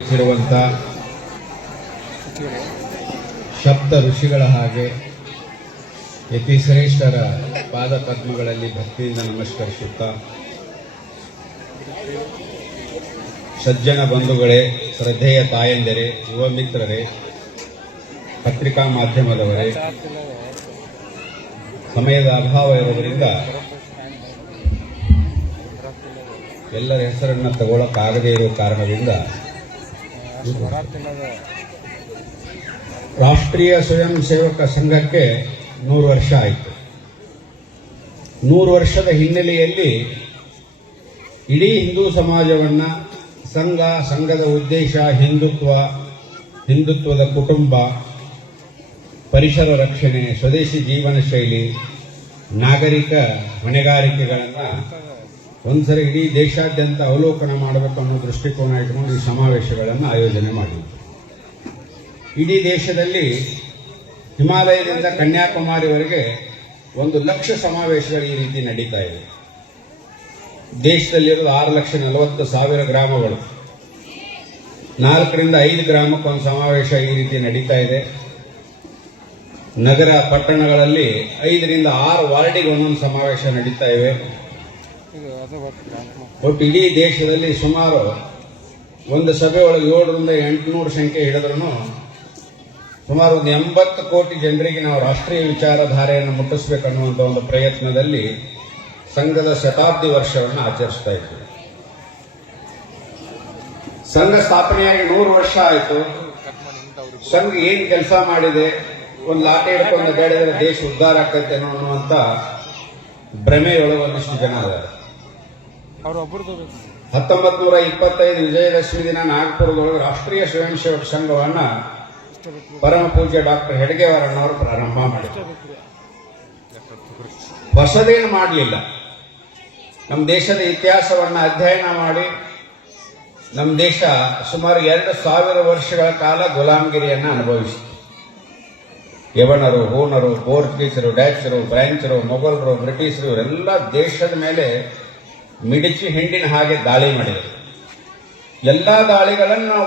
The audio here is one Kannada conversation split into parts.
ಇರುವಂತ ಶಬ್ದ ಋಷಿಗಳ ಹಾಗೆ ಯತಿಶ್ರೇಷ್ಠರ ಪಾದ ಪದ್ಮಗಳಲ್ಲಿ ಭಕ್ತಿಯಿಂದ ನಮಸ್ಕರಿಸುತ್ತಾ, ಸಜ್ಜನ ಬಂಧುಗಳೇ, ಶ್ರದ್ಧೆಯ ತಾಯಂದಿರೇ, ಯುವ ಮಿತ್ರರೇ, ಪತ್ರಿಕಾ ಮಾಧ್ಯಮದವರೇ, ಸಮಯದ ಅಭಾವ ಇರುವುದರಿಂದ ಎಲ್ಲರ ಹೆಸರನ್ನು ತಗೊಳ್ಳಕ್ಕಾಗದೇ ಇರುವ ಕಾರಣದಿಂದ ರಾಷ್ಟ್ರೀಯ ಸ್ವಯಂ ಸೇವಕ ಸಂಘಕ್ಕೆ 100 ವರ್ಷ ಆಯಿತು. 100 ವರ್ಷದ ಹಿನ್ನೆಲೆಯಲ್ಲಿ ಇಡೀ ಹಿಂದೂ ಸಮಾಜವನ್ನ ಸಂಘದ ಉದ್ದೇಶ ಹಿಂದುತ್ವದ ಕುಟುಂಬ, ಪರಿಸರ ರಕ್ಷಣೆ, ಸ್ವದೇಶಿ ಜೀವನ ಶೈಲಿ, ನಾಗರಿಕ ಹೊಣೆಗಾರಿಕೆಗಳನ್ನು ಒಂದ್ಸರಿ ಇಡೀ ದೇಶಾದ್ಯಂತ ಅವಲೋಕನ ಮಾಡಬೇಕು ಅನ್ನೋ ದೃಷ್ಟಿಕೋನ ಇಟ್ಕೊಂಡು ಈ ಸಮಾವೇಶಗಳನ್ನು ಆಯೋಜನೆ ಮಾಡಿದ್ರು. ಇಡೀ ದೇಶದಲ್ಲಿ ಹಿಮಾಲಯದಿಂದ ಕನ್ಯಾಕುಮಾರಿವರೆಗೆ 1,00,000 ಸಮಾವೇಶಗಳು ಈ ರೀತಿ ನಡೀತಾ ಇದೆ. ದೇಶದಲ್ಲಿರೋದು 6,40,000 ಗ್ರಾಮಗಳು, 4 ರಿಂದ 5 ಗ್ರಾಮಕ್ಕೆ ಒಂದು ಸಮಾವೇಶ ಈ ರೀತಿ ನಡೀತಾ ಇದೆ. ನಗರ ಪಟ್ಟಣಗಳಲ್ಲಿ 5 ರಿಂದ 6 ವಾರ್ಡಿಗೆ ಒಂದೊಂದು ಸಮಾವೇಶ ನಡೀತಾ ಇವೆ. ಒಟ್ಟು ಇಡೀ ದೇಶದಲ್ಲಿ ಸುಮಾರು ಒಂದು ಸಭೆ ಒಳಗೆ 700 ರಿಂದ 800 ಸಂಖ್ಯೆ ಹಿಡಿದ್ರೂ ಸುಮಾರು 80 ಕೋಟಿ ಜನರಿಗೆ ನಾವು ರಾಷ್ಟ್ರೀಯ ವಿಚಾರಧಾರೆಯನ್ನು ಮುಟ್ಟಿಸಬೇಕನ್ನುವಂಥ ಒಂದು ಪ್ರಯತ್ನದಲ್ಲಿ ಸಂಘದ ಶತಾಬ್ದಿ ವರ್ಷವನ್ನು ಆಚರಿಸ್ತಾ ಇದ್ದೀವಿ. ಸಂಘ ಸ್ಥಾಪನೆಯಾಗಿ 100 ವರ್ಷ ಆಯಿತು. ಸಂಘ ಏನ್ ಕೆಲಸ ಮಾಡಿದೆ, ಒಂದು ಲಾಟೆ ಹಿಡ್ಕೊಂಡು ಬೇಡಿದರೆ ದೇಶ ಉದ್ಧಾರ ಆಗ್ತೈತೆ ಅನ್ನುವಂಥ ಭ್ರಮೆಯೊಳಗೆ ಒಂದಿಷ್ಟು ಜನ ಅದಾರೆ. 1925 ವಿಜಯದಶಮಿ ದಿನ ನಾಗಪುರದೊಳಗೆ ರಾಷ್ಟ್ರೀಯ ಸ್ವಯಂ ಸೇವಕ ಸಂಘವನ್ನ ಪರಮ ಪೂಜ್ಯ ಡಾಕ್ಟರ್ ಹೆಡ್ಗೇವಾರಣ್ಣವರು ಪ್ರಾರಂಭ ಮಾಡಿದರು. ಹೊಸದೇನು ಮಾಡಲಿಲ್ಲ. ನಮ್ಮ ದೇಶದ ಇತಿಹಾಸವನ್ನ ಅಧ್ಯಯನ ಮಾಡಿ, ನಮ್ಮ ದೇಶ ಸುಮಾರು 2,000 ವರ್ಷಗಳ ಕಾಲ ಗುಲಾಮಗಿರಿಯನ್ನು ಅನುಭವಿಸಿತು. ಯವನರು, ಹೂಣರು, ಪೋರ್ಚುಗೀಸರು, ಡ್ಯಾಚರು, ಫ್ರೆಂಚರು, ಮೊಘಲರು, ಬ್ರಿಟಿಷರು ಇವರೆಲ್ಲ ದೇಶದ ಮೇಲೆ ಮಿಡಿಚಿ ಹಿಂಡಿನ ಹಾಗೆ ದಾಳಿ ಮಾಡಿದರು. ಎಲ್ಲ ದಾಳಿಗಳನ್ನು ನಾವು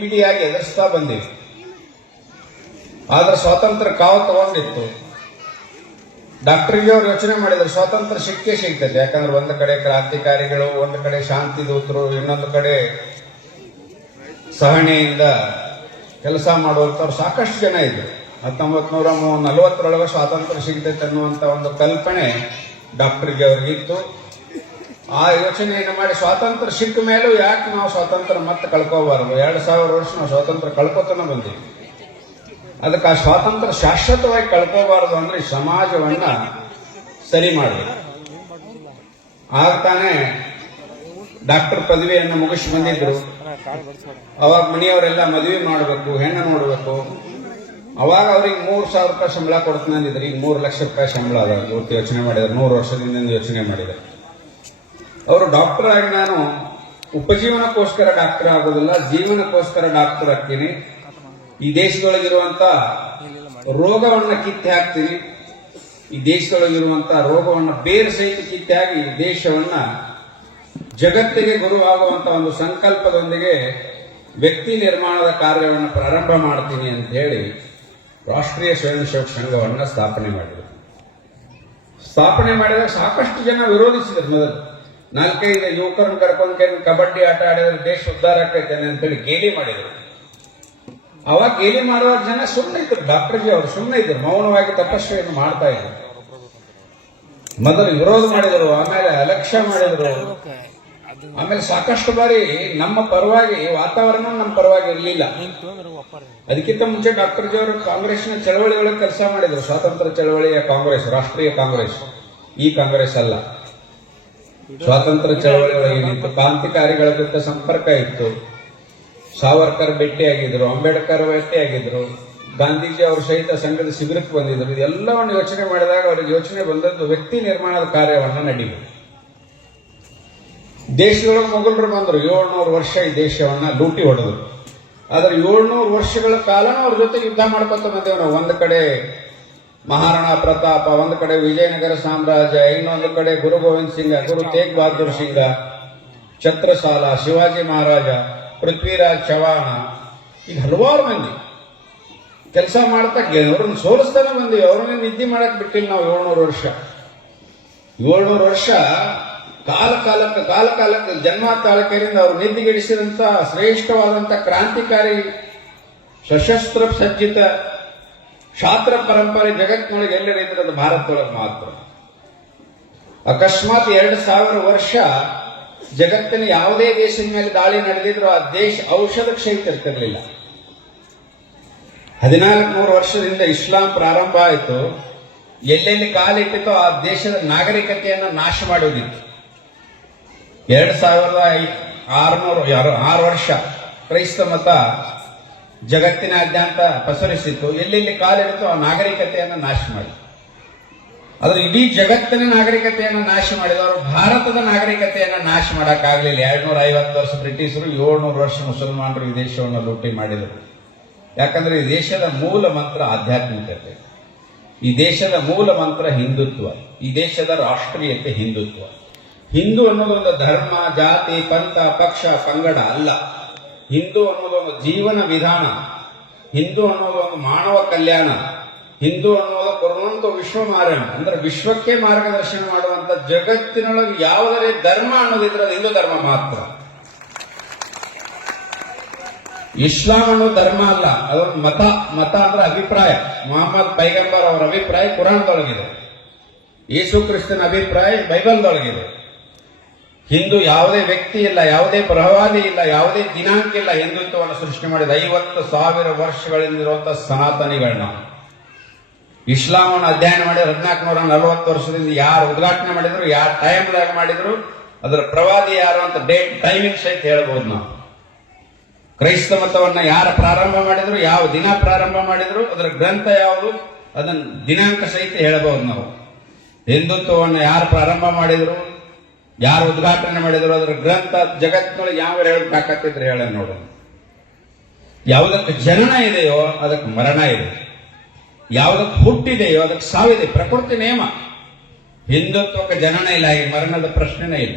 ಬಿಡಿಯಾಗಿ ಎದುರಿಸ್ತಾ ಬಂದಿವಿ. ಆದ್ರೆ ಸ್ವಾತಂತ್ರ್ಯ ಕಾವು ತಗೊಂಡಿತ್ತು. ಡಾಕ್ಟರ್ ಜಿ ಅವರು ಯೋಚನೆ ಮಾಡಿದ್ರು, ಸ್ವಾತಂತ್ರ್ಯ ಸಿಗ್ತದೆ. ಯಾಕಂದ್ರೆ ಒಂದು ಕಡೆ ಕ್ರಾಂತಿಕಾರಿಗಳು, ಒಂದು ಕಡೆ ಶಾಂತಿ ದೂತರು, ಇನ್ನೊಂದು ಕಡೆ ಸಹನೆಯಿಂದ ಕೆಲಸ ಮಾಡುವಂಥವ್ರು ಸಾಕಷ್ಟು ಜನ ಇದ್ರು. 1940 ಸ್ವಾತಂತ್ರ್ಯ ಸಿಗ್ತೈತೆ ಅನ್ನುವಂಥ ಒಂದು ಕಲ್ಪನೆ ಡಾಕ್ಟರ್ ಜಿ ಅವ್ರಿಗಿತ್ತು. ಆ ಯೋಚನೆಯನ್ನು ಮಾಡಿ ಸ್ವಾತಂತ್ರ್ಯ ಸಿಕ್ಕ ಮೇಲೂ ಯಾಕೆ ನಾವು ಸ್ವಾತಂತ್ರ್ಯ ಮತ್ತೆ ಕಳ್ಕೋಬಾರದು, 2,000 ವರ್ಷ ನಾವು ಸ್ವಾತಂತ್ರ್ಯ ಕಳ್ಕೊತಾನೆ ಬಂದೀವಿ. ಅದಕ್ಕೆ ಆ ಸ್ವಾತಂತ್ರ್ಯ ಶಾಶ್ವತವಾಗಿ ಕಳ್ಕೋಬಾರದು ಅಂದ್ರೆ ಸಮಾಜವನ್ನ ಸರಿ ಮಾಡಬೇಕು. ಆಗ್ತಾನೆ ಡಾಕ್ಟರ್ ಪದವಿಯನ್ನು ಮುಗಿಸಿ ಬಂದಿದ್ರು. ಅವಾಗ ಮನೆಯವರೆಲ್ಲ ಮದುವೆ ಮಾಡಬೇಕು, ಹೆಣ್ಣು ನೋಡಬೇಕು. ಅವಾಗ ಅವ್ರಿಗೆ 3,000 ರೂಪಾಯಿ ಸಂಬಳ ಕೊಡ್ತಾನೆ ಅಂದಿದ್ರು. ಈಗ 3,00,000 ರೂಪಾಯಿ ಸಂಬಳ ಅದ. ಇವತ್ತು ಯೋಚನೆ ಮಾಡಿದ್ರು, 100 ವರ್ಷದಿಂದ ಯೋಚನೆ ಮಾಡಿದ್ರು. ಅವರು ಡಾಕ್ಟರ್ ಆಗಿ, ನಾನು ಉಪಜೀವನಕ್ಕೋಸ್ಕರ ಡಾಕ್ಟರ್ ಆಗೋದಿಲ್ಲ, ಜೀವನಕ್ಕೋಸ್ಕರ ಡಾಕ್ಟರ್ ಆಗ್ತೀನಿ. ಈ ದೇಶದೊಳಗಿರುವಂತ ರೋಗವನ್ನ ಕಿತ್ತಿ ಹಾಕ್ತೀನಿ. ಈ ದೇಶದೊಳಗಿರುವಂತ ರೋಗವನ್ನ ಬೇರೆ ಸಹಿತ ಕಿತ್ತಿ ಹಾಕಿ ಈ ದೇಶವನ್ನ ಜಗತ್ತಿಗೆ ಗುರುವಾಗುವಂತ ಒಂದು ಸಂಕಲ್ಪದೊಂದಿಗೆ ವ್ಯಕ್ತಿ ನಿರ್ಮಾಣದ ಕಾರ್ಯವನ್ನು ಪ್ರಾರಂಭ ಮಾಡ್ತೀನಿ ಅಂತ ಹೇಳಿ ರಾಷ್ಟ್ರೀಯ ಸ್ವಯಂ ಸೇವಕ ಸಂಘವನ್ನ ಸ್ಥಾಪನೆ ಮಾಡಿದರು. ಸ್ಥಾಪನೆ ಮಾಡಿದಾಗ ಸಾಕಷ್ಟು ಜನ ವಿರೋಧಿಸಿದ್ರು. ಮೊದಲು 4-5 ಯುವಕರನ್ನು ಕರ್ಕೊಂಡು ಕಬಡ್ಡಿ ಆಟ ಆಡಿದ್ರೆ ದೇಶ ಉದ್ಧಾರ ಆಗ್ತೈತೇನೆ ಅಂತೇಳಿ ಗೇಲಿ ಮಾಡಿದರು. ಅವಾಗ ಗೇಲಿ ಮಾಡುವ ಜನ ಸುಮ್ಮನೆ ಇದ್ರು. ಡಾಕ್ಟರ್ ಜಿ ಅವರು ಸುಮ್ಮನೆ ಇದ್ರು, ಮೌನವಾಗಿ ತಪಸ್ಸೆಯನ್ನು ಮಾಡ್ತಾ ಇದ್ರು. ಮೊದಲು ವಿರೋಧ ಮಾಡಿದರು, ಆಮೇಲೆ ಅಲಕ್ಷ್ಯ ಮಾಡಿದರು, ಆಮೇಲೆ ಸಾಕಷ್ಟು ಬಾರಿ ನಮ್ಮ ಪರವಾಗಿ ವಾತಾವರಣ ನಮ್ಮ ಪರವಾಗಿ ಇರಲಿಲ್ಲ. ಅದಕ್ಕಿಂತ ಮುಂಚೆ ಡಾಕ್ಟರ್ ಜಿ ಅವರು ಕಾಂಗ್ರೆಸ್ನ ಚಳವಳಿ ಒಳಗೆ ಕೆಲಸ ಮಾಡಿದ್ರು. ಸ್ವಾತಂತ್ರ್ಯ ಚಳವಳಿಯ ಕಾಂಗ್ರೆಸ್, ರಾಷ್ಟ್ರೀಯ ಕಾಂಗ್ರೆಸ್, ಈ ಕಾಂಗ್ರೆಸ್ ಅಲ್ಲ. ಸ್ವಾತಂತ್ರ್ಯ ಚಳವಳಿ ಒಳಗೆ ಏನಿತ್ತು, ಕ್ರಾಂತಿಕಾರಿಗಳ ಜೊತೆ ಸಂಪರ್ಕ ಇತ್ತು. ಸಾವರ್ಕರ್ ಭೇಟಿಯಾಗಿದ್ರು, ಅಂಬೇಡ್ಕರ್ ಭೇಟಿಯಾಗಿದ್ರು, ಗಾಂಧೀಜಿ ಅವರು ಸಹಿತ ಸಂಘದ ಶಿಬಿರಕ್ಕೆ ಬಂದಿದ್ರು. ಇದೆಲ್ಲವನ್ನು ಯೋಚನೆ ಮಾಡಿದಾಗ ಅವರಿಗೆ ಯೋಚನೆ ಬಂದದ್ದು ವ್ಯಕ್ತಿ ನಿರ್ಮಾಣದ ಕಾರ್ಯವನ್ನು ನಡೀಬೇಕು. ದೇಶದೊಳಗೆ ಮೊಘಲರು ಬಂದರು, 700 ವರ್ಷ ಈ ದೇಶವನ್ನ ಲೂಟಿ ಹೊಡೆದ್ರು. ಆದ್ರೆ 700 ವರ್ಷಗಳ ಕಾಲ ಅವ್ರ ಜೊತೆ ಯುದ್ಧ ಮಾಡ್ಕೊತ ಬಂದೇವು ನಾವು. ಒಂದು ಕಡೆ ಮಹಾರಾಣಾ ಪ್ರತಾಪ, ಒಂದು ಕಡೆ ವಿಜಯನಗರ ಸಾಮ್ರಾಜ್ಯ, ಇನ್ನೊಂದು ಕಡೆ ಗುರು ಗೋವಿಂದ್ ಸಿಂಗ, ಗುರು ತೇಗ್ ಬಹದ್ದೂರ್ ಸಿಂಗ, ಛತ್ರಸಾಲ, ಶಿವಾಜಿ ಮಹಾರಾಜ, ಪೃಥ್ವಿರಾಜ್ ಚವಾಣ, ಈಗ ಹಲವಾರು ಮಂದಿ ಕೆಲಸ ಮಾಡ್ತಾ ಅವ್ರನ್ನ ಸೋಲಿಸ್ತಾನೆ ಬಂದಿವಿ. ಅವ್ರನ್ನೇ ನಿದ್ದೆ ಮಾಡಕ್ ಬಿಟ್ಟಿಲ್ಲ ನಾವು 700 ವರ್ಷ ಕಾಲ ಕಾಲಕ್ಕೆ ಜನ್ಮ ತಾಳಕರಿಂದ ಅವರು ನಿದ್ದಿಗೆಡಿಸಿದಂತ ಶ್ರೇಷ್ಠವಾದಂತ ಕ್ರಾಂತಿಕಾರಿ ಸಶಸ್ತ್ರ ಸಜ್ಜಿತ ಶಾಸ್ತ್ರ ಪರಂಪರೆ ಜಗತ್ತಿನೊಳಗೆ ಎಲ್ಲರಿದ್ರೆ ಅದು ಭಾರತದೊಳಗೆ ಮಾತ್ರ. ಅಕಸ್ಮಾತ್ 2000 ವರ್ಷ ಜಗತ್ತಿನ ಯಾವುದೇ ದೇಶದ ಮೇಲೆ ದಾಳಿ ನಡೆದಿದ್ರು ಆ ದೇಶ ಔಷಧ ಕ್ಷಯಿತಿರ್ತಿರ್ಲಿಲ್ಲ. 1400 ವರ್ಷದಿಂದ ಇಸ್ಲಾಂ ಪ್ರಾರಂಭ ಆಯಿತು. ಎಲ್ಲೆಲ್ಲಿ ಕಾಲಿಟ್ಟಿತೋ ಆ ದೇಶದ ನಾಗರಿಕತೆಯನ್ನು ನಾಶ ಮಾಡೋದಿತ್ತು. 2606 ವರ್ಷ ಕ್ರೈಸ್ತ ಮತ ಜಗತ್ತಿನಾದ್ಯಂತ ಪಸರಿಸಿತ್ತು. ಎಲ್ಲೆಲ್ಲಿ ಕಾಲಿಡಿತೋ ಆ ನಾಗರಿಕತೆಯನ್ನು ನಾಶ ಮಾಡಿ, ಆದ್ರೆ ಇಡೀ ಜಗತ್ತಿನ ನಾಗರಿಕತೆಯನ್ನು ನಾಶ ಮಾಡಿದವರು ಭಾರತದ ನಾಗರಿಕತೆಯನ್ನು ನಾಶ ಮಾಡಕ್ಕಾಗಲಿಲ್ಲ. 250 ವರ್ಷ ಬ್ರಿಟಿಷರು, 700 ವರ್ಷ ಮುಸಲ್ಮಾನರು ಈ ದೇಶವನ್ನು ಲೂಟಿ ಮಾಡಿದರು. ಯಾಕಂದ್ರೆ ಈ ದೇಶದ ಮೂಲ ಮಂತ್ರ ಆಧ್ಯಾತ್ಮಿಕತೆ, ಈ ದೇಶದ ಮೂಲ ಮಂತ್ರ ಹಿಂದುತ್ವ, ಈ ದೇಶದ ರಾಷ್ಟ್ರೀಯತೆ ಹಿಂದುತ್ವ. ಹಿಂದೂ ಅನ್ನೋದೊಂದು ಧರ್ಮ, ಜಾತಿ, ಪಂಥ, ಪಕ್ಷ, ಪಂಗಡ ಅಲ್ಲ. ಹಿಂದೂ ಅನ್ನೋದೊಂದು ಜೀವನ ವಿಧಾನ, ಹಿಂದೂ ಅನ್ನೋದೊಂದು ಮಾನವ ಕಲ್ಯಾಣ, ಹಿಂದೂ ಅನ್ನೋದು ಕೊರುವಂತ ವಿಶ್ವ ಮಾರ್ಗ, ಅಂದ್ರೆ ವಿಶ್ವಕ್ಕೆ ಮಾರ್ಗದರ್ಶನ ಮಾಡುವಂತ ಜಗತ್ತಿನೊಳಗೆ ಯಾವುದೇ ಧರ್ಮ ಅನ್ನೋದಿದ್ರೆ ಅದು ಹಿಂದೂ ಧರ್ಮ ಮಾತ್ರ. ಇಸ್ಲಾಂ ಅನ್ನೋ ಧರ್ಮ ಅಲ್ಲ, ಅದೊಂದು ಮತ. ಮತ ಅಂದ್ರೆ ಅಭಿಪ್ರಾಯ. ಮೊಹಮ್ಮದ್ ಪೈಗಂಬರ್ ಅವರ ಅಭಿಪ್ರಾಯ ಕುರಾನ್ದೊಳಗಿದೆ, ಯೇಸು ಕ್ರಿಸ್ತನ ಅಭಿಪ್ರಾಯ ಬೈಬಲ್ದೊಳಗಿದೆ. ಹಿಂದೂ ಯಾವುದೇ ವ್ಯಕ್ತಿ ಇಲ್ಲ, ಯಾವುದೇ ಪ್ರವಾದಿ ಇಲ್ಲ, ಯಾವುದೇ ದಿನಾಂಕ ಇಲ್ಲ. ಹಿಂದುತ್ವವನ್ನು ಸೃಷ್ಟಿ ಮಾಡಿದ 50,000 ವರ್ಷಗಳಿಂದಿರುವಂತಹ ಸನಾತನಿಗಳನ್ನ. ಇಸ್ಲಾಮನ್ನು ಅಧ್ಯಯನ ಮಾಡಿ 1440 ವರ್ಷದಿಂದ ಯಾರು ಉದ್ಘಾಟನೆ ಮಾಡಿದ್ರು, ಯಾವ ಟೈಮ್ದಾಗ ಮಾಡಿದ್ರು, ಅದರ ಪ್ರವಾದಿ ಯಾರು ಅಂತ ಡೇಟ್ ಟೈಮಿಂಗ್ ಸಹಿತ ಹೇಳ್ಬೋದು ನಾವು. ಕ್ರೈಸ್ತ ಮತವನ್ನ ಯಾರು ಪ್ರಾರಂಭ ಮಾಡಿದ್ರು, ಯಾವ ದಿನ ಪ್ರಾರಂಭ ಮಾಡಿದ್ರು, ಅದರ ಗ್ರಂಥ ಯಾವುದು, ಅದನ್ನ ದಿನಾಂಕ ಸಹಿತ ಹೇಳಬಹುದು ನಾವು. ಹಿಂದುತ್ವವನ್ನು ಯಾರು ಪ್ರಾರಂಭ ಮಾಡಿದ್ರು, ಯಾರು ಉದ್ಘಾಟನೆ ಮಾಡಿದ್ರು, ಅದರ ಗ್ರಂಥ ಜಗತ್ತಿನೊಳಗೆ ಯಾವ ಹೇಳಬೇಕಾಕತ್ತಿದ್ರೆ ಹೇಳ ನೋಡೋಣ. ಯಾವುದಕ್ಕೆ ಜನನ ಇದೆಯೋ ಅದಕ್ಕೆ ಮರಣ ಇದೆ, ಯಾವುದಕ್ಕೆ ಹುಟ್ಟಿದೆಯೋ ಅದಕ್ಕೆ ಸಾವಿದೆ. ಪ್ರಕೃತಿ ನಿಯಮ. ಹಿಂದುತ್ವಕ್ಕೆ ಜನನ ಇಲ್ಲ, ಈ ಮರಣದ ಪ್ರಶ್ನೆನೇ ಇಲ್ಲ.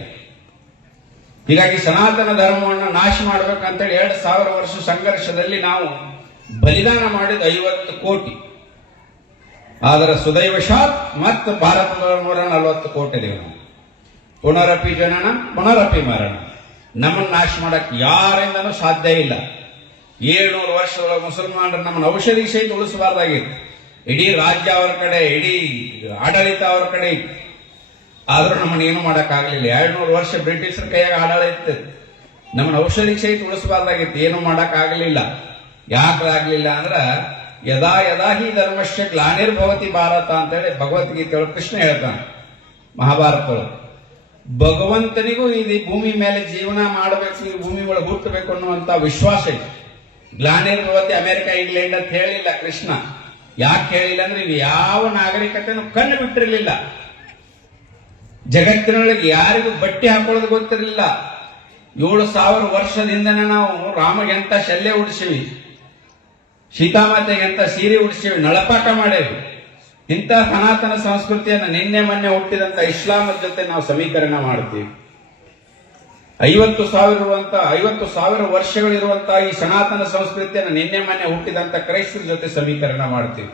ಹೀಗಾಗಿ ಸನಾತನ ಧರ್ಮವನ್ನು ನಾಶ ಮಾಡಬೇಕಂತೇಳಿ 2000 ವರ್ಷ ಸಂಘರ್ಷದಲ್ಲಿ ನಾವು ಬಲಿದಾನ ಮಾಡಿದ 50 ಕೋಟಿ. ಆದರೆ ಸುದೈವಶಾತ್ ಮತ್ತು ಭಾರತದ 140 ಕೋಟಿ ಇದೀವಿ ನಾವು. ಪುನರಪಿ ಜನನ ಪುನರಪಿ ಮರಣ. ನಮ್ಮನ್ನು ನಾಶ ಮಾಡಕ್ ಯಾರಿಂದನೂ ಸಾಧ್ಯ ಇಲ್ಲ. 700 ವರ್ಷದೊಳಗೆ ಮುಸಲ್ಮಾನರು ನಮ್ಮನ್ನು ಔಷಧಿ ಸಹಿತ ಉಳಿಸಬಾರ್ದಾಗಿತ್ತು. ಇಡೀ ರಾಜ್ಯ ಅವರ ಕಡೆ, ಇಡೀ ಆಡಳಿತ ಅವರ ಕಡೆ ಇತ್ತು. ಆದ್ರೂ ನಮ್ಮನ್ನು ಏನು ಮಾಡಕ್ಕಾಗಲಿಲ್ಲ. 200 ವರ್ಷ ಬ್ರಿಟಿಷರ ಕೈಯಾಗ ಆಡಳಿತ, ನಮ್ಮನ್ನು ಔಷಧಿ ಸಹಿತ ಉಳಿಸಬಾರ್ದಾಗಿತ್ತು. ಏನು ಮಾಡಕ್ಕಾಗಲಿಲ್ಲ. ಯಾಕಾಗ್ಲಿಲ್ಲ ಅಂದ್ರ ಯದಾ ಯದಾ ಹಿ ಧರ್ಮಶ್ಯ ಗ್ಲಾನಿರ್ಭವತಿ ಭಾರತ ಅಂತೇಳಿ ಭಗವದ್ಗೀತೆಯೊಳಗೆ ಕೃಷ್ಣ ಹೇಳ್ತಾನೆ. ಮಹಾಭಾರತದೊಳಗೆ ಭಗವಂತನಿಗೂ ಈ ಭೂಮಿ ಮೇಲೆ ಜೀವನ ಮಾಡಬೇಕು, ಈ ಭೂಮಿ ಒಳಗೆ ಹುಟ್ಟಬೇಕು ಅನ್ನುವಂತ ವಿಶ್ವಾಸ ಇದೆ. ಗ್ಲಾನಿರ್ಭವತಿ ಅಮೆರಿಕ ಇಂಗ್ಲೆಂಡ್ ಅಂತ ಹೇಳಿಲ್ಲ ಕೃಷ್ಣ. ಯಾಕೆ ಹೇಳಿಲ್ಲ ಅಂದ್ರೆ ಇವು ಯಾವ ನಾಗರಿಕತೆಯನ್ನು ಕಣ್ಣು ಬಿಟ್ಟಿರಲಿಲ್ಲ. ಜಗತ್ತಿನೊಳಗೆ ಯಾರಿಗೂ ಬಟ್ಟೆ ಹಾಕೊಳ್ಳೋದು ಗೊತ್ತಿರಲಿಲ್ಲ. 7,000 ವರ್ಷದಿಂದನೇ ನಾವು ರಾಮಗೆಂತ ಶಲ್ಯ ಉಡಿಸಿವಿ, ಸೀತಾಮಾತೆಗೆಂತ ಸೀರೆ ಉಡಿಸಿವಿ, ನಳಪಾಕ ಮಾಡೇವಿ. ಇಂಥ ಸನಾತನ ಸಂಸ್ಕೃತಿಯನ್ನು ನಿನ್ನೆ ಮೊನ್ನೆ ಹುಟ್ಟಿದಂತ ಇಸ್ಲಾಮದ ಜೊತೆ ನಾವು ಸಮೀಕರಣ ಮಾಡ್ತೀವಿ. 50,000 ವರ್ಷಗಳಿರುವಂತಹ ಈ ಸನಾತನ ಸಂಸ್ಕೃತಿಯನ್ನು ನಿನ್ನೆ ಮೊನ್ನೆ ಹುಟ್ಟಿದಂತ ಕ್ರೈಸ್ತರ ಜೊತೆ ಸಮೀಕರಣ ಮಾಡ್ತೀವಿ.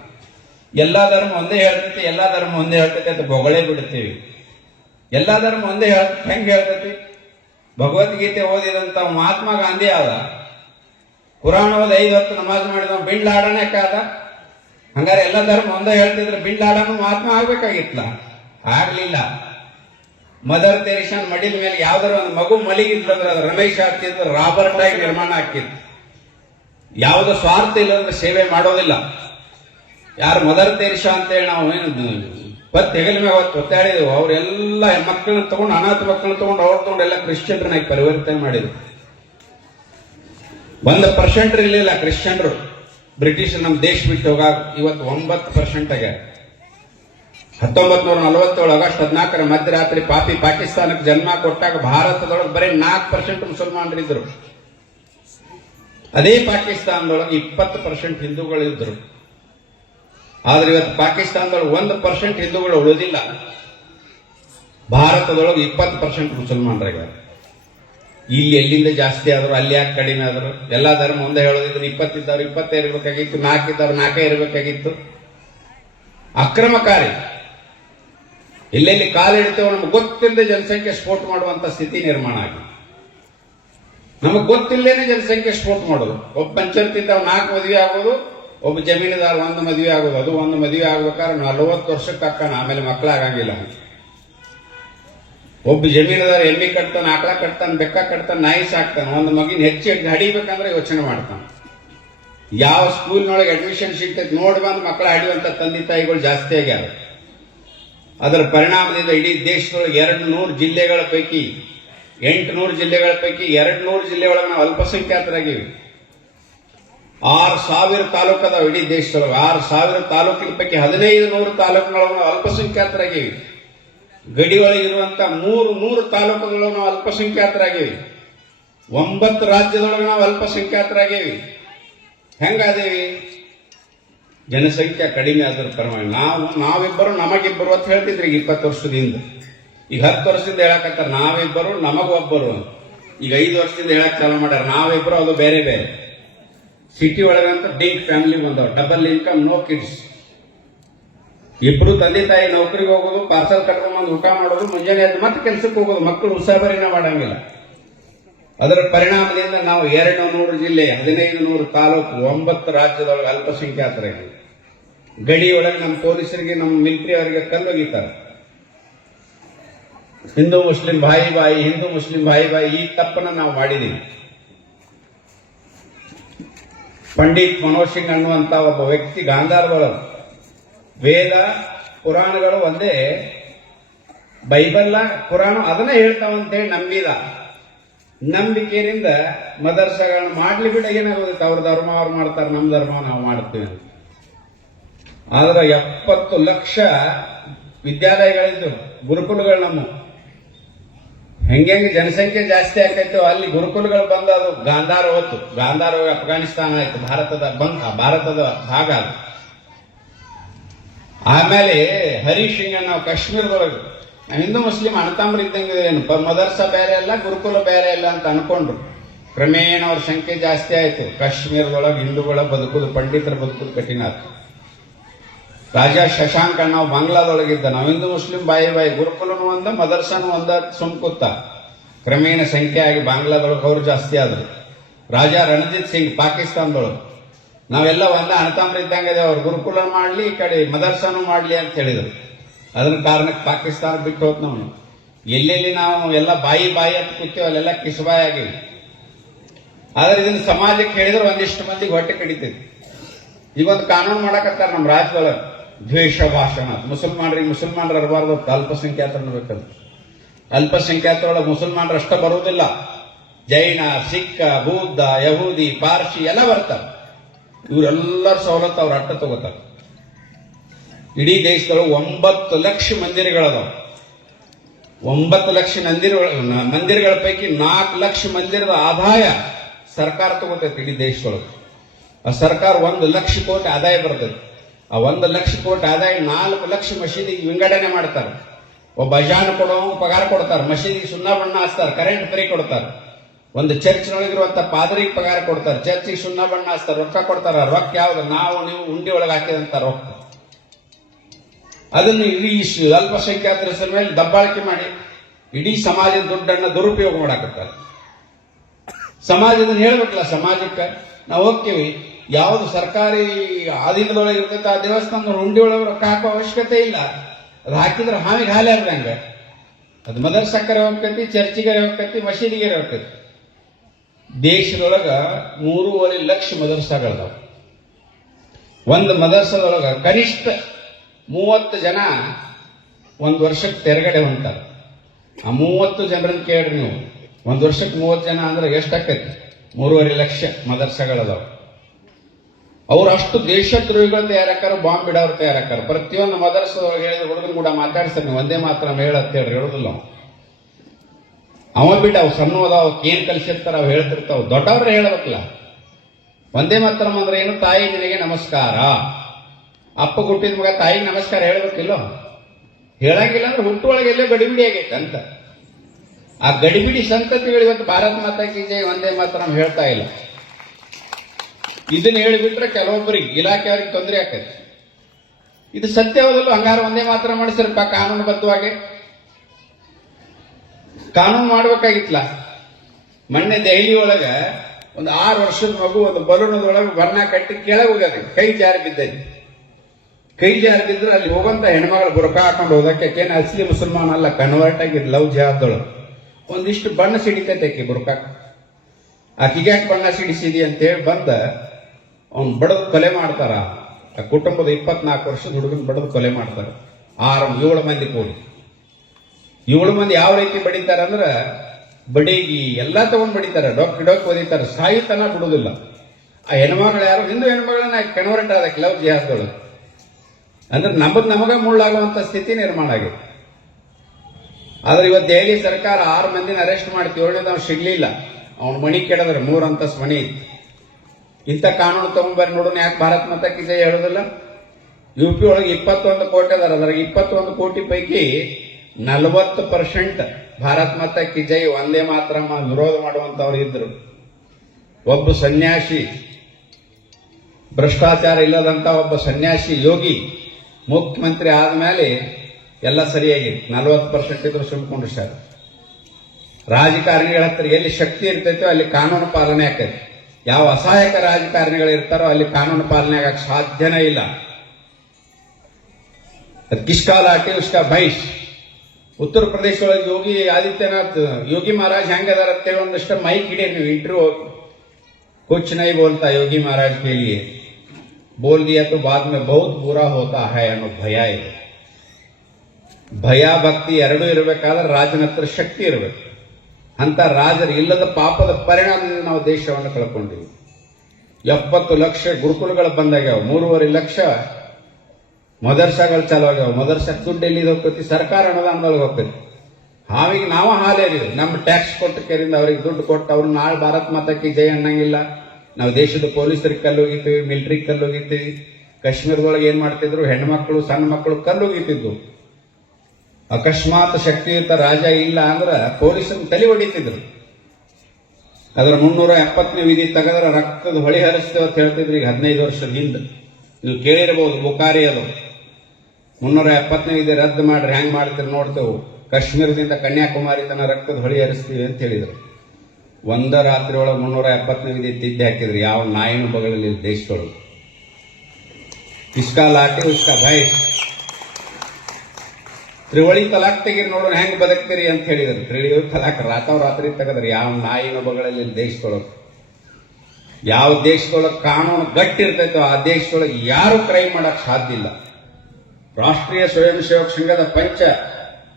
ಎಲ್ಲಾ ಧರ್ಮ ಒಂದೇ ಹೇಳ್ತೈತಿ, ಎಲ್ಲಾ ಧರ್ಮ ಒಂದೇ ಹೇಳ್ತೈತಿ ಅಂತ ಬೊಗಳೇ ಬಿಡ್ತೀವಿ. ಎಲ್ಲಾ ಧರ್ಮ ಒಂದೇ ಹೆಂಗ್ ಹೇಳ್ತೈತಿ? ಭಗವದ್ಗೀತೆ ಓದಿದಂತ ಮಹಾತ್ಮ ಗಾಂಧಿ ಆದ, ಪುರಾಣ ಓದಿ 5 ಹೊತ್ತು ನಮಾಜ್ ಮಾಡಿದ ಬಿಲ್ ಆಡಣೆ ಆದ. ಹಂಗಾರೆ ಎಲ್ಲ ಧರ್ಮ ಒಂದೇ ಹೇಳ್ತಿದ್ರೆ ಬಿಲ್ ಆಡನು ಮಹಾತ್ಮ ಆಗ್ಬೇಕಾಗಿತ್ತಲ್ಲ, ಆಗ್ಲಿಲ್ಲ. ಮದರ್ ತೆರೇಸಾ ಮಡಿಲ ಮೇಲೆ ಯಾವ್ದಾರ ಒಂದು ಮಗು ಮಲಗಿದ್ರೆ ಅದು ರಮೇಶ್ ಆಗ್ತಿದ್ರು, ರಾಬರ್ಟ್ ಆಗಿ ನಿರ್ಮಾಣ ಆಗ್ತಿತ್ತು. ಯಾವ್ದು ಸ್ವಾರ್ಥ ಇಲ್ಲದ್ರೆ ಸೇವೆ ಮಾಡೋದಿಲ್ಲ. ಯಾರು ಮದರ್ ತೆರೇಸಾ ಅಂತೇಳಿ ನಾವು ಏನು ಹೆಗಲ ಮೇಲೆ ಒತ್ತಾಡಿದೆವು, ಅವರೆಲ್ಲ ಮಕ್ಕಳನ್ನ ತಗೊಂಡು, ಅನಾಥ ಮಕ್ಕಳನ್ನ ತಗೊಂಡು, ಅವ್ರು ತಗೊಂಡು ಎಲ್ಲ ಕ್ರಿಶ್ಚಿಯನ್ರನ್ನಾಗಿ ಪರಿವರ್ತನೆ ಮಾಡಿದ್ರು. 1% ಇರಲಿಲ್ಲ ಕ್ರಿಶ್ಚಿಯನ್ರು ಬ್ರಿಟಿಷ್ ನಮ್ಮ ದೇಶ ಬಿಟ್ಟು ಹೋಗಾಗ. ಇವತ್ತು 9% ಆಗ್ಯಾರ. 1947 ಆಗಸ್ಟ್ 14 ಮಧ್ಯರಾತ್ರಿ ಪಾಪಿ ಪಾಕಿಸ್ತಾನಕ್ಕೆ ಜನ್ಮ ಕೊಟ್ಟಾಗ ಭಾರತದೊಳಗೆ ಬರೀ 4% ಮುಸಲ್ಮಾನರಿದ್ರು. ಅದೇ ಪಾಕಿಸ್ತಾನದೊಳಗೆ 20% ಹಿಂದೂಗಳಿದ್ರು. ಆದ್ರೆ ಇವತ್ತು ಪಾಕಿಸ್ತಾನದೊಳಗೆ 1% ಹಿಂದೂಗಳು ಉಳಿದಿಲ್ಲ. ಭಾರತದೊಳಗೆ 20% ಮುಸಲ್ಮಾನರಾಗ್ಯಾರ. ಇಲ್ಲಿ ಎಲ್ಲಿಂದ ಜಾಸ್ತಿ ಆದ್ರು ಅಲ್ಲಿ ಯಾಕೆ ಕಡಿಮೆ ಆದ್ರು? ಎಲ್ಲಾ ಧರ್ಮ ಮುಂದೆ ಹೇಳೋದಿದ್ರು 20 ಇದ್ದವ್ರು 20 ಇರಬೇಕಾಗಿತ್ತು, 4 ಇದ್ದವ್ರು 4 ಇರಬೇಕಾಗಿತ್ತು. ಅಕ್ರಮಕಾರಿ. ಎಲ್ಲೆಲ್ಲಿ ಕಾಲಿಡ್ತೇವೆ ನಮ್ಗೆ ಗೊತ್ತಿಲ್ಲದೆ ಜನಸಂಖ್ಯೆ ಸ್ಫೋಟ ಮಾಡುವಂತ ಸ್ಥಿತಿ ನಿರ್ಮಾಣ ಆಗಿದೆ. ನಮಗ್ ಗೊತ್ತಿಲ್ಲದೇನೆ ಜನಸಂಖ್ಯೆ ಸ್ಫೋಟ ಮಾಡೋದು. ಒಬ್ಬ ಪಂಚಾಯತ್ 4 ಮದುವೆ ಆಗೋದು, ಒಬ್ಬ ಜಮೀನುದಾರ 1 ಮದುವೆ ಆಗೋದು. ಅದು 1 ಮದುವೆ ಆಗ್ಬೇಕಾದ್ರೆ 40 ವರ್ಷಕ್ಕೆ ಅಕ್ಕನ, ಆಮೇಲೆ ಮಕ್ಕಳಾಗಂಗಿಲ್ಲ. ಒಬ್ಬ ಜಮೀನುದಾರ ಎಮ್ಮಿ ಕಟ್ತಾನೆ, ಆಕಳ ಕಟ್ತಾನೆ, ಬೆಕ್ಕ ಕಟ್ತಾನೆ, ನಾಯಿ ಸಾಕ್ತಾನೆ. ಒಂದು ಮಗಿನ ಹೆಚ್ಚು ಹಡಿಬೇಕಂದ್ರೆ ಯೋಚನೆ ಮಾಡ್ತಾನೆ. ಯಾವ ಸ್ಕೂಲ್ನೊಳಗೆ ಅಡ್ಮಿಷನ್ ಸಿಗ್ತೈತೆ ನೋಡಿ ಬಂದು ಮಕ್ಕಳ ಹಡಿಯುವಂತ ತಂದೆ ತಾಯಿಗಳು ಜಾಸ್ತಿ ಆಗ್ಯಾರ. ಅದರ ಪರಿಣಾಮದಿಂದ ಇಡೀ ದೇಶದೊಳಗೆ 200 ಜಿಲ್ಲೆಗಳ ಪೈಕಿ 800 ಜಿಲ್ಲೆಗಳ ಪೈಕಿ 200 ಜಿಲ್ಲೆ ಒಳಗೆ ನಾವು ಅಲ್ಪಸಂಖ್ಯಾತರಾಗಿವಿ. 6000 ತಾಲೂಕು ಅದಾವ ಇಡೀ ದೇಶದೊಳಗೆ. 6000 ತಾಲೂಕಿನ ಪೈಕಿ 1500 ತಾಲೂಕುಗಳೊಳಗೆ ನಾವು ಅಲ್ಪಸಂಖ್ಯಾತರಾಗಿವಿ. ಗಡಿ ಒಳಗಿರುವಂತ 300 ತಾಲೂಕುಗಳು ನಾವು ಅಲ್ಪಸಂಖ್ಯಾತರಾಗಿವಿ. 9 ರಾಜ್ಯದೊಳಗೆ ನಾವು ಅಲ್ಪಸಂಖ್ಯಾತರಾಗಿವಿ. ಹೆಂಗಾದೇವಿ? ಜನಸಂಖ್ಯೆ ಕಡಿಮೆ ಆದ್ರ ಪರವಾಗಿ ನಾವಿಬ್ಬರು ನಮಗಿಬ್ಬರು ಅಂತ ಹೇಳ್ತಿದ್ರಿ ಈಗ 20 ವರ್ಷದಿಂದ. ಈಗ 10 ವರ್ಷದಿಂದ ಹೇಳಕತ್ತಾರ ನಾವಿಬ್ಬರು ನಮಗೊಬ್ಬರು ಅಂತ. ಈಗ 5 ವರ್ಷದಿಂದ ಹೇಳಕ್ ಚಾಲು ಮಾಡ್ಯಾರ ನಾವಿಬ್ಬರು, ಅದು ಬೇರೆ ಬೇರೆ. ಸಿಟಿ ಒಳಗಂತ ಬಿಗ್ ಫ್ಯಾಮಿಲಿ ಬಂದವ, ಡಬಲ್ ಇನ್ಕಮ್, ನೋ ಕಿಡ್ಸ್. ಇಬ್ರು ತಂದೆ ತಾಯಿ ನೌಕರಿಗೆ ಹೋಗೋದು, ಪಾರ್ಸಲ್ ಕಟ್ಕೊಂಡ್ಬಂದು ಊಟ ಮಾಡೋದು, ಮುಂಜಾನೆ ಎದ್ದು ಮತ್ತೆ ಕೆಲ್ಸಕ್ಕೆ ಹೋಗೋದು. ಮಕ್ಕಳು ಉಸಾಬರಿನ ಮಾಡಂಗಿಲ್ಲ. ಅದರ ಪರಿಣಾಮದಿಂದ ನಾವು 200 ಜಿಲ್ಲೆ, 1500 ತಾಲೂಕು, 9 ರಾಜ್ಯದೊಳಗೆ ಅಲ್ಪಸಂಖ್ಯಾತರಾಗಿ. ಗಡಿ ಒಳಗೆ ನಮ್ಮ ಪೊಲೀಸರಿಗೆ, ನಮ್ಮ ಮಿಲಿಟರಿ ಅವರಿಗೆ ಕಲ್ಲೊಗಿತಾರೆ. ಹಿಂದೂ ಮುಸ್ಲಿಂ ಭಾಯಿ ಬಾಯಿ, ಹಿಂದೂ ಮುಸ್ಲಿಂ ಭಾಯಿ ಬಾಯಿ, ಈ ತಪ್ಪನ್ನ ನಾವು ಮಾಡಿದೀವಿ. ಪಂಡಿತ್ ಮನೋಜ್ ಸಿಂಗ್ ಅನ್ನುವಂತ ಒಬ್ಬ ವ್ಯಕ್ತಿ ಗಾಂಧಾರದೊಳಗೆ ವೇದ ಪುರಾಣಗಳು ಒಂದೇ, ಬೈಬಲ್ ಪುರಾಣ ಅದನ್ನೇ ಹೇಳ್ತಾವಂತೇಳಿ ನಂಬಿದ. ನಂಬಿಕೆಯಿಂದ ಮದರ್ಸಗಳನ್ನ ಮಾಡ್ಲಿ ಬಿಡ, ಏನಾಗೋದಿತ್ತು, ಅವ್ರ ಧರ್ಮ ಅವ್ರು ಮಾಡ್ತಾರೆ, ನಮ್ಮ ಧರ್ಮ ನಾವು ಮಾಡ್ತೀವಿ. ಆದ್ರೆ 70 ಲಕ್ಷ ವಿದ್ಯಾಲಯಗಳಿದ್ದು, ಗುರುಕುಲಗಳು. ನಮ್ಮ ಹೆಂಗೆ ಜನಸಂಖ್ಯೆ ಜಾಸ್ತಿ ಆಕೈತೋ ಅಲ್ಲಿ ಗುರುಕುಲಗಳು ಬಂದು ಅದು ಗಾಂಧಾರ ಹೊತ್ತು. ಗಾಂಧಾರ ಅಫ್ಘಾನಿಸ್ತಾನ ಆಯ್ತು, ಭಾರತದ ಭಾಗ ಅದು. ಆಮೇಲೆ ಹರೀಶ್ ಸಿಂಗ್ ನಾವು ಕಾಶ್ಮೀರದೊಳಗೆ ಹಿಂದೂ ಮುಸ್ಲಿಂ ಅಣತಾಮ್ರ ಇದ್ದಂಗೆ ಏನು, ಮದರ್ಸ ಬೇರೆ ಅಲ್ಲ, ಗುರುಕುಲ ಬೇರೆ ಇಲ್ಲ ಅಂತ ಅನ್ಕೊಂಡ್ರು. ಕ್ರಮೇಣ ಅವ್ರ ಸಂಖ್ಯೆ ಜಾಸ್ತಿ ಆಯ್ತು. ಕಾಶ್ಮೀರದೊಳಗೆ ಹಿಂದೂಗಳ ಬದುಕುದು, ಪಂಡಿತರ ಬದುಕುದು ಕಠಿಣ ಆಯ್ತು. ರಾಜಾ ಶಶಾಂಕ ನಾವು ಬಾಂಗ್ಲಾದೊಳಗಿದ್ದ, ನಾವು ಹಿಂದೂ ಮುಸ್ಲಿಂ ಬಾಯಿ ಬಾಯಿ, ಗುರುಕುಲನು ಒಂದ, ಮದರ್ಸನು ಒಂದ ಸುಮ್ಕುತ್ತ. ಕ್ರಮೇಣ ಸಂಖ್ಯೆ ಆಗಿ ಬಾಂಗ್ಲಾದೊಳಗೆ ಅವರು ಜಾಸ್ತಿ ಆದ್ರು. ರಾಜಾ ರಣಜಿತ್ ಸಿಂಗ್ ಪಾಕಿಸ್ತಾನದೊಳಗೆ, ನಾವೆಲ್ಲ ಒಂದ ಅಣತಾಮ್ರ ಇದ್ದಂಗೆ ಅವ್ರು ಗುರುಕುಲ ಮಾಡ್ಲಿ, ಈ ಕಡೆ ಮದರ್ಸನು ಮಾಡ್ಲಿ ಅಂತ ಹೇಳಿದ್ರು. ಅದನ್ನ ಕಾರಣಕ್ಕೆ ಪಾಕಿಸ್ತಾನ ಬಿಟ್ಟು ಹೋದ್ ನಾವು. ಎಲ್ಲೆಲ್ಲಿ ನಾವು ಎಲ್ಲ ಬಾಯಿ ಬಾಯಿ ಅಂತ ಕೂತೀವಿ ಅಲ್ಲೆಲ್ಲ ಕಿಸ್ಬಾಯಿ ಆಗಿವಿ. ಆದ್ರೆ ಇದನ್ನ ಸಮಾಜಕ್ಕೆ ಹೇಳಿದ್ರೆ ಒಂದಿಷ್ಟು ಮಂದಿಗೆ ಹೊಟ್ಟೆ ಕಡಿತೈತಿ. ಈಗ ಒಂದು ಕಾನೂನು ಮಾಡಕತ್ತಾರ ನಮ್ಮ ರಾಜ್ಯದೊಳಗೆ, ದ್ವೇಷ ಭಾಷಣ. ಮುಸಲ್ಮಾನರು ಇರಬಾರ್ದು, ಅಲ್ಪಸಂಖ್ಯಾತರನ್ನ ಬೇಕಂತ. ಅಲ್ಪಸಂಖ್ಯಾತರೊಳಗೆ ಮುಸಲ್ಮಾನರು ಅಷ್ಟ ಬರುವುದಿಲ್ಲ, ಜೈನ, ಸಿಖ್, ಬೌದ್ಧ, ಯಹೂದಿ, ಪಾರ್ಸಿ ಎಲ್ಲ ಬರ್ತಾರೆ. ಇವರೆಲ್ಲರ ಸವಲತ್ತು ಅವ್ರ ಅಟ್ಟ ತಗೋತಾರೆ. ಇಡೀ ದೇಶದೊಳಗೆ 9 ಲಕ್ಷ ಮಂದಿರಗಳದಾವ. 9 ಲಕ್ಷ ಮಂದಿರಗಳ ಪೈಕಿ 4 ಲಕ್ಷ ಮಂದಿರದ ಆದಾಯ ಸರ್ಕಾರ ತಗೋತೈತಿ ಇಡೀ ದೇಶದೊಳಗೆ. ಆ ಸರ್ಕಾರ 1 ಲಕ್ಷ ಕೋಟಿ ಆದಾಯ ಬರ್ತದೆ. ಆ 1 ಲಕ್ಷ ಕೋಟಿ ಆದಾಯ 4 ಲಕ್ಷ ಮಸೀದಿಗೆ ವಿಂಗಡಣೆ ಮಾಡ್ತಾರೆ. ಒಬ್ಬ ಅಜಾನ್ ಕೊಡೋ ಪಗಾರ ಕೊಡ್ತಾರೆ, ಮಸೀದಿಗೆ ಸುಣ್ಣ ಬಣ್ಣ ಹಚ್ತಾರೆ, ಕರೆಂಟ್ ಫ್ರೀ ಕೊಡ್ತಾರೆ. ಒಂದು ಚರ್ಚ್ನೊಳಗಿರುವಂತ ಪಾದರಿಗೆ ಪಗಾರ ಕೊಡ್ತಾರೆ, ಚರ್ಚಿಗೆ ಸುಣ್ಣ ಬಣ್ಣ ಹಚ್ತಾರೆ, ರೊಕ್ಕ ಕೊಡ್ತಾರೆ. ರೊಕ್ಕ ಯಾವ್ದು? ನಾವು ನೀವು ಉಂಡಿ ಒಳಗೆ ಹಾಕಿದಂತ ರೊಕ್ಕ. ಅದನ್ನು ಇಡೀ ಅಲ್ಪಸಂಖ್ಯಾತರ ಹೆಸರ ಮೇಲೆ ದಬ್ಬಾಳಿಕೆ ಮಾಡಿ ಇಡೀ ಸಮಾಜದ ದುಡ್ಡನ್ನ ದುರುಪಯೋಗ ಮಾಡಾಕತ್ತಾರೆ. ಸಮಾಜದನ್ನ ಹೇಳ್ಬೇಕಲ್ಲ, ಸಮಾಜಕ್ಕೆ ನಾವು ಹೋಗ್ತೀವಿ, ಯಾವ್ದು ಸರ್ಕಾರಿ ಆಧೀನದೊಳಗೆ ಇರ್ತೈತೆ ಆ ದೇವಸ್ಥಾನದ ಹುಂಡಿ ಒಳಗೆ ರೊಕ್ಕ ಹಾಕೋ ಅವಶ್ಯಕತೆ ಇಲ್ಲ. ಅದು ಹಾಕಿದ್ರೆ ಹಾವಿಗೆ ಹಾಲೆ ಇರ್ದಂಗ. ಅದು ಮದರ್ಸಕ್ಕರೆ ಹೋಗ್ತೈತಿ, ಚರ್ಚಿಗೆ ಹೋಗ್ತೈತಿ, ಮಸೀದಿಗೆ ಹೋಗ್ತೈತಿ. ದೇಶದೊಳಗ 3.5 ಲಕ್ಷ ಮದರ್ಸಗಳದಾವ. ಒಂದು ಮದರ್ಸದೊಳಗ ಕನಿಷ್ಠ 30 ಜನ ಒಂದು ವರ್ಷಕ್ಕೆ ತೆರಗಡೆ ಹೊಂಟಾರ. ಆ 30 ಜನರನ್ನ ಕೇಳ್ರಿ ನೀವು, ಒಂದು ವರ್ಷಕ್ಕೆ 30 ಜನ ಅಂದ್ರೆ ಎಷ್ಟಾಕೈತಿ? 3.5 ಲಕ್ಷ ಮದರ್ಸಗಳದಾವ. ಅವ್ರು ಅಷ್ಟು ದೇಶದ್ರೋಹಿಗಳು ತಯಾರಾಕಾರ, ಬಾಂಬ್ ಬಿಡೋರು ತಯಾರಾಕಾರ. ಪ್ರತಿಯೊಂದು ಮದರ್ಸದೊಳಗೆ ಹೇಳಿದ ಹುಡುಗನ ಕೂಡ ಮಾತಾಡ್ತಾರೆ, ನೀವು ಒಂದೇ ಮಾತ್ರ ಹೇಳತ್ ಹೇಳ್ರಿ, ಹೇಳುದಿಲ್ಲ ಅವ ಬಿಟ್ಟು ಅವ್ ಸಣ್ಣದ ಅವಕ್ಕೆ ಏನ್ ಕಲಿಸಿರ್ತಾರ ಅವ್ ಹೇಳ್ತಿರ್ತಾವ. ದೊಡ್ಡವ್ರೆ ಹೇಳ್ಬೇಕಲ್ಲ. ಒಂದೇ ಮಾತ್ರ ಅಂದ್ರೆ ಏನು? ತಾಯಿ ನಿನಗೆ ನಮಸ್ಕಾರ. ಅಪ್ಪ ಹುಟ್ಟಿದ ಮಗ ತಾಯಿಗೆ ನಮಸ್ಕಾರ ಹೇಳ್ಬೇಕಿಲ್ಲೋ? ಹೇಳಂಗಿಲ್ಲ ಅಂದ್ರೆ ಹುಟ್ಟುವೊಳಗೆ ಎಲ್ಲೇ ಗಡಿಬಿಡಿ ಆಗೈತೆ ಅಂತ. ಆ ಗಡಿಬಿಡಿ ಸಂತತಿಗಳು ಇವತ್ತು ಭಾರತ ಮಾತಾ ಕಿ ಜೈ ಒಂದೇ ಮಾತ್ರ ನಾವು ಹೇಳ್ತಾ ಇಲ್ಲ. ಇದನ್ನ ಹೇಳಿಬಿಟ್ರೆ ಕೆಲವೊಬ್ಬರಿಗೆ ಇಲಾಖೆಯವ್ರಿಗೆ ತೊಂದರೆ ಆಗ್ತದೆ. ಇದು ಸತ್ಯವದಲ್ಲೂ ಹಂಗಾರ ಒಂದೇ ಮಾತ್ರ ಮಾಡಿಸಿರಪ್ಪ ಕಾನೂನುಬದ್ಧವಾಗಿ ಕಾನೂನು ಮಾಡ್ಬೇಕಾಗಿತ್ತಲ್ಲ. ಮೊನ್ನೆ ದೆಹಲಿ ಒಳಗ ಒಂದು 6 ವರ್ಷದ ಮಗು ಒಂದು ಬಲೂನದೊಳಗೆ ಬಣ್ಣ ಕಟ್ಟಿ ಕೆಳಗೆ ಹೋಗ್ಯದ, ಕೈ ಜಾರಿ ಬಿದ್ದೈತಿ. ಕೈ ಜಾರಿ ಬಿದ್ರೆ ಅಲ್ಲಿ ಹೋಗಂತ ಹೆಣ್ಮಗಳು ಬುರ್ಕ ಹಾಕೊಂಡು ಹೋದಕ್ಕೆ ಅಸ್ಲಿ ಮುಸಲ್ಮಾನ್ ಅಲ್ಲ, ಕನ್ವರ್ಟ್ ಆಗಿದ್ ಲವ್ ಜಿಹಾದೊಳಗೆ ಒಂದಿಷ್ಟು ಬಣ್ಣ ಸಿಡಿತೈತೆ ಆಕಿ ಬುರ್ಕಾಕ. ಆಕಿಗೆ ಯಾಕೆ ಬಣ್ಣ ಸಿಡಿಸಿದಿ ಅಂತೇಳಿ ಬಂದ ಅವ್ನು ಬಡದು ಕೊಲೆ ಮಾಡ್ತಾರ. ಆ ಕುಟುಂಬದ 24 ವರ್ಷದ ಹುಡುಗನ ಬಡದು ಕೊಲೆ ಮಾಡ್ತಾರ. 7 ಮಂದಿ ಕೂಡಿ 7 ಮಂದಿ ಯಾವ ರೀತಿ ಬಡಿತಾರ ಅಂದ್ರ ಬಡೀಗಿ ಎಲ್ಲಾ ತಗೊಂಡ್ ಬಡಿತಾರ, ಡೊಕ್ ಓದಿತಾರ, ಸಾಯುತನ ಬಿಡುದಿಲ್ಲ. ಆ ಹೆಣ್ಮಗಳು ಯಾರು ಹಿಂದೂ ಹೆಣ್ಮಗಳನ್ನ ಕನ್ವರ್ಟ್ ಆದಕ್ಕೆ ಲವ್ ಜಿಹಾದೊಳಗೆ. ಅಂದ್ರೆ ನಮಗ ಮುಳ್ಳಾಗುವಂತ ಸ್ಥಿತಿ ನಿರ್ಮಾಣ ಆಗಿದೆ. ಆದ್ರೆ ಇವತ್ತು ದೆಹಲಿ ಸರ್ಕಾರ 6 ಮಂದಿನ ಅರೆಸ್ಟ್ ಮಾಡ್ತಿ, 7ನೇದು ಅವ್ನು ಸಿಗ್ಲಿಲ್ಲ. ಅವ್ನ ಮಣಿ ಕೆಡದ್ರೆ 3 ಅಂತಸ್ತು ಮಣಿ ಇತ್ತು. ಇಂಥ ಕಾನೂನು ತಗೊಂಡ್ಬರ್ರಿ ನೋಡೋಣ, ಯಾಕೆ ಭಾರತ್ ಮಾತಾ ಕಿ ಜೈ ಹೇಳೋದಿಲ್ಲ? UP ಒಳಗೆ 21 ಕೋಟಿ ಅದಾರ. ಅದ್ರಾಗ 21 ಕೋಟಿ ಪೈಕಿ 40% ಭಾರತ್ ಮಾತಾ ಕಿ ಜೈ ಒಂದೇ ಮಾತ್ರ ವಿರೋಧ ಮಾಡುವಂತವ್ರು ಇದ್ರು. ಒಬ್ಬ ಸನ್ಯಾಸಿ, ಭ್ರಷ್ಟಾಚಾರ ಇಲ್ಲದಂತ ಒಬ್ಬ ಸನ್ಯಾಸಿ ಯೋಗಿ ಮುಖ್ಯಮಂತ್ರಿ ಆದ್ಮೇಲೆ ಎಲ್ಲ ಸರಿಯಾಗಿದೆ. 40% ಇದ್ರು ಸುಮ್ಕೊಂಡು ಸರ್. ರಾಜಕಾರಣಿಗಳ ಹತ್ರ ಎಲ್ಲಿ ಶಕ್ತಿ ಇರ್ತೈತೋ ಅಲ್ಲಿ ಕಾನೂನು ಪಾಲನೆ ಆಕೈತಿ. ಯಾವ ಅಸಹಾಯಕ ರಾಜಕಾರಣಿಗಳು ಇರ್ತಾರೋ ಅಲ್ಲಿ ಕಾನೂನು ಪಾಲನೆ ಆಗಕ್ಕೆ ಸಾಧ್ಯನೇ ಇಲ್ಲ. ಕಿಸ್ಕಾ ಲಾಠಿ ಉಸ್ಕಾ ಭೈಸ್. ಉತ್ತರ ಪ್ರದೇಶ ಒಳಗೆ ಯೋಗಿ ಆದಿತ್ಯನಾಥ್, ಯೋಗಿ ಮಹಾರಾಜ್ ಹೆಂಗದಾರ ಅಂತೇಳಿ ಒಂದಷ್ಟು ಮೈಕ್ ಹಿಡಿಯ ನೀವು ಇಂಟರ್ವ್ಯೂ, कुछ नहीं बोलता योगी महाराज के लिए, बोल दिया तो बाद में बहुत बुरा होता है ಅನ್ನೋ ಭಯ ಇದೆ. ಭಯ ಭಕ್ತಿ ಎರಡೂ ಇರಬೇಕಾದ್ರೆ ರಾಜನ ಹತ್ರ ಶಕ್ತಿ ಇರಬೇಕು. ಅಂತ ರಾಜರು ಇಲ್ಲದ ಪಾಪದ ಪರಿಣಾಮದಿಂದ ನಾವು ದೇಶವನ್ನು ಕಳ್ಕೊಂಡಿವಿ. 70 ಲಕ್ಷ ಗುರುಕುಲಗಳು ಬಂದಾಗ್ಯಾವ, 3.5 ಲಕ್ಷ ಮದರ್ಸಾಗಳು ಚಾಲು ಆಗ್ಯಾವ. ಮದರ್ಸಕ್ಕೆ ದುಡ್ಡು ಎಲ್ಲಿದು ಹೋಗ್ತೈತಿ? ಸರ್ಕಾರ ಅನುದಾನದೊಳಗೆ ಹೋಗ್ತೈತಿ. ಹಾವಿಗೆ ನಾವು ಹಾಲೇರಿದ್ವಿ, ನಮ್ಮ ಟ್ಯಾಕ್ಸ್ ಕೊಟ್ಟ ಕೇರಿಂದ ಅವ್ರಿಗೆ ದುಡ್ಡು ಕೊಟ್ಟು ಅವ್ರು ನಾಳೆ ಭಾರತ್ ಮಾತಾ ಕಿ ಜೈ ಅನ್ನಂಗಿಲ್ಲ. ನಾವು ದೇಶದ ಪೊಲೀಸರಿಗೆ ಕಲ್ಲೋಗಿದ್ದೀವಿ, ಮಿಲಿಟರಿಗೆ ಕಲ್ಲೋಗಿದ್ದೀವಿ. ಕಾಶ್ಮೀರದೊಳಗೆ ಏನ್ ಮಾಡ್ತಿದ್ರು, ಹೆಣ್ಮಕ್ಳು ಸಣ್ಣ ಮಕ್ಕಳು ಕಲ್ಲೋಗಿತ್ತಿದ್ರು. ಅಕಸ್ಮಾತ್ ಶಕ್ತಿಯುತ ರಾಜ ಇಲ್ಲ ಅಂದ್ರೆ ಪೊಲೀಸರು ತಲೆ ಹೊಡಿತಿದ್ರು. ಅದರ 370ನೇ ವಿಧಿ ತೆಗೆದ್ರೆ ರಕ್ತದ ಹೊಳಿ ಹರಿಸ್ತೇವೆ ಅಂತ ಹೇಳ್ತಿದ್ರು. ಈಗ 15 ವರ್ಷದ ಹಿಂದೆ ನೀವು ಕೇಳಿರಬಹುದು, ಬುಕಾರಿ ಅದು 370ನೇ ವಿಧಿ ರದ್ದು ಮಾಡ್ರಿ, ಹೆಂಗ್ ಮಾಡ್ತೀರಿ ನೋಡ್ತೇವೆ. ಕಾಶ್ಮೀರದಿಂದ ಕನ್ಯಾಕುಮಾರಿ ತನ ರಕ್ತದ ಹೊಳಿ ಹರಿಸ್ತೀವಿ ಅಂತ ಹೇಳಿದ್ರು. ಒಂದ ರಾತ್ರಿ ಒಳಗೆ 370ನೇ ವಿಧಿ ತಿದ್ದಿ ಹಾಕಿದ್ರು. ಯಾವ ನಾಯಿನ ಬಗಳಲ್ಲಿ ದೇಶದೊಳಗೆ. ಇಸ್ಕಾ ಲಾಠಿ ಉಸ್ಕಾ ಭೈಸ್. ತ್ರಿವಳಿ ತಲಾಕ್ ತೆಗೀರಿ ನೋಡೋಣ ಹೆಂಗ್ ಬದುಕ್ತೀರಿ ಅಂತ ಹೇಳಿದ್ರು. ತ್ರಿವಳಿ ತಲಾಕ್ ರಾತ್ರಿ ತೆಗೆದ್ರಿ. ಯಾವ ನಾಯಿನ ಬಗಳಲ್ಲಿ ದೇಶದೊಳಗೆ. ಯಾವ ದೇಶದೊಳಗೆ ಕಾನೂನು ಗಟ್ಟಿ ಇರ್ತೈತೋ ಆ ದೇಶದೊಳಗೆ ಯಾರು ಕ್ರೈಮ್ ಮಾಡಕ್ ಸಾಧ್ಯ ಇಲ್ಲ. ರಾಷ್ಟ್ರೀಯ ಸ್ವಯಂ ಸೇವಕ ಸಂಘದ ಪಂಚ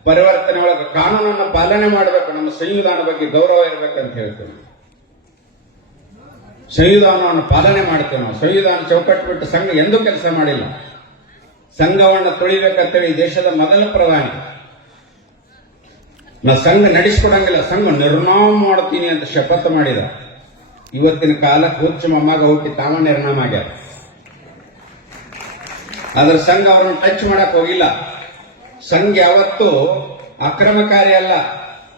ಪರಿವರ್ತನೆ ಒಳಗೆ ಕಾನೂನನ್ನು ಪಾಲನೆ ಮಾಡಬೇಕು. ನಮ್ಮ ಸಂವಿಧಾನ ಬಗ್ಗೆ ಗೌರವ ಇರಬೇಕಂತ ಹೇಳ್ತೇವೆ. ಸಂವಿಧಾನವನ್ನು ಪಾಲನೆ ಮಾಡ್ತೇವೆ ನಾವು. ಸಂವಿಧಾನ ಚೌಕಟ್ಟು ಬಿಟ್ಟು ಸಂಘ ಎಂದೂ ಕೆಲಸ ಮಾಡಿಲ್ಲ. ಸಂಘವನ್ನು ತುಳಿಬೇಕಂತೇಳಿ ದೇಶದ ಮೊದಲ ಪ್ರಧಾನಿ ನಾ ಸಂಘ ನಡೆಸಿಕೊಡಂಗಿಲ್ಲ, ಸಂಘ ನಿರ್ನಾಮ ಮಾಡ್ತೀನಿ ಅಂತ ಶಪಥ ಮಾಡಿದ. ಇವತ್ತಿನ ಕಾಲಕ್ಕೆ ಹುಚ್ಚು ಮೊಮ್ಮಗ ಹುಟ್ಟಿ ತಾವ ನಿರ್ನಾಮ ಆಗ್ಯಾರ. ಆದ್ರೆ ಸಂಘ ಅವರನ್ನು ಟಚ್ ಮಾಡಕ್ ಹೋಗಿಲ್ಲ. ಸಂಘ ಯಾವತ್ತೂ ಅಕ್ರಮಕಾರಿ ಅಲ್ಲ.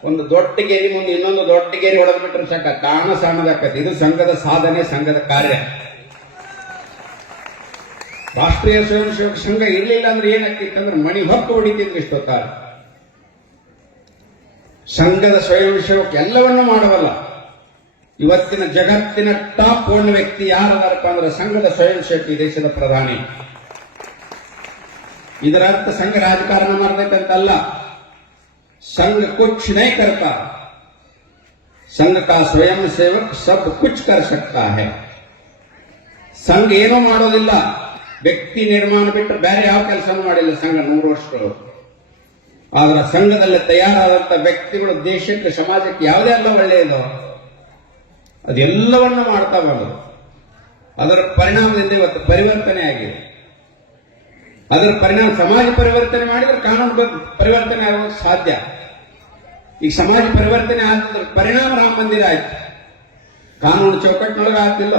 ಒಂದು ದೊಡ್ಡ ಗೆರಿ ಮುಂದೆ ಇನ್ನೊಂದು ದೊಡ್ಡ ಗೆರಿ ಹೊಡೆದು ಬಿಟ್ರೆ ಸಾಕ, ತಾಣ ಸಣ್ಣದಾಕತಿ. ಇದು ಸಂಘದ ಸಾಧನೆ, ಸಂಘದ ಕಾರ್ಯ. ರಾಷ್ಟ್ರೀಯ ಸ್ವಯಂ ಸೇವಕ ಸಂಘ ಇರಲಿಲ್ಲ ಅಂದ್ರೆ ಏನಾಗ್ತಿತ್ತಂದ್ರೆ ಮಣಿ ಹೊತ್ತು ಹೊಡಿತಿದ್ರು ಇಷ್ಟೊತ್ತಾರ. ಸಂಘದ ಸ್ವಯಂ ಸೇವಕ ಎಲ್ಲವನ್ನೂ ಮಾಡಬಲ್ಲ. ಇವತ್ತಿನ ಜಗತ್ತಿನ ಟಾಪ್ 1 ವ್ಯಕ್ತಿ ಯಾರದಾರಪ್ಪ ಅಂದ್ರೆ ಸಂಘದ ಸ್ವಯಂ ಸೇವಕ, ಈ ದೇಶದ ಪ್ರಧಾನಿ. ಇದರ ಅರ್ಥ ಸಂಘ ರಾಜಕಾರಣ ಮಾಡ್ಬೇಕಂತಲ್ಲ. संघ कुछ नहीं करता, संघ का स्वयं सेवक सब कुछ कर सकता है. ಸಂಘ ಏನೂ ಮಾಡೋದಿಲ್ಲ. ವ್ಯಕ್ತಿ ನಿರ್ಮಾಣ ಬಿಟ್ಟರೆ ಬೇರೆ ಯಾವ ಕೆಲಸನೂ ಮಾಡಿಲ್ಲ ಸಂಘ 100 ವರ್ಷಗಳು. ಆದ್ರೆ ಸಂಘದಲ್ಲಿ ತಯಾರಾದಂತ ವ್ಯಕ್ತಿಗಳು ದೇಶಕ್ಕೆ, ಸಮಾಜಕ್ಕೆ ಯಾವುದೇ ಅಲ್ಲ ಒಳ್ಳೆಯದು ಅದೆಲ್ಲವನ್ನು ಮಾಡ್ತಾ ಬಂದರು. ಅದರ ಪರಿಣಾಮದಿಂದ ಇವತ್ತು ಪರಿವರ್ತನೆ ಆಗಿದೆ. ಅದರ ಪರಿಣಾಮ ಸಮಾಜ ಪರಿವರ್ತನೆ ಮಾಡಿದ್ರೆ ಕಾನೂನು ಪರಿವರ್ತನೆ ಆಗೋದು ಸಾಧ್ಯ. ಈಗ ಸಮಾಜ ಪರಿವರ್ತನೆ ಆದ ಪರಿಣಾಮ ರಾಮ ಮಂದಿರ ಆಯ್ತು. ಕಾನೂನು ಚೌಕಟ್ಟಿನೊಳಗೆ ಆಗ್ತಿಲ್ಲ.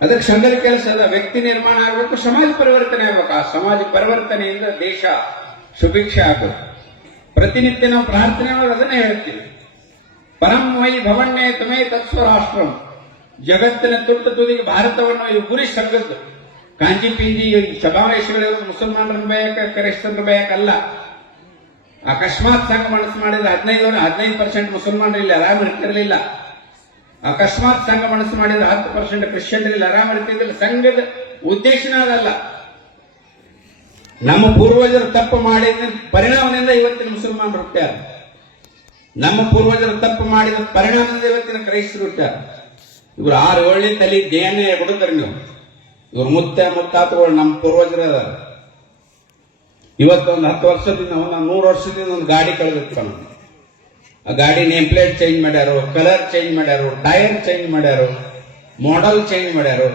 ಅದಕ್ಕೆ ಸಂಘದ ಕೆಲಸ ಅದ. ವ್ಯಕ್ತಿ ನಿರ್ಮಾಣ ಆಗಬೇಕು, ಸಮಾಜ ಪರಿವರ್ತನೆ ಆಗ್ಬೇಕು. ಆ ಸಮಾಜ ಪರಿವರ್ತನೆಯಿಂದ ದೇಶ ಸುಭಿಕ್ಷೆ ಆಗಬೇಕು. ಪ್ರತಿನಿತ್ಯ ನಾವು ಪ್ರಾರ್ಥನೆ ಮಾಡಿ ಅದನ್ನೇ ಹೇಳ್ತೀವಿ. ಪರಂ ವೈ ಭವನ್ನೇ ತಮೇ ತತ್ಸ್ವರಾಷ್ಟ್ರಂ. ಜಗತ್ತಿನ ತುಟ್ಟ ತುದಿಗೆ ಭಾರತವನ್ನು ಇದು ಗುರಿ ಸಂಗದ್ದು. ಕಾಂಜಿ ಪಿಂಜಿ ಸಮಾವೇಶಗಳಿರೋದು ಮುಸಲ್ಮಾನರನ್ನು ಬಯಕ ಕ್ರೈಸ್ತರನ್ನು ಬಯಕಲ್ಲ. ಅಕಸ್ಮಾತ್ ಸಂಘ ಮನಸ್ಸು ಮಾಡಿದ್ರೆ 15% ಮುಸಲ್ಮಾನರು ಇಲ್ಲಿ ಆರಾಮ ಇರ್ತಿರ್ಲಿಲ್ಲ. ಅಕಸ್ಮಾತ್ ಸಂಘ ಮನಸ್ಸು ಮಾಡಿದ್ರೆ 10% ಕ್ರಿಶ್ಚಿಯನ್ ಇಲ್ಲಿ ಆರಾಮ ಇರ್ತಿದ್ದಿಲ್ಲ. ಸಂಘದ ಉದ್ದೇಶನ ಅದಲ್ಲ. ನಮ್ಮ ಪೂರ್ವಜರು ತಪ್ಪು ಮಾಡಿದ ಪರಿಣಾಮದಿಂದ ಇವತ್ತಿನ ಮುಸಲ್ಮಾನರು ಹುಟ್ಟ್ಯಾರ. ನಮ್ಮ ಪೂರ್ವಜರು ತಪ್ಪು ಮಾಡಿದ ಪರಿಣಾಮದಿಂದ ಇವತ್ತಿನ ಕ್ರೈಸ್ತರು ಹುಟ್ಟ್ಯಾರ. ಇವ್ರು 6-7 ತಲೆ ದೇಹನೇ ಹುಡುಕರು ನೀವು. ಇವ್ರು ಮುತ್ತಾತುಗಳು ನಮ್ಮ ಪೂರ್ವಜರ ಅದಾರ. ಇವತ್ತೊಂದು 10 ವರ್ಷದಿಂದ 100 ವರ್ಷದಿಂದ ಒಂದು ಗಾಡಿ ಕಳೆದಿರ್ತಾನ. ಆ ಗಾಡಿ ನೇಮ್ ಪ್ಲೇಟ್ ಚೇಂಜ್ ಮಾಡ್ಯಾರು, ಕಲರ್ ಚೇಂಜ್ ಮಾಡ್ಯಾರು, ಟೈರ್ ಚೇಂಜ್ ಮಾಡ್ಯಾರು, ಮಾಡೆಲ್ ಚೇಂಜ್ ಮಾಡ್ಯಾರು,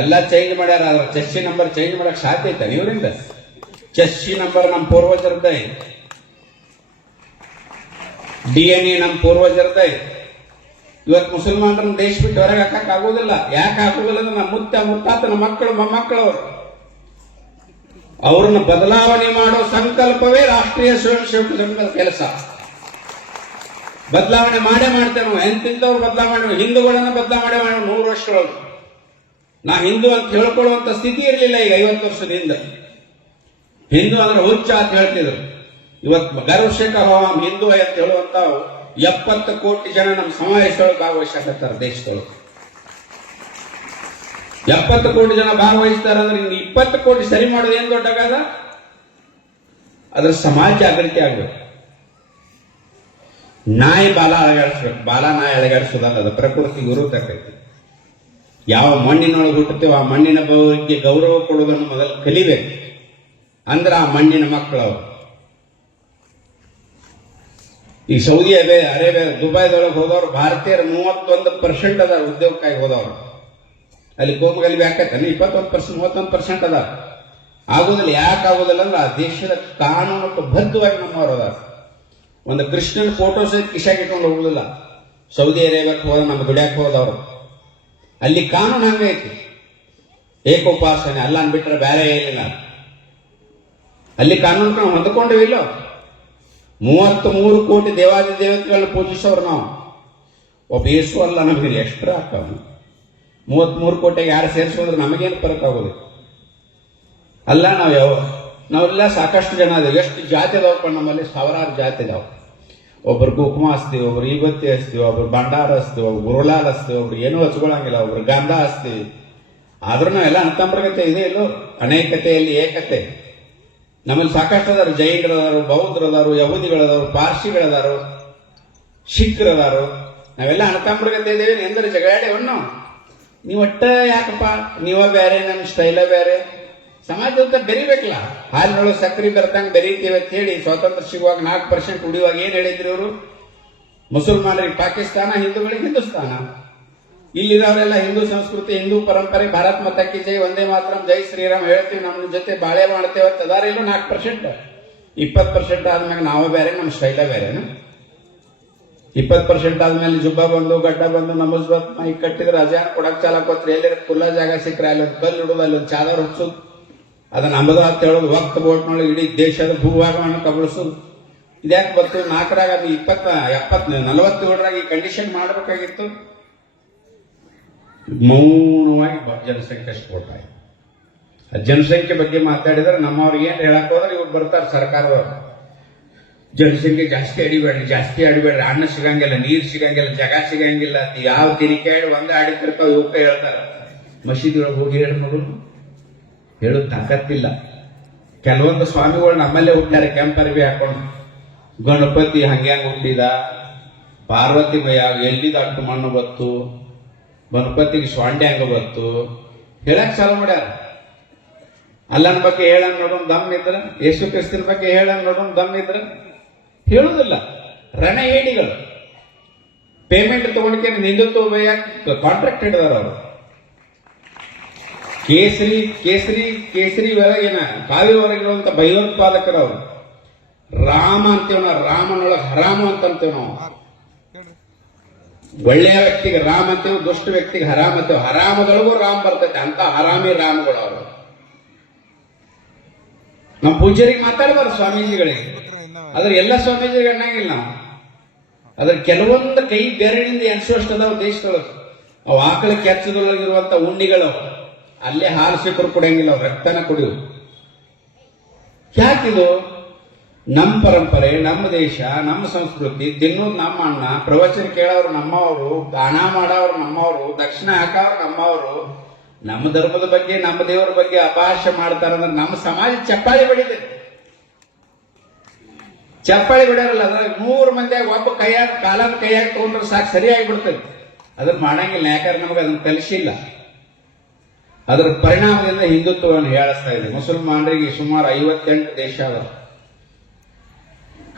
ಎಲ್ಲ ಚೇಂಜ್ ಮಾಡ್ಯಾರ. ಅದ್ರ ಚೆಸ್ಸಿ ನಂಬರ್ ಚೇಂಜ್ ಮಾಡಕ್ ಸಾಧ್ಯ ಐತೆ ಇವರಿಂದ? ಚೆಸ್ಸಿ ನಂಬರ್ ನಮ್ಮ ಪೂರ್ವಜರದ, DNA ನಮ್ಮ ಪೂರ್ವಜರದ. ಇವತ್ತು ಮುಸಲ್ಮಾನರನ್ನ ದೇಶ ಬಿಟ್ಟು ಹೊರಗೆ ಹಾಕಕ್ ಆಗೋದಿಲ್ಲ. ಯಾಕೆ ಆಗೋದಿಲ್ಲ ಅಂದ್ರೆ ನಮ್ಮ ಮುತ್ತಾತನ ಮಕ್ಕಳು ಮೊಮ್ಮಕ್ಕಳು ಅವ್ರನ್ನ ಬದಲಾವಣೆ ಮಾಡೋ ಸಂಕಲ್ಪವೇ ರಾಷ್ಟ್ರೀಯ ಸ್ವಯಂ ಸೇವಕ ಸಂಘದ ಕೆಲಸ. ಬದಲಾವಣೆ ಮಾಡೇ ಮಾಡ್ತೇವೆ ನಾವು. ಎಂತಿಂತವ್ರು ಬದಲಾವಣೆ, ಹಿಂದೂಗಳನ್ನ ಬದಲಾವಣೆ ಮಾಡೋ 100 ವರ್ಷಗಳೊಳಗೆ. ನಾ ಹಿಂದೂ ಅಂತ ಹೇಳ್ಕೊಳ್ಳುವಂತ ಸ್ಥಿತಿ ಇರಲಿಲ್ಲ. ಈಗ 50 ವರ್ಷದಿಂದ ಹಿಂದೂ ಅಂದ್ರೆ ಹುಚ್ಚ ಅಂತ ಹೇಳ್ತಿದ್ರು. ಇವತ್ತು ಗರ್ವಶೇಖ ಹವಾಮ್ ಹಿಂದೂ ಅಂತ ಹೇಳುವಂತ 70 ಕೋಟಿ ಜನ ನಮ್ಮ ಸಮಾವೇಶದೊಳಗೆ ಭಾಗವಹಿಸಕತ್ತಾರೆ. ದೇಶದೊಳಗೆ 70 ಕೋಟಿ ಜನ ಭಾಗವಹಿಸ್ತಾರೆ ಅಂದ್ರೆ ಇನ್ನು 20 ಕೋಟಿ ಸರಿ ಮಾಡೋದು ಏನ್ ದೊಡ್ಡಗಾದ? ಅದ್ರ ಸಮಾಜ ಜಾಗೃತಿ ಆಗ್ಬೇಕು. ನಾಯಿ ಬಾಲ ಅಳಗಾಡಿಸ್ಬೇಕು. ಬಾಲ ನಾಯಿ ಅಳಗಾಡಿಸೋದಲ್ಲ, ಅದು ಪ್ರಕೃತಿ ವಿರುದ್ಧ ಆಕೈತಿ. ಯಾವ ಮಣ್ಣಿನೊಳಗೆ ಹುಟ್ಟುತ್ತೇವೆ ಆ ಮಣ್ಣಿನ ಬಗ್ಗೆ ಗೌರವ ಕೊಡೋದನ್ನು ಮೊದಲು ಕಲಿಬೇಕು. ಅಂದ್ರೆ ಆ ಮಣ್ಣಿನ ಮಕ್ಕಳು ಅವರು. ಈ ಸೌದಿ ಅರೇಬಿಯಾ ದುಬೈದೊಳಗೆ ಹೋದವರು ಭಾರತೀಯರು 31% ಅದಾರ. ಉದ್ಯೋಗಕ್ಕಾಗಿ ಹೋದವರು ಅಲ್ಲಿ ಕೋಮಗಲಿ ಯಾಕೈತೆ 21%, 31% ಅದಾರ. ಆಗೋದಿಲ್ಲ. ಯಾಕೆ ಆಗೋದಿಲ್ಲ ಅಂದ್ರೆ ಆ ದೇಶದ ಕಾನೂನಕ್ಕೆ ಬದ್ಧವಾಗಿ ನಮ್ಮವರು ಅದಾರ. ಒಂದು ಕೃಷ್ಣನ ಫೋಟೋ ಸಹಿತ ಕಿಶಾಗಿ ಇಟ್ಕೊಂಡು ಹೋಗುದಿಲ್ಲ. ಸೌದಿ ಅರೇಬಿಯಾಕ್ಕೆ ಹೋದ ನಮ್ಮ ದುಡ್ಯಾಕೆ ಹೋದವರು ಅಲ್ಲಿ ಕಾನೂನು ಹಂಗೈತಿ. ಏಕೋಪಾಸನೆ ಅಲ್ಲ ಅಂದ್ಬಿಟ್ರೆ ಬೇರೆ ಏನಿಲ್ಲ. ಅಲ್ಲಿ ಕಾನೂನು ನಾವು ಹೊಂದ್ಕೊಂಡಿವಿಲ್ಲ. 33 ಕೋಟಿ ದೇವಾದಿ ದೇವತೆಗಳನ್ನ ಪೂಜಿಸೋರು ನಾವು. ಒಬ್ಬ ಯೇಸು ಅಲ್ಲ, ನಮಗೆ ಎಕ್ಸ್ಟ್ರಾ ಆಗ್ತಾವ. 33 ಕೋಟಿಗೆ ಯಾರು ಸೇರಿಸೋದ್ರೆ ನಮಗೇನು ಫರಕ್ ಆಗೋದು ಅಲ್ಲ. ನಾವೆಲ್ಲ ಸಾಕಷ್ಟು ಜನ ಅದೇವೆ. ಎಷ್ಟು ಜಾತಿ ಅದಾವಪ್ಪ ನಮ್ಮಲ್ಲಿ? 1000 ಜಾತಿ ಅದಾವ. ಒಬ್ರು ಕುಕುಮ ಹಚ್ತೀವಿ, ಒಬ್ರು ಈಬತ್ತಿ ಹಚ್ತೀವಿ, ಒಬ್ರು ಭಂಡಾರ ಹಚ್ತೀವಿ, ಒಬ್ರು ಗುರುಲಾಲ್ ಹಚ್ತೀವಿ, ಒಬ್ರು ಏನೂ ಹಚ್ಕೊಳಂಗಿಲ್ಲ, ಒಬ್ರು ಗಂಧ ಹಚ್ತೀವಿ. ಆದ್ರೂ ನಾವೆಲ್ಲ ಅಂತಂಬ್ರಗತೆ ಇದೆ ಇಲ್ಲೋ? ಅನೇಕತೆಯಲ್ಲಿ ಏಕತೆ. ನಮ್ಮಲ್ಲಿ ಸಾಕಷ್ಟು ಅದಾರು. ಜೈನರದಾರು, ಬೌದ್ಧರದಾರು, ಯಹೂದಿಗಳದಾರು, ಪಾರ್ಸಿಗಳದಾರು, ಸಿಖ್ರದಾರು. ನಾವೆಲ್ಲ ಅಣತಾಂಬ್ರಗತೆ ಇದ್ದೇವೆ. ಎಂದರೆ ಜಗಳಾಡೇವನ್ನು ನೀವು ಒಟ್ಟ ಯಾಕಪ್ಪ? ನೀವ ಬೇರೆ, ನಮ್ಮ ಸ್ಟೈಲ ಬೇರೆ. ಸಮಾಜದ ಬೆರಿಬೇಕಲ್ಲ. ಹಾಲಿನೊಳಗೆ ಸಕ್ಕರೆ ಬರ್ತಂಗೆ ಬೆರೀತೀವಿ ಅಂತ ಹೇಳಿ ಸ್ವಾತಂತ್ರ್ಯ ಸಿಗುವಾಗ 4% ಉಳಿಯುವಾಗ ಏನ್ ಹೇಳಿದ್ರಿ ಅವರು? ಮುಸಲ್ಮಾನರಿಗೆ ಪಾಕಿಸ್ತಾನ, ಹಿಂದೂಗಳಿಗೆ ಹಿಂದೂಸ್ತಾನ. ಇಲ್ಲಿದವರೆಲ್ಲ ಹಿಂದೂ ಸಂಸ್ಕೃತಿ, ಹಿಂದೂ ಪರಂಪರೆ, ಭಾರತ್ ಮಾತಾ ಕಿ ಜೈ, ಒಂದೇ ಮಾತ್ರ, ಜೈ ಶ್ರೀರಾಮ್ ಹೇಳ್ತೀವಿ, ನಮ್ಮ ಜೊತೆ ಬಾಳೆ ಮಾಡ್ತೇವೆ ಅಂತ ಅದಾರ. ಇಲ್ಲೂ 4%, 20% ಆದ್ಮೇಲೆ ನಾವೇ ಬೇರೆ, ನಮ್ಮ ಸ್ಟೈಲ ಬೇರೆನು. 20% ಆದ್ಮೇಲೆ ಜುಬ್ಬ ಬಂದು, ಗಡ್ಡ ಬಂದು, ನಮಸ್ ಮೈ ಕಟ್ಟಿದ್ರೆ ಅಜಾನ್ ಕೊಡಕ್ ಚಾಲಕೋತ್ರಿ. ಎಲ್ಲಿ ಖುಲ್ಲ ಜಾಗ ಸಿಕ್ಕರೆ ಅಲ್ಲಿ ಒಂದು ಕಲ್ಲು ಇಡೋದು, ಅಲ್ಲಿ ಒಂದು ಚಾದರ್ ಹೊಚ್ಚೋದು, ಅದನ್ನ ಅಂಬದ ಅಂತ ಹೇಳೋದು. ವಕ್ತ ಬೋಟ್ನೊಳಗೆ ಇಡೀ ದೇಶದ ಭೂಭಾಗವನ್ನು ಕಬಳಿಸೋದು. ಇದ್ಯಾಕೆ ಬರ್ತೀವಿ? 4ರಾಗ ಅದು 20, 70, 47ರಾಗ ಈ ಕಂಡೀಷನ್ ಮಾಡಬೇಕಾಗಿತ್ತು. ಮೌನವಾಗಿ ಜನಸಂಖ್ಯೆ ಸ್ಫೋಟ ಆಯ್ತು. ಜನಸಂಖ್ಯೆ ಬಗ್ಗೆ ಮಾತಾಡಿದ್ರೆ ನಮ್ಮವ್ರಿಗೆ ಏನ್ ಹೇಳಕ್ ಹೋದ್ರೆ ಇವ್ರು ಬರ್ತಾರೆ ಸರ್ಕಾರದವ್ರು. ಜನಸಂಖ್ಯೆ ಜಾಸ್ತಿ ಅಡಿಬೇಡ್ರಿ, ಅನ್ನ ಸಿಗಂಗಿಲ್ಲ, ನೀರ್ ಸಿಗಂಗಿಲ್ಲ, ಜಾಗ ಸಿಗಂಗಿಲ್ಲ. ಯಾವ ತಿರಿಕಾಡಿ ಒಂದೇ ಆಡಿತಿರ್ತಾವ ಇವಕ್ಕ ಹೇಳ್ತಾರ. ಮಸೀದಿ ಒಳಗೆ ಹೋಗಿ ಹೇಳಿ ನೋಡು, ಹೇಳೋದು ತಾಕತ್ತಿಲ್ಲ. ಕೆಲವೊಂದು ಸ್ವಾಮಿಗಳು ನಮ್ಮಲ್ಲೇ ಹುಟ್ಟಾರೆ ಕೆಂಪರ್ಬಿ ಹಾಕೊಂಡು. ಗಣಪತಿ ಹಂಗ್ಯಾಂಗ ಹುಟ್ಟಿದ, ಪಾರ್ವತಿ ಎಲ್ಲಿದ ಅಂಟು ಮಣ್ಣು ಬತ್ತು, ಗಣಪತಿಗೆ ಸ್ವಾಂಡೆ ಹಂಗ ಬತ್ತು ಹೇಳಕ್ ಚಾಲು ಮಾಡ್ಯಾರ. ಅಲ್ಲನ ಬಗ್ಗೆ ಹೇಳಂಗ್ ನೋಡೋನ್ ದಮ್ ಇದ್ರ, ಯೇಸು ಕ್ರಿಸ್ತನ ಬಗ್ಗೆ ಹೇಳಂಗ್ ನೋಡೋನ್ ದಮ್ ಇದ್ರ ಹೇಳುದಿಲ್ಲ. ರಣ ಏಡಿಗಳು ಪೇಮೆಂಟ್ ತಗೊಂಡ್ಕೆ ಹಿಂದುತ್ವ ಕಾಂಟ್ರಾಕ್ಟ್ ಹಿಡಿದಾರ ಅವರು. ಕೇಸರಿ ಒಳಗಿನ ಕಾವಿ ಹೊರಗಿರುವಂತ ಭಯೋತ್ಪಾದಕರು ಅವರು. ರಾಮ ಅಂತೇವ್ ನಾವು, ರಾಮನೊಳಗೆ ಹರಾಮ ಅಂತೇವ್ ನಾವು. ಒಳ್ಳೆಯ ವ್ಯಕ್ತಿಗೆ ರಾಮ ಅಂತೇವೆ, ದುಷ್ಟ ವ್ಯಕ್ತಿಗೆ ಹರಾಮ ಅಂತೇವೆ. ಹರಾಮದೊಳಗೂ ರಾಮ್ ಬರ್ತೈತೆ. ಅಂತ ಹರಾಮಿ ರಾಮಗಳು ಅವರು. ನಮ್ಮ ಪೂಜಾರಿಗೆ ಮಾತಾಡಬಾರ್ದು ಸ್ವಾಮೀಜಿಗಳಿಗೆ. ಅದ್ರ ಎಲ್ಲ ಸ್ವಾಮೀಜಿಗೆ ಅನ್ನಂಗಿಲ್ಲ ನಾವು. ಅದ್ರ ಕೆಲವೊಂದು ಕೈ ಬೆರಳಿಂದ ಎನ್ಸುವಷ್ಟು ಅದಾವ ದೇಶದೊಳಗೆ. ಅವು ಆಕಳ ಕೆಚ್ಚದೊಳಗಿರುವಂತ ಉಂಡಿಗಳು ಅಲ್ಲೇ ಹಾಲು ಸಿಕ್ಕರು ಕುಡಿಯಂಗಿಲ್ಲ, ಅವ್ರು ರಕ್ತನ ಕುಡಿಯು. ಯಾಕಿದು? ನಮ್ಮ ಪರಂಪರೆ, ನಮ್ಮ ದೇಶ, ನಮ್ಮ ಸಂಸ್ಕೃತಿ, ತಿನ್ನೋದು ನಮ್ಮ ಅಣ್ಣ, ಪ್ರವಚನ ಕೇಳೋರು ನಮ್ಮವರು, ದಾನ ಮಾಡೋರು ನಮ್ಮವರು, ದಕ್ಷಿಣ ಹಾಕೋರು ನಮ್ಮವರು, ನಮ್ಮ ಧರ್ಮದ ಬಗ್ಗೆ ನಮ್ಮ ದೇವರ ಬಗ್ಗೆ ಅಪಹಾಸ್ಯ ಮಾಡ್ತಾರಂದ್ರೆ ನಮ್ಮ ಸಮಾಜ ಚಪ್ಪಾಳಿ ಬಡಿದೆ. ಚಪ್ಪಾಳಿ ಬಿಡಾರಲ್ಲ, ಅದ್ರಾಗ 100 ಮಂದಿಯಾಗ ಒಬ್ಬ ಕೈಯಾಗ ಕಾಲದ ಕೈಯಾಗ ತಗೊಂಡ್ರೆ ಸಾಕು, ಸರಿಯಾಗಿ ಬಿಡ್ತದೆ. ಅದನ್ನ ಮಾಡಂಗಿಲ್ಲ, ಯಾಕಂದ್ರೆ ನಮಗೆ ಅದನ್ನ ಕಲಿಸಿಲ್ಲ. ಅದರ ಪರಿಣಾಮದಿಂದ ಹಿಂದುತ್ವವನ್ನು ಹೇಳಿಸ್ತಾ ಇದೆ. ಮುಸಲ್ಮಾನರಿಗೆ ಸುಮಾರು 58 ದೇಶ ಅದಾವ,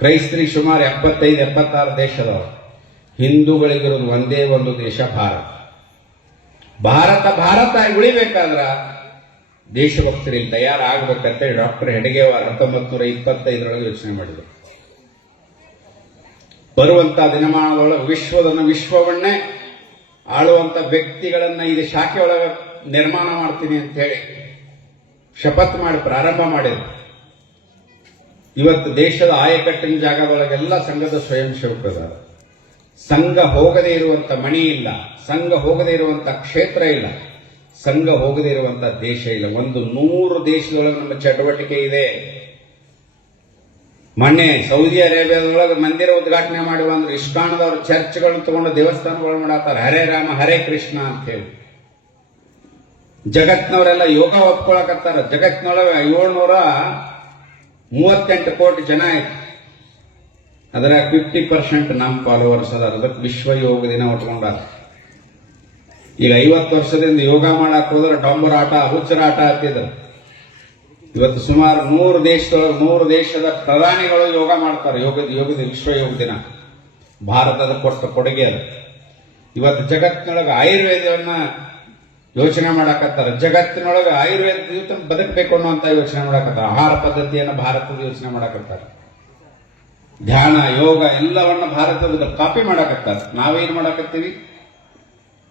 ಕ್ರೈಸ್ತರಿಗೆ ಸುಮಾರು 75-76 ದೇಶ ಅದಾವ. ಹಿಂದೂಗಳಿಗಿರೋದು ಒಂದೇ ಒಂದು ದೇಶ, ಭಾರತ. ಭಾರತ ಉಳಿಬೇಕಾದ್ರ ದೇಶಭಕ್ತರಿಗೆ ತಯಾರಾಗಬೇಕಂತ ಡಾಕ್ಟರ್ ಹೆಡಗೇವಾರ್ 1925 ಯೋಚನೆ ಮಾಡಿದರು. ಬರುವಂತ ದಿನಮಾನದೊಳಗೆ ವಿಶ್ವವನ್ನೇ ಆಳುವಂತ ವ್ಯಕ್ತಿಗಳನ್ನ ಇದು ಶಾಖೆ ಒಳಗೆ ನಿರ್ಮಾಣ ಮಾಡ್ತೀನಿ ಅಂತ ಹೇಳಿ ಶಪಥ ಮಾಡಿ ಪ್ರಾರಂಭ ಮಾಡಿದ್ರು. ಇವತ್ತು ದೇಶದ ಆಯಕಟ್ಟಿನ ಜಾಗದೊಳಗೆಲ್ಲ ಸಂಘದ ಸ್ವಯಂ ಸೇವಕರ. ಸಂಘ ಹೋಗದೇ ಇರುವಂತ ಮಣಿ ಇಲ್ಲ, ಸಂಘ ಹೋಗದೇ ಇರುವಂತ ಕ್ಷೇತ್ರ ಇಲ್ಲ, ಸಂಘ ಹೋಗದೇ ಇರುವಂತ ದೇಶ ಇಲ್ಲ. 100 ದೇಶದೊಳಗೆ ನಮ್ಮ ಚಟುವಟಿಕೆ ಇದೆ. ಮೊನ್ನೆ ಸೌದಿ ಅರೇಬಿಯಾದೊಳಗೆ ಮಂದಿರ ಉದ್ಘಾಟನೆ ಮಾಡಿ ಬಂದ್ರು. ಇಸ್ಕಾನದವ್ರು ಚರ್ಚ್ಗಳನ್ನ ತಗೊಂಡು ದೇವಸ್ಥಾನಗಳು ಮಾಡತ್ತಾರ, ಹರೇ ರಾಮ ಹರೇ ಕೃಷ್ಣ ಅಂತ ಹೇಳಿ. ಜಗತ್ನವರೆಲ್ಲ ಯೋಗ ಒಪ್ಕೊಳಕತ್ತಾರ. ಜಗತ್ನೊಳಗೆ 738 ಕೋಟಿ ಜನ ಆಯ್ತು. ಅದರ 50% ನಮ್ಮ ಫಾಲೋವರ್ಸ್ ಅದಾರ. ಅದಕ್ಕೆ ವಿಶ್ವ ಯೋಗ ದಿನ ಉಟ್ಕೊಂಡಾರ. ಈಗ 50 ವರ್ಷದಿಂದ ಯೋಗ ಮಾಡಕ್ ಹೋದ್ರೆ ಡೊಂಬರ ಆಟ, ಹುಚ್ಚರ ಆಟ ಹತ್ತಿದ್ರು. ಇವತ್ತು ಸುಮಾರು 100 ದೇಶದೊಳಗೆ 100 ದೇಶದ ಪ್ರಧಾನಿಗಳು ಯೋಗ ಮಾಡ್ತಾರೆ. ಯೋಗದ ವಿಶ್ವ ಯೋಗ ದಿನ ಭಾರತದ ಕೊಟ್ಟ ಕೊಡುಗೆ ಅದು. ಇವತ್ತು ಜಗತ್ತಿನೊಳಗೆ ಆಯುರ್ವೇದವನ್ನ ಯೋಚನೆ ಮಾಡಕತ್ತಾರ. ಜಗತ್ತಿನೊಳಗೆ ಆಯುರ್ವೇದ ಬದುಕಬೇಕು ಅನ್ನುವಂತ ಯೋಚನೆ ಮಾಡಕತ್ತಾರ. ಆಹಾರ ಪದ್ಧತಿಯನ್ನು ಭಾರತದ ಯೋಚನೆ ಮಾಡಕತ್ತಾರ. ಧ್ಯಾನ, ಯೋಗ ಎಲ್ಲವನ್ನ ಭಾರತದ ಕಾಪಿ ಮಾಡಕತ್ತಾರ. ನಾವೇನ್ ಮಾಡಕತ್ತೀವಿ?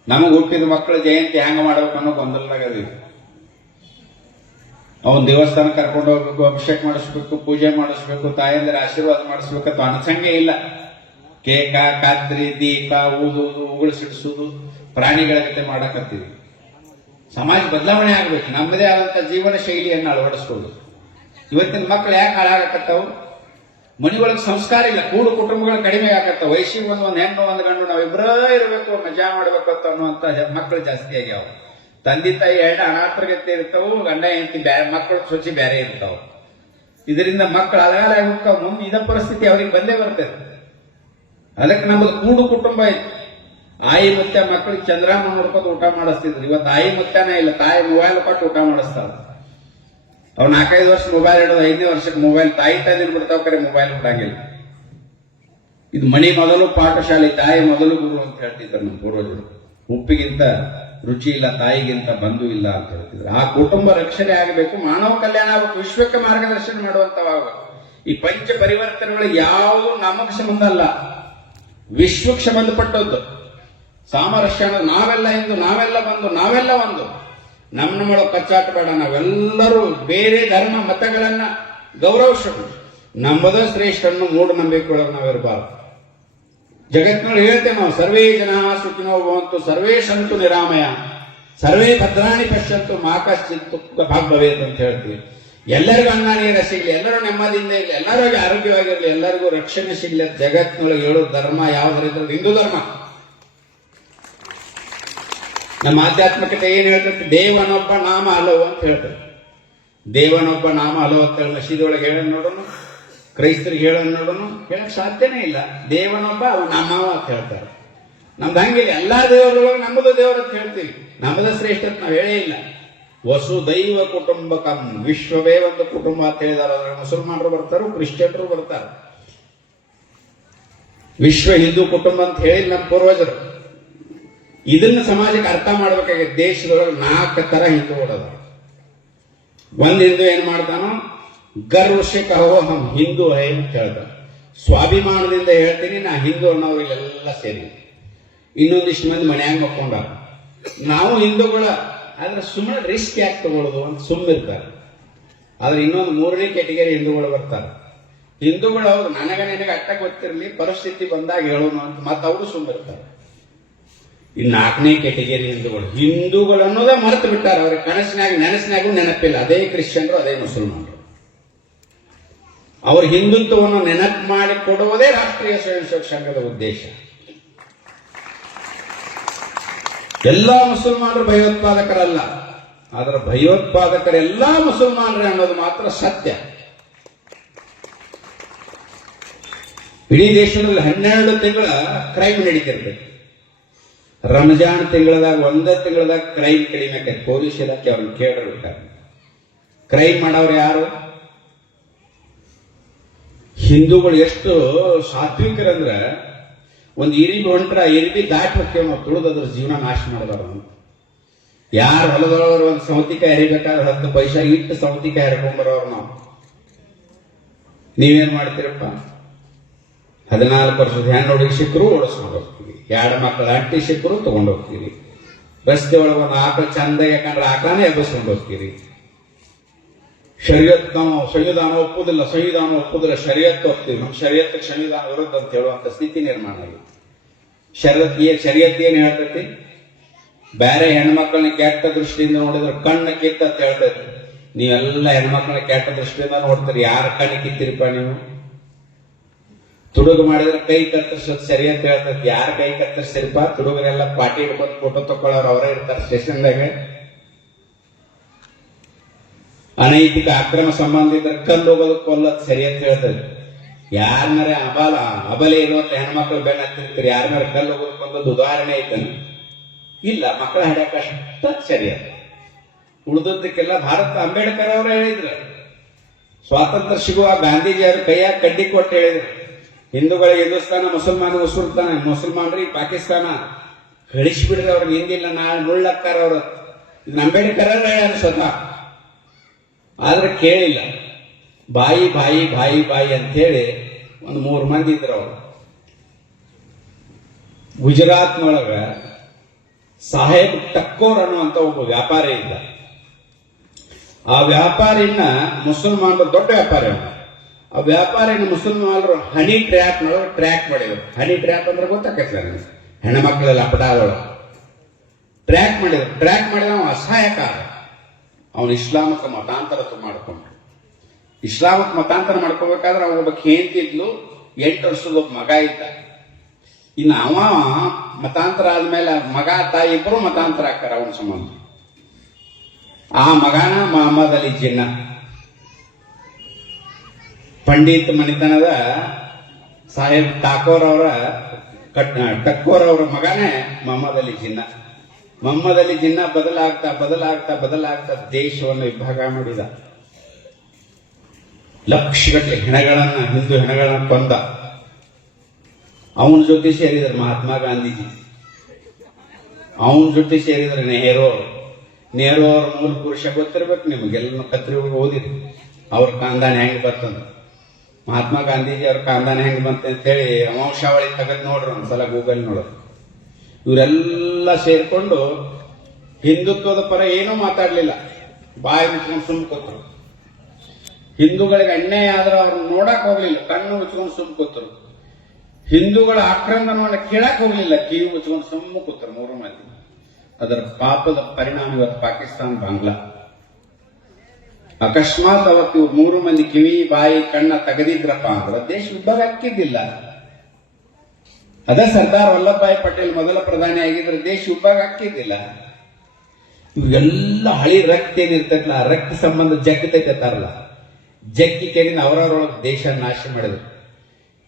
ನಮಗೆ ಹುಟ್ಟಿದ ಮಕ್ಕಳ ಜಯಂತಿ ಹೆಂಗ ಮಾಡ್ಬೇಕು ಅನ್ನೋ ಗೊಂದಲದಾಗದೀವಿ. ಅವನ್ ದೇವಸ್ಥಾನ ಕರ್ಕೊಂಡು ಹೋಗ್ಬೇಕು, ಅಭಿಷೇಕ ಮಾಡಿಸ್ಬೇಕು, ಪೂಜೆ ಮಾಡಿಸ್ಬೇಕು, ತಾಯಂದಿರ ಆಶೀರ್ವಾದ ಮಾಡಿಸ್ಬೇಕಂತ ಅನ್ಸಂಗೆ ಇಲ್ಲ. ಕೇಕ, ಕಾತ್ರಿ, ದೀಪ ಊದುವುದು, ಉಗುಳಿಸಿಡಿಸುವುದು, ಪ್ರಾಣಿಗಳ ಜೊತೆ ಮಾಡಕತ್ತೀವಿ. ಸಮಾಜ ಬದಲಾವಣೆ ಆಗ್ಬೇಕು. ನಮ್ಮದೇ ಆದಂತ ಜೀವನ ಶೈಲಿಯನ್ನು ಅಳವಡಿಸ್ಕೊಳ್ಳೋದು. ಇವತ್ತಿನ ಮಕ್ಕಳು ಯಾಕೆ ಹಾಳಾಗಕತ್ತಾವು? ಮನೆಯೊಳಗೆ ಸಂಸ್ಕಾರ ಇಲ್ಲ, ಕೂಡು ಕುಟುಂಬಗಳು ಕಡಿಮೆ ಆಗತ್ತಾವ. ವಯಸ್ಸಿಗೆ ಒಂದು ಹೆಣ್ಣು ಒಂದು ಗಂಡು ನಾವಿಬ್ಬರೇ ಇರಬೇಕು, ಮಜಾ ಮಾಡ್ಬೇಕು ಅಂತ ಅನ್ನುವಂತ ಮಕ್ಕಳು ಜಾಸ್ತಿ ಆಗ್ಯಾವ. ತಂದೆ ತಾಯಿ 2 ಅನಾಥರ್ಗತೆ ಇರ್ತಾವು, ಗಂಡ ಹೆಂಡತಿ ಬೇರೆ, ಮಕ್ಕಳು ಸೊಚ್ಚಿ ಬೇರೆ ಇರ್ತಾವ. ಇದರಿಂದ ಮಕ್ಕಳು ಅಲಗಾಲ ಹೋಗ್ತಾವ. ಮುಂದೆ ಇದ ಪರಿಸ್ಥಿತಿ ಅವ್ರಿಗೆ ಬಂದೇ ಬರ್ತದೆ. ಅದಕ್ಕೆ ನಮ್ಮದು ಕೂಡು ಕುಟುಂಬ ಇತ್ತು. ಆಯಿ ಮುತ್ಯ ಮಕ್ಕಳಿಗೆ ಚಂದ್ರಾಮ ನೋಡ್ಕೊಂಡು ಊಟ ಮಾಡಿಸ್ತಿದ್ರು. ಇವತ್ತು ಆಯಿ ಮುತ್ಯನೇ ಇಲ್ಲ, ತಾಯಿ ಮೊಬೈಲ್ ಕೊಟ್ಟು ಊಟ ಮಾಡಿಸ್ತಾವ. ಅವ್ರು 4-5 ವರ್ಷ ಮೊಬೈಲ್ ಇಡೋದು, 5ನೇ ವರ್ಷಕ್ಕೆ ಮೊಬೈಲ್. ತಾಯಿ ತಂದಿರ್ ಬಿಡ್ತಾವ, ಕರೆ ಮೊಬೈಲ್ ಬಿಡಂಗಿಲ್ಲ. ಇದು ಮಣಿ ಮೊದಲು ಪಾಠಶಾಲೆ, ತಾಯಿ ಮೊದಲು ಗುರು ಅಂತ ಹೇಳ್ತಿದ್ರು ನಮ್ಮ ಪೂರ್ವಜರು. ಉಪ್ಪಿಗಿಂತ ರುಚಿ ಇಲ್ಲ, ತಾಯಿಗಿಂತ ಬಂಧು ಇಲ್ಲ ಅಂತ ಹೇಳ್ತಿದ್ರು. ಆ ಕುಟುಂಬ ರಕ್ಷಣೆ ಆಗಬೇಕು, ಮಾನವ ಕಲ್ಯಾಣ ಆಗಬೇಕು, ವಿಶ್ವಕ್ಕೆ ಮಾರ್ಗದರ್ಶನ ಮಾಡುವಂತವಾಗಬೇಕು. ಈ ಪಂಚ ಪರಿವರ್ತನೆಗಳು ಯಾವುದು ನಮಗೆ ಸಂಬಂಧ ಅಲ್ಲ, ವಿಶ್ವಕ್ಕೆ ಸಂಬಂಧಪಟ್ಟದ್ದು. ಸಾಮರಸ್ಯ ಅನ್ನೋದು ನಾವೆಲ್ಲ ಇಂದು, ನಾವೆಲ್ಲ ಬಂದು, ನಾವೆಲ್ಲ ಒಂದು. ನಮ್ಮೊಳಗೆ ಕಚ್ಚಾಟ ಬೇಡ. ನಾವೆಲ್ಲರೂ ಬೇರೆ ಧರ್ಮ ಮತಗಳನ್ನ ಗೌರವಿಸಬೇಕು. ನಮ್ಮದ ಶ್ರೇಷ್ಠನ್ನು ಮೂಢನಂಬಿಕೆಯೊಳಗೆ ನಾವಿರಬಾರದು. ಜಗತ್ತಿನೊಳಗೆ ಹೇಳ್ತೇವೆ ನಾವು, ಸರ್ವೇ ಜನ ಸುಖಿನೋ ಭವಂತು, ಸರ್ವೇ ಸಂತು ನಿರಾಮಯ, ಸರ್ವೇ ಭದ್ರಾಣಿ ಪಶ್ಯಂತು ಮಾ ಕಶ್ಚಿತ್ ಭಾಗ್ಭವೇತ್ ಅಂತ ಹೇಳ್ತೀವಿ. ಎಲ್ಲರಿಗೂ ಅನ್ನ ನೀರ ಸಿಗ್ಲಿ, ಎಲ್ಲರೂ ನೆಮ್ಮದಿಯಿಂದ ಇರಲಿ, ಎಲ್ಲರಿಗೂ ಆರೋಗ್ಯವಾಗಿರಲಿ, ಎಲ್ಲರಿಗೂ ರಕ್ಷಣೆ ಸಿಗ್ಲಿ. ಜಗತ್ತಿನೊಳಗೆ ಹೇಳೋ ಧರ್ಮ ಯಾವ್ದ್ರಿಂದ? ಹಿಂದೂ ಧರ್ಮ. ನಮ್ಮ ಆಧ್ಯಾತ್ಮಿಕತೆ ಏನ್ ಹೇಳ್ತದೆ? ದೇವನೊಬ್ಬ ನಾಮ ಹಲವು ಅಂತ ಹೇಳ್ತಾರೆ. ದೇವನೊಬ್ಬ ನಾಮ ಹಲವು ಅಂತ ಹೇಳಿ ಮಸೀದಿಯೊಳಗೆ ಹೇಳ ನೋಡೋಣ, ಕ್ರೈಸ್ತರಿಗೆ ಹೇಳ ನೋಡೋಣ, ಹೇಳಕ್ ಸಾಧ್ಯನೇ ಇಲ್ಲ. ದೇವನೊಬ್ಬ ಅವ ನಾಮವ ಅಂತ ಹೇಳ್ತಾರೆ. ನಮ್ದು ಹಂಗಿಲ್ಲ, ಎಲ್ಲಾ ದೇವರೊಳಗೆ ನಮ್ಮದು ದೇವರು ಅಂತ ಹೇಳ್ತೀವಿ. ನಮ್ಮದ ಶ್ರೇಷ್ಠತೆ ನಾವು ಹೇಳೇ ಇಲ್ಲ. ವಸುದೈವ ಕುಟುಂಬಕಂ, ವಿಶ್ವವೇ ಒಂದು ಕುಟುಂಬ ಅಂತ ಹೇಳಿದಾರೆ. ಅದ್ರ ಮುಸಲ್ಮಾನರು ಬರ್ತಾರೆ, ಕ್ರಿಶ್ಚಿಯನ್ರು ಬರ್ತಾರೆ. ವಿಶ್ವ ಹಿಂದೂ ಕುಟುಂಬ ಅಂತ ಹೇಳಿ ನಮ್ಮ ಪೂರ್ವಜರು. ಇದನ್ನ ಸಮಾಜಕ್ಕೆ ಅರ್ಥ ಮಾಡ್ಬೇಕಾಗಿದೆ. ದೇಶದೊಳಗೆ 4 ತರ ಹಿಂದೂಗಳದ. ಒಂದ್ ಹಿಂದೂ ಏನ್ ಮಾಡ್ತಾನೋ, ಗರ್ವಶೆ ಕಹೋ ಹಮ್ ಹಿಂದೂ ಹೈ ಅಂತ ಹೇಳ್ತಾನೆ. ಸ್ವಾಭಿಮಾನದಿಂದ ಹೇಳ್ತೀನಿ ನಾ ಹಿಂದೂ ಅನ್ನೋರಿಗೆಲ್ಲ ಸೇರಿ. ಇನ್ನೊಂದಿಷ್ಟು ಮಂದಿ ಮನ್ಯಾಗ ಮಕ್ಕೊಂಡಾರ, ನಾವು ಹಿಂದೂಗಳ, ಆದ್ರೆ ಸುಮ್ಮನೆ ರಿಸ್ಕ್ ಯಾಕೆ ತಗೊಳ್ಳೋದು ಅಂತ ಸುಮ್ಮಿರ್ತಾರೆ. ಆದ್ರೆ ಇನ್ನೊಂದು 3ನೇ ಕೆಟಗರಿ ಹಿಂದೂಗಳು ಬರ್ತಾರೆ. ಹಿಂದೂಗಳು ಹೌದು ನಿನಗೆ ಅಟ್ಟ ಗೊತ್ತಿರಲಿ, ಪರಿಸ್ಥಿತಿ ಬಂದಾಗ ಹೇಳೋಣ ಅಂತ ಮತ್ತೆ ಅವರು ಸುಮ್ಮನಿರ್ತಾರೆ. ಈ 4ನೇ ಕೆಟಗರಿ ಹಿಂದೂಗಳು ಅನ್ನೋದೇ ಮರೆತು ಬಿಟ್ಟಾರೆ. ಅವ್ರಿಗೆ ಕನಸಿನಾಗ ನೆನಸಿನಾಗೂ ನೆನಪಿಲ್ಲ. ಅದೇ ಕ್ರಿಶ್ಚಿಯನ್ರು, ಅದೇ ಮುಸಲ್ಮಾನರು. ಅವ್ರ ಹಿಂದುತ್ವವನ್ನು ನೆನಪು ಮಾಡಿ ಕೊಡುವುದೇ ರಾಷ್ಟ್ರೀಯ ಸ್ವಯಂ ಸೇವಕ ಸಂಘದ ಉದ್ದೇಶ. ಎಲ್ಲಾ ಮುಸಲ್ಮಾನರು ಭಯೋತ್ಪಾದಕರಲ್ಲ, ಆದ್ರೆ ಭಯೋತ್ಪಾದಕರೆಲ್ಲಾ ಮುಸಲ್ಮಾನರೇ ಅನ್ನೋದು ಮಾತ್ರ ಸತ್ಯ. ಇಡೀ ದೇಶದಲ್ಲಿ 12 ತಿಂಗಳ ಕ್ರೈಮ್ ನಡೀತಿರ್ಬೇಕು. ರಂಜಾನ್ ತಿಂಗಳದಾಗ 1 ತಿಂಗಳದಾಗ ಕ್ರೈಮ್ ಕಡಿಮೆ ಆಕೈತಿ. ಪೊಲೀಸ್ ಇಲಾಖೆ ಅವ್ರನ್ನ ಕೇಳಿರ್ಬೇಕಾರೆ ಕ್ರೈಮ್ ಮಾಡೋರು ಯಾರು? ಹಿಂದೂಗಳು ಎಷ್ಟು ಸಾತ್ವಿಕರಂದ್ರ ಒಂದು ಇರಿಬಿ ಹೊಂಟ್ರ ಇರಿಬಿ ದಾಟಿ ಹೋಗ್ತೇವೆ ನಾವು, ತುಳಿದದ್ರ ಜೀವನ ನಾಶ ಮಾಡಿದವರು. ಯಾರು ಹೊಲದೊಳಗರು ಒಂದು ಸೌತಿಕಾಯಿ ಹರಿಬೇಕಾದ್ರೆ 10 ಪೈಸಾ ಇಟ್ಟು ಸೌತಿಕಾಯಿ ಹರ್ಕೊಂಡ್ಬರೋರು ನಾವು. ನೀವೇನ್ ಮಾಡ್ತೀರಪ್ಪ? 14 ವರ್ಷದ ಹೆಣ್ಣು ಹುಡುಗಿ ಸಿಕ್ಕರು ಓಡಿಸ್ಕೊಂಡು ಹೋಗ್ತೀವಿ, 2 ಮಕ್ಕಳ ಅಂಟಿ ಸಿಕ್ಕರು ತಗೊಂಡು ಹೋಗ್ತೀವಿ, ರಸ್ತೆ ಒಳಗೆ ಒಂದು ಆಕಳ ಚಂದ ಯಾಕಂದ್ರೆ ಆಕಳನೇ ಎಬ್ಬಿಸ್ಕೊಂಡು ಹೋಗ್ತೀವಿ. ಶರೀಯತ್ ನಾವು ಸಂವಿಧಾನ ಒಪ್ಪುದಿಲ್ಲ, ಶರೀಯತ್ ಹೋಗ್ತೀವಿ. ನಮ್ಮ ಶರೀಯತ್ ಸಂವಿಧಾನ ವಿರುದ್ಧ ಅಂತ ಹೇಳುವಂತ ಸ್ಥಿತಿ ನಿರ್ಮಾಣ ಆಗಿದೆ. ಶರೀಯತ್ ಏನ್ ಹೇಳ್ತೈತಿ? ಬೇರೆ ಹೆಣ್ಮಕ್ಳನ್ನ ಕೆಟ್ಟ ದೃಷ್ಟಿಯಿಂದ ನೋಡಿದ್ರೆ ಕಣ್ಣು ಕಿತ್ತ ಅಂತ ಹೇಳ್ತೈತಿ. ನೀವೆಲ್ಲ ಹೆಣ್ಮಕ್ಳನ್ನ ಕೆಟ್ಟ ದೃಷ್ಟಿಯಿಂದ ನೋಡ್ತೀರಿ, ಯಾರ ಕಣ್ಣು ಕಿತ್ತಿರಿಪ ನೀವು? ತುಡುಗು ಮಾಡಿದ್ರೆ ಕೈ ಕತ್ತರಿಸೋದು ಸರಿ ಅಂತ ಹೇಳ್ತೈತಿ. ಯಾರ ಕೈ ಕತ್ತರಿಸಿರಿಪ? ತುಡುಗರೆಲ್ಲ ಪಾಟಿ ಹಿಡ್ಕೊಂಡು ಫೋಟೋ ತಕೊಳ್ಳೋರು ಅವರೇ ಇರ್ತಾರೆ ಸ್ಟೇಷನ್ದಾಗ. ಅನೈತಿಕ ಅಕ್ರಮ ಸಂಬಂಧ ಇದ್ರೆ ಕಲ್ಲು ಹೋಗೋದು ಕೊಲ್ಲೋದು ಸರಿ ಅಂತ ಹೇಳ್ತದೆ. ಯಾರನ್ನಾರ ಅಬಲೆ ಇರುವಂತ ಹೆಣ್ಮಕ್ಳು ಬೆನ್ನ ಹತ್ತಿರ್ತೀರಿ, ಯಾರನ್ನಾರ ಕಲ್ಲು ಹೋಗೋದು ಕೊಲ್ಲೋದು ಉದಾಹರಣೆ ಐತನ? ಇಲ್ಲ. ಮಕ್ಕಳ ಹಡ್ಯಾಕ ಅಷ್ಟ ಸರಿ ಅದ. ಉಳಿದದ್ದಕ್ಕೆಲ್ಲ ಭಾರತ ಅಂಬೇಡ್ಕರ್ ಅವರು ಹೇಳಿದ್ರು. ಸ್ವಾತಂತ್ರ್ಯ ಸಿಗುವ ಗಾಂಧೀಜಿ ಅವರು ಕೈಯಾಗ ಕಡ್ಡಿ ಕೊಟ್ಟು ಹೇಳಿದ್ರು, ಹಿಂದೂಗಳಿಗೆ ಹಿಂದೂಸ್ತಾನ, ಮುಸಲ್ಮಾನರಿಗೆ ಪಾಕಿಸ್ತಾನ ಕಳಿಸಿಬಿಡ್ರಿ, ಅವ್ರಿಗೆ ಹಿಂದಿಲ್ಲ, ನಾಳೆ ಮುಳ್ಳಕ್ಕಾರ ಅವರು. ಇದನ್ನ ಅಂಬೇಡ್ಕರ್ ಹೇಳ್ಯಾರ ಸ್ವತಃ. ಆದ್ರೆ ಕೇಳಿಲ್ಲ. ಬಾಯಿ ಬಾಯಿ ಬಾಯಿ ಬಾಯಿ ಅಂತೇಳಿ ಒಂದು 3 ಮಂದಿ ಇದ್ರು. ಅವರು ಗುಜರಾತ್ನೊಳಗ ಸಾಹೇಬ್ ಟಕ್ಕೋರ್ ಅನ್ನುವಂತ ಒಬ್ಬ ವ್ಯಾಪಾರಿ ಇದ್ದ. ಆ ವ್ಯಾಪಾರಿನ ಮುಸಲ್ಮಾನರು, ದೊಡ್ಡ ವ್ಯಾಪಾರಿ ಅವನು. ಆ ವ್ಯಾಪಾರಿನ ಮುಸಲ್ಮಾನರು ಹನಿ ಟ್ರ್ಯಾಪ್ನೊಳಗೆ ಟ್ರ್ಯಾಕ್ ಮಾಡಿದ್ರು. ಹನಿ ಟ್ರ್ಯಾಪ್ ಅಂದ್ರೆ ಗೊತ್ತಾಕೈತಿಲ್ಲ ನನಗೆ, ಹೆಣ್ಮಕ್ಳೆಲ್ಲ ಅಪರಾಧಗಳು ಟ್ರ್ಯಾಕ್ ಮಾಡಿದ್ರು. ಟ್ರ್ಯಾಕ್ ಮಾಡಿದ ಅವನು ಅಸಹಾಯಕ. ಅವನು ಇಸ್ಲಾಮಕ್ಕೆ ಮತಾಂತರ ಮಾಡ್ಕೊಂಡ. ಇಸ್ಲಾಮಕ್ಕೆ ಮತಾಂತರ ಮಾಡ್ಕೋಬೇಕಾದ್ರೆ ಅವನ ಒಬ್ಬ ಕೇಂತಿದ್ಲು, 8 ವರ್ಷದ ಒಬ್ಬ ಮಗ ಇದ್ದ. ಇನ್ನು ಅವ ಮತಾಂತರ ಆದ್ಮೇಲೆ ಮಗ ತಾಯಿ ಇಬ್ಬರು ಮತಾಂತರ ಆಗ್ತಾರ ಅವನ ಸಂಬಂಧ. ಆ ಮಗನ ಮೊಹಮ್ಮದ್ ಅಲಿ ಜಿನ್ನಾ, ಪಂಡಿತ್ ಮನಿತನದ ಸಾಹೇಬ್ ಠಾಕೋರ್ ಅವರ ಮಗನೇ ಮೊಹಮ್ಮದ್ ಅಲಿ ಜಿನ್ನಾ. ಮೊಹಮ್ಮದ್ ಅಲಿ ಜಿನ್ನಾ ಬದಲಾಗ್ತಾ ದೇಶವನ್ನು ವಿಭಾಗ ಮಾಡಿದ. ಲಕ್ಷಗಟ್ಟಲೆ ಹಿಂದೂ ಹೆಣಗಳನ್ನ ಕೊಂದ. ಅವನ ಜೊತೆ ಸೇರಿದ್ರು ಮಹಾತ್ಮ ಗಾಂಧೀಜಿ, ಅವನ ಜೊತೆ ಸೇರಿದ್ರೆ ನೆಹರು ಅವ್ರ ಮೂಲ ಪುರುಷ ಗೊತ್ತಿರ್ಬೇಕು ನಿಮಗೆಲ್ಲ. ಕತ್ರಿ ಓದಿರಿ ಅವ್ರ ಕಾಂದಾನ ಹೆಂಗ್ ಬರ್ತಂದ, ಮಹಾತ್ಮ ಗಾಂಧೀಜಿ ಅವ್ರ ಕಾಂದಾನ ಹೆಂಗ್ ಬಂತ ಅಂತೇಳಿ ವಂಶಾವಳಿ ತೆಗೆದು ನೋಡ್ರಿ ಒಂದ್ಸಲ ಗೂಗಲ್ ನೋಡ್ರಿ. ಇವರೆಲ್ಲ ಸೇರ್ಕೊಂಡು ಹಿಂದುತ್ವದ ಪರ ಏನೂ ಮಾತಾಡ್ಲಿಲ್ಲ, ಬಾಯಿ ಮುಚ್ಕೊಂಡು ಸುಮ್ ಕೂತರು. ಹಿಂದೂಗಳಿಗೆ ಅನ್ಯಾಯ ಆದ್ರೆ ಅವ್ರನ್ನ ನೋಡಕ್ ಹೋಗ್ಲಿಲ್ಲ, ಕಣ್ಣು ಮುಚ್ಕೊಂಡು ಸುಮ್ ಕೂತರು. ಹಿಂದೂಗಳ ಆಕ್ರಂದನವನ್ನು ಕೇಳಕ್ ಹೋಗ್ಲಿಲ್ಲ, ಕಿವಿ ಮುಚ್ಕೊಂಡು ಸುಮ್ಮ ಕೂತರು 3 ಮಂದಿ. ಅದರ ಪಾಪದ ಪರಿಣಾಮ ಇವತ್ತು ಪಾಕಿಸ್ತಾನ, ಬಾಂಗ್ಲಾ. ಅಕಸ್ಮಾತ್ ಅವತ್ತು 3 ಮಂದಿ ಕಿವಿ ಬಾಯಿ ಕಣ್ಣ ತೆಗೆದಿದ್ರಪ್ಪ ಅಂದ್ರೆ ದೇಶ ವಿಭಾಗ ಹಾಕಿದ್ದಿಲ್ಲ. ಅದೇ ಸರ್ದಾರ್ ವಲ್ಲಭಭಾಯಿ ಪಟೇಲ್ ಮೊದಲ ಪ್ರಧಾನಿ ಆಗಿದ್ರೆ ದೇಶ ವಿಭಾಗ ಹಾಕಿದ್ದಿಲ್ಲ. ಇವೆಲ್ಲ ಹಳಿ ರಕ್ತ ಏನಿರ್ತೈತಲ್ಲ, ಆ ರಕ್ತ ಸಂಬಂಧ ಜಗ್ಗತೈತಾರಲ್ಲ, ಜಗ್ಗಿ ಕೇಳಿನ ಅವರವರೊಳಗೆ ದೇಶ ನಾಶ ಮಾಡಿದ್ರು.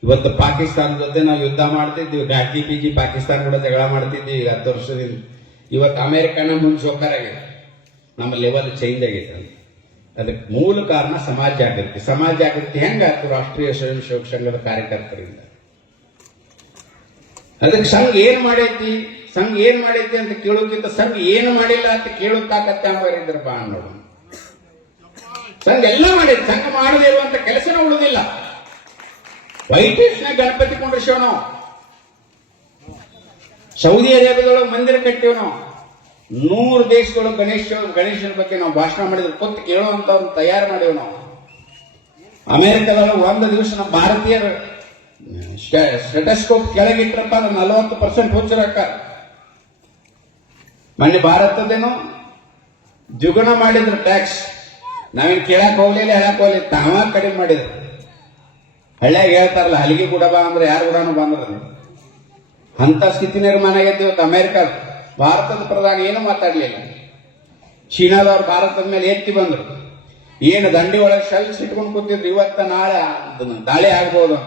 ಇವತ್ತು ಪಾಕಿಸ್ತಾನ ಜೊತೆ ನಾವು ಯುದ್ಧ ಮಾಡ್ತಿದ್ವಿ, ಘಾಟಿ ಪಾಕಿಸ್ತಾನ ಕೂಡ ಜಗಳ ಮಾಡ್ತಿದ್ವಿ 10 ವರ್ಷದಿಂದ. ಇವತ್ತು ಅಮೆರಿಕನ ಮುಂದೆ ಸೋಕಾರಾಗಿದೆ, ನಮ್ಮ ಲೆವೆಲ್ ಚೇಂಜ್ ಆಗೈತೆ. ಅದಕ್ಕೆ ಮೂಲ ಕಾರಣ ಸಮಾಜ ಜಾಗೃತಿ ಹೆಂಗಾಯ್ತು? ರಾಷ್ಟ್ರೀಯ ಸ್ವಯಂ ಸೇವಕ ಸಂಘದ ಕಾರ್ಯಕರ್ತರಿಂದ. ಅದಕ್ಕೆ ಸಂಘ ಏನ್ ಮಾಡೈತಿ ಅಂತ ಕೇಳೋಕ್ಕಿಂತ ಸಂಘ ಏನು ಮಾಡಿಲ್ಲ ಅಂತ ಕೇಳೋ ತಾಕತ್ತೆ ಅನ್ನೋರಿದ್ರ ಬಾ ಅನ್ನೋದು. ಸಂಘ ಎಲ್ಲ ಮಾಡೈತಿ, ಸಂಘ ಮಾಡದೇ ಇರುವಂತ ಕೆಲಸನ ಉಳಿದಿಲ್ಲ. ವೈಟ್ ಹೌಸ್ನಾಗ ಗಣಪತಿ ಕೊಂಡಿಸೇವ್ ನಾವು, ಸೌದಿ ಅರೇಬಿಯಾದೊಳಗೆ ಮಂದಿರ ಕಟ್ಟಿವ್ ನಾವು, 100 ದೇಶದೊಳಗೆ ಗಣೇಶನ ಬಗ್ಗೆ ನಾವು ಭಾಷಣ ಮಾಡಿದ್ರೆ ಕೂತು ಕೇಳುವಂತ ತಯಾರು ಮಾಡಿವ್ ನಾವು. ಅಮೆರಿಕದೊಳಗೆ ಒಂದು ದಿವಸ ನಮ್ಮ ಭಾರತೀಯರು ಸ್ಟೆಟಸ್ಕೋಪ್ ಕೆಳಗಿಟ್ರಪ್ಪ 40% ಹುಚ್ಚರಕ್ಕ. ಮೊನ್ನೆ ಭಾರತದೇನು ದ್ವಿಗುಣ ಮಾಡಿದ್ರು ಟ್ಯಾಕ್ಸ್. ನಾವೇನು ಕೇಳಕ್ ಹೋಗ್ಲಿಲ್ಲ, ಹೇಳಕ್ ಹೋಗ್ಲಿಲ್ಲ, ತಾವ ಕಡಿಮೆ ಮಾಡಿದ್ರು. ಹಳ್ಳಿಯಾಗ ಹೇಳ್ತಾರಲ್ಲ, ಹಲಿಗೆ ಕೂಡ ಬಾ ಅಂದ್ರೆ ಯಾರು ಕೂಡ ಬಂದ್ರು. ಅಂತ ಸ್ಥಿತಿ ನಿರ್ಮಾಣ ಆಗೈತಿ ಇವತ್ತು ಅಮೆರಿಕ. ಭಾರತದ ಪ್ರಧಾನಿ ಏನು ಮಾತಾಡ್ಲಿಲ್ಲ. ಚೀನಾದವ್ರು ಭಾರತದ ಮೇಲೆ ಎತ್ತಿ ಬಂದ್ರು. ಏನು ದಂಡಿ ಒಳಗೆ ಶೆಲ್ಸ್ ಇಟ್ಕೊಂಡು ಕೂತಿದ್ರು, ಇವತ್ತ ನಾಳೆ ದಾಳಿ ಆಗ್ಬೋದು.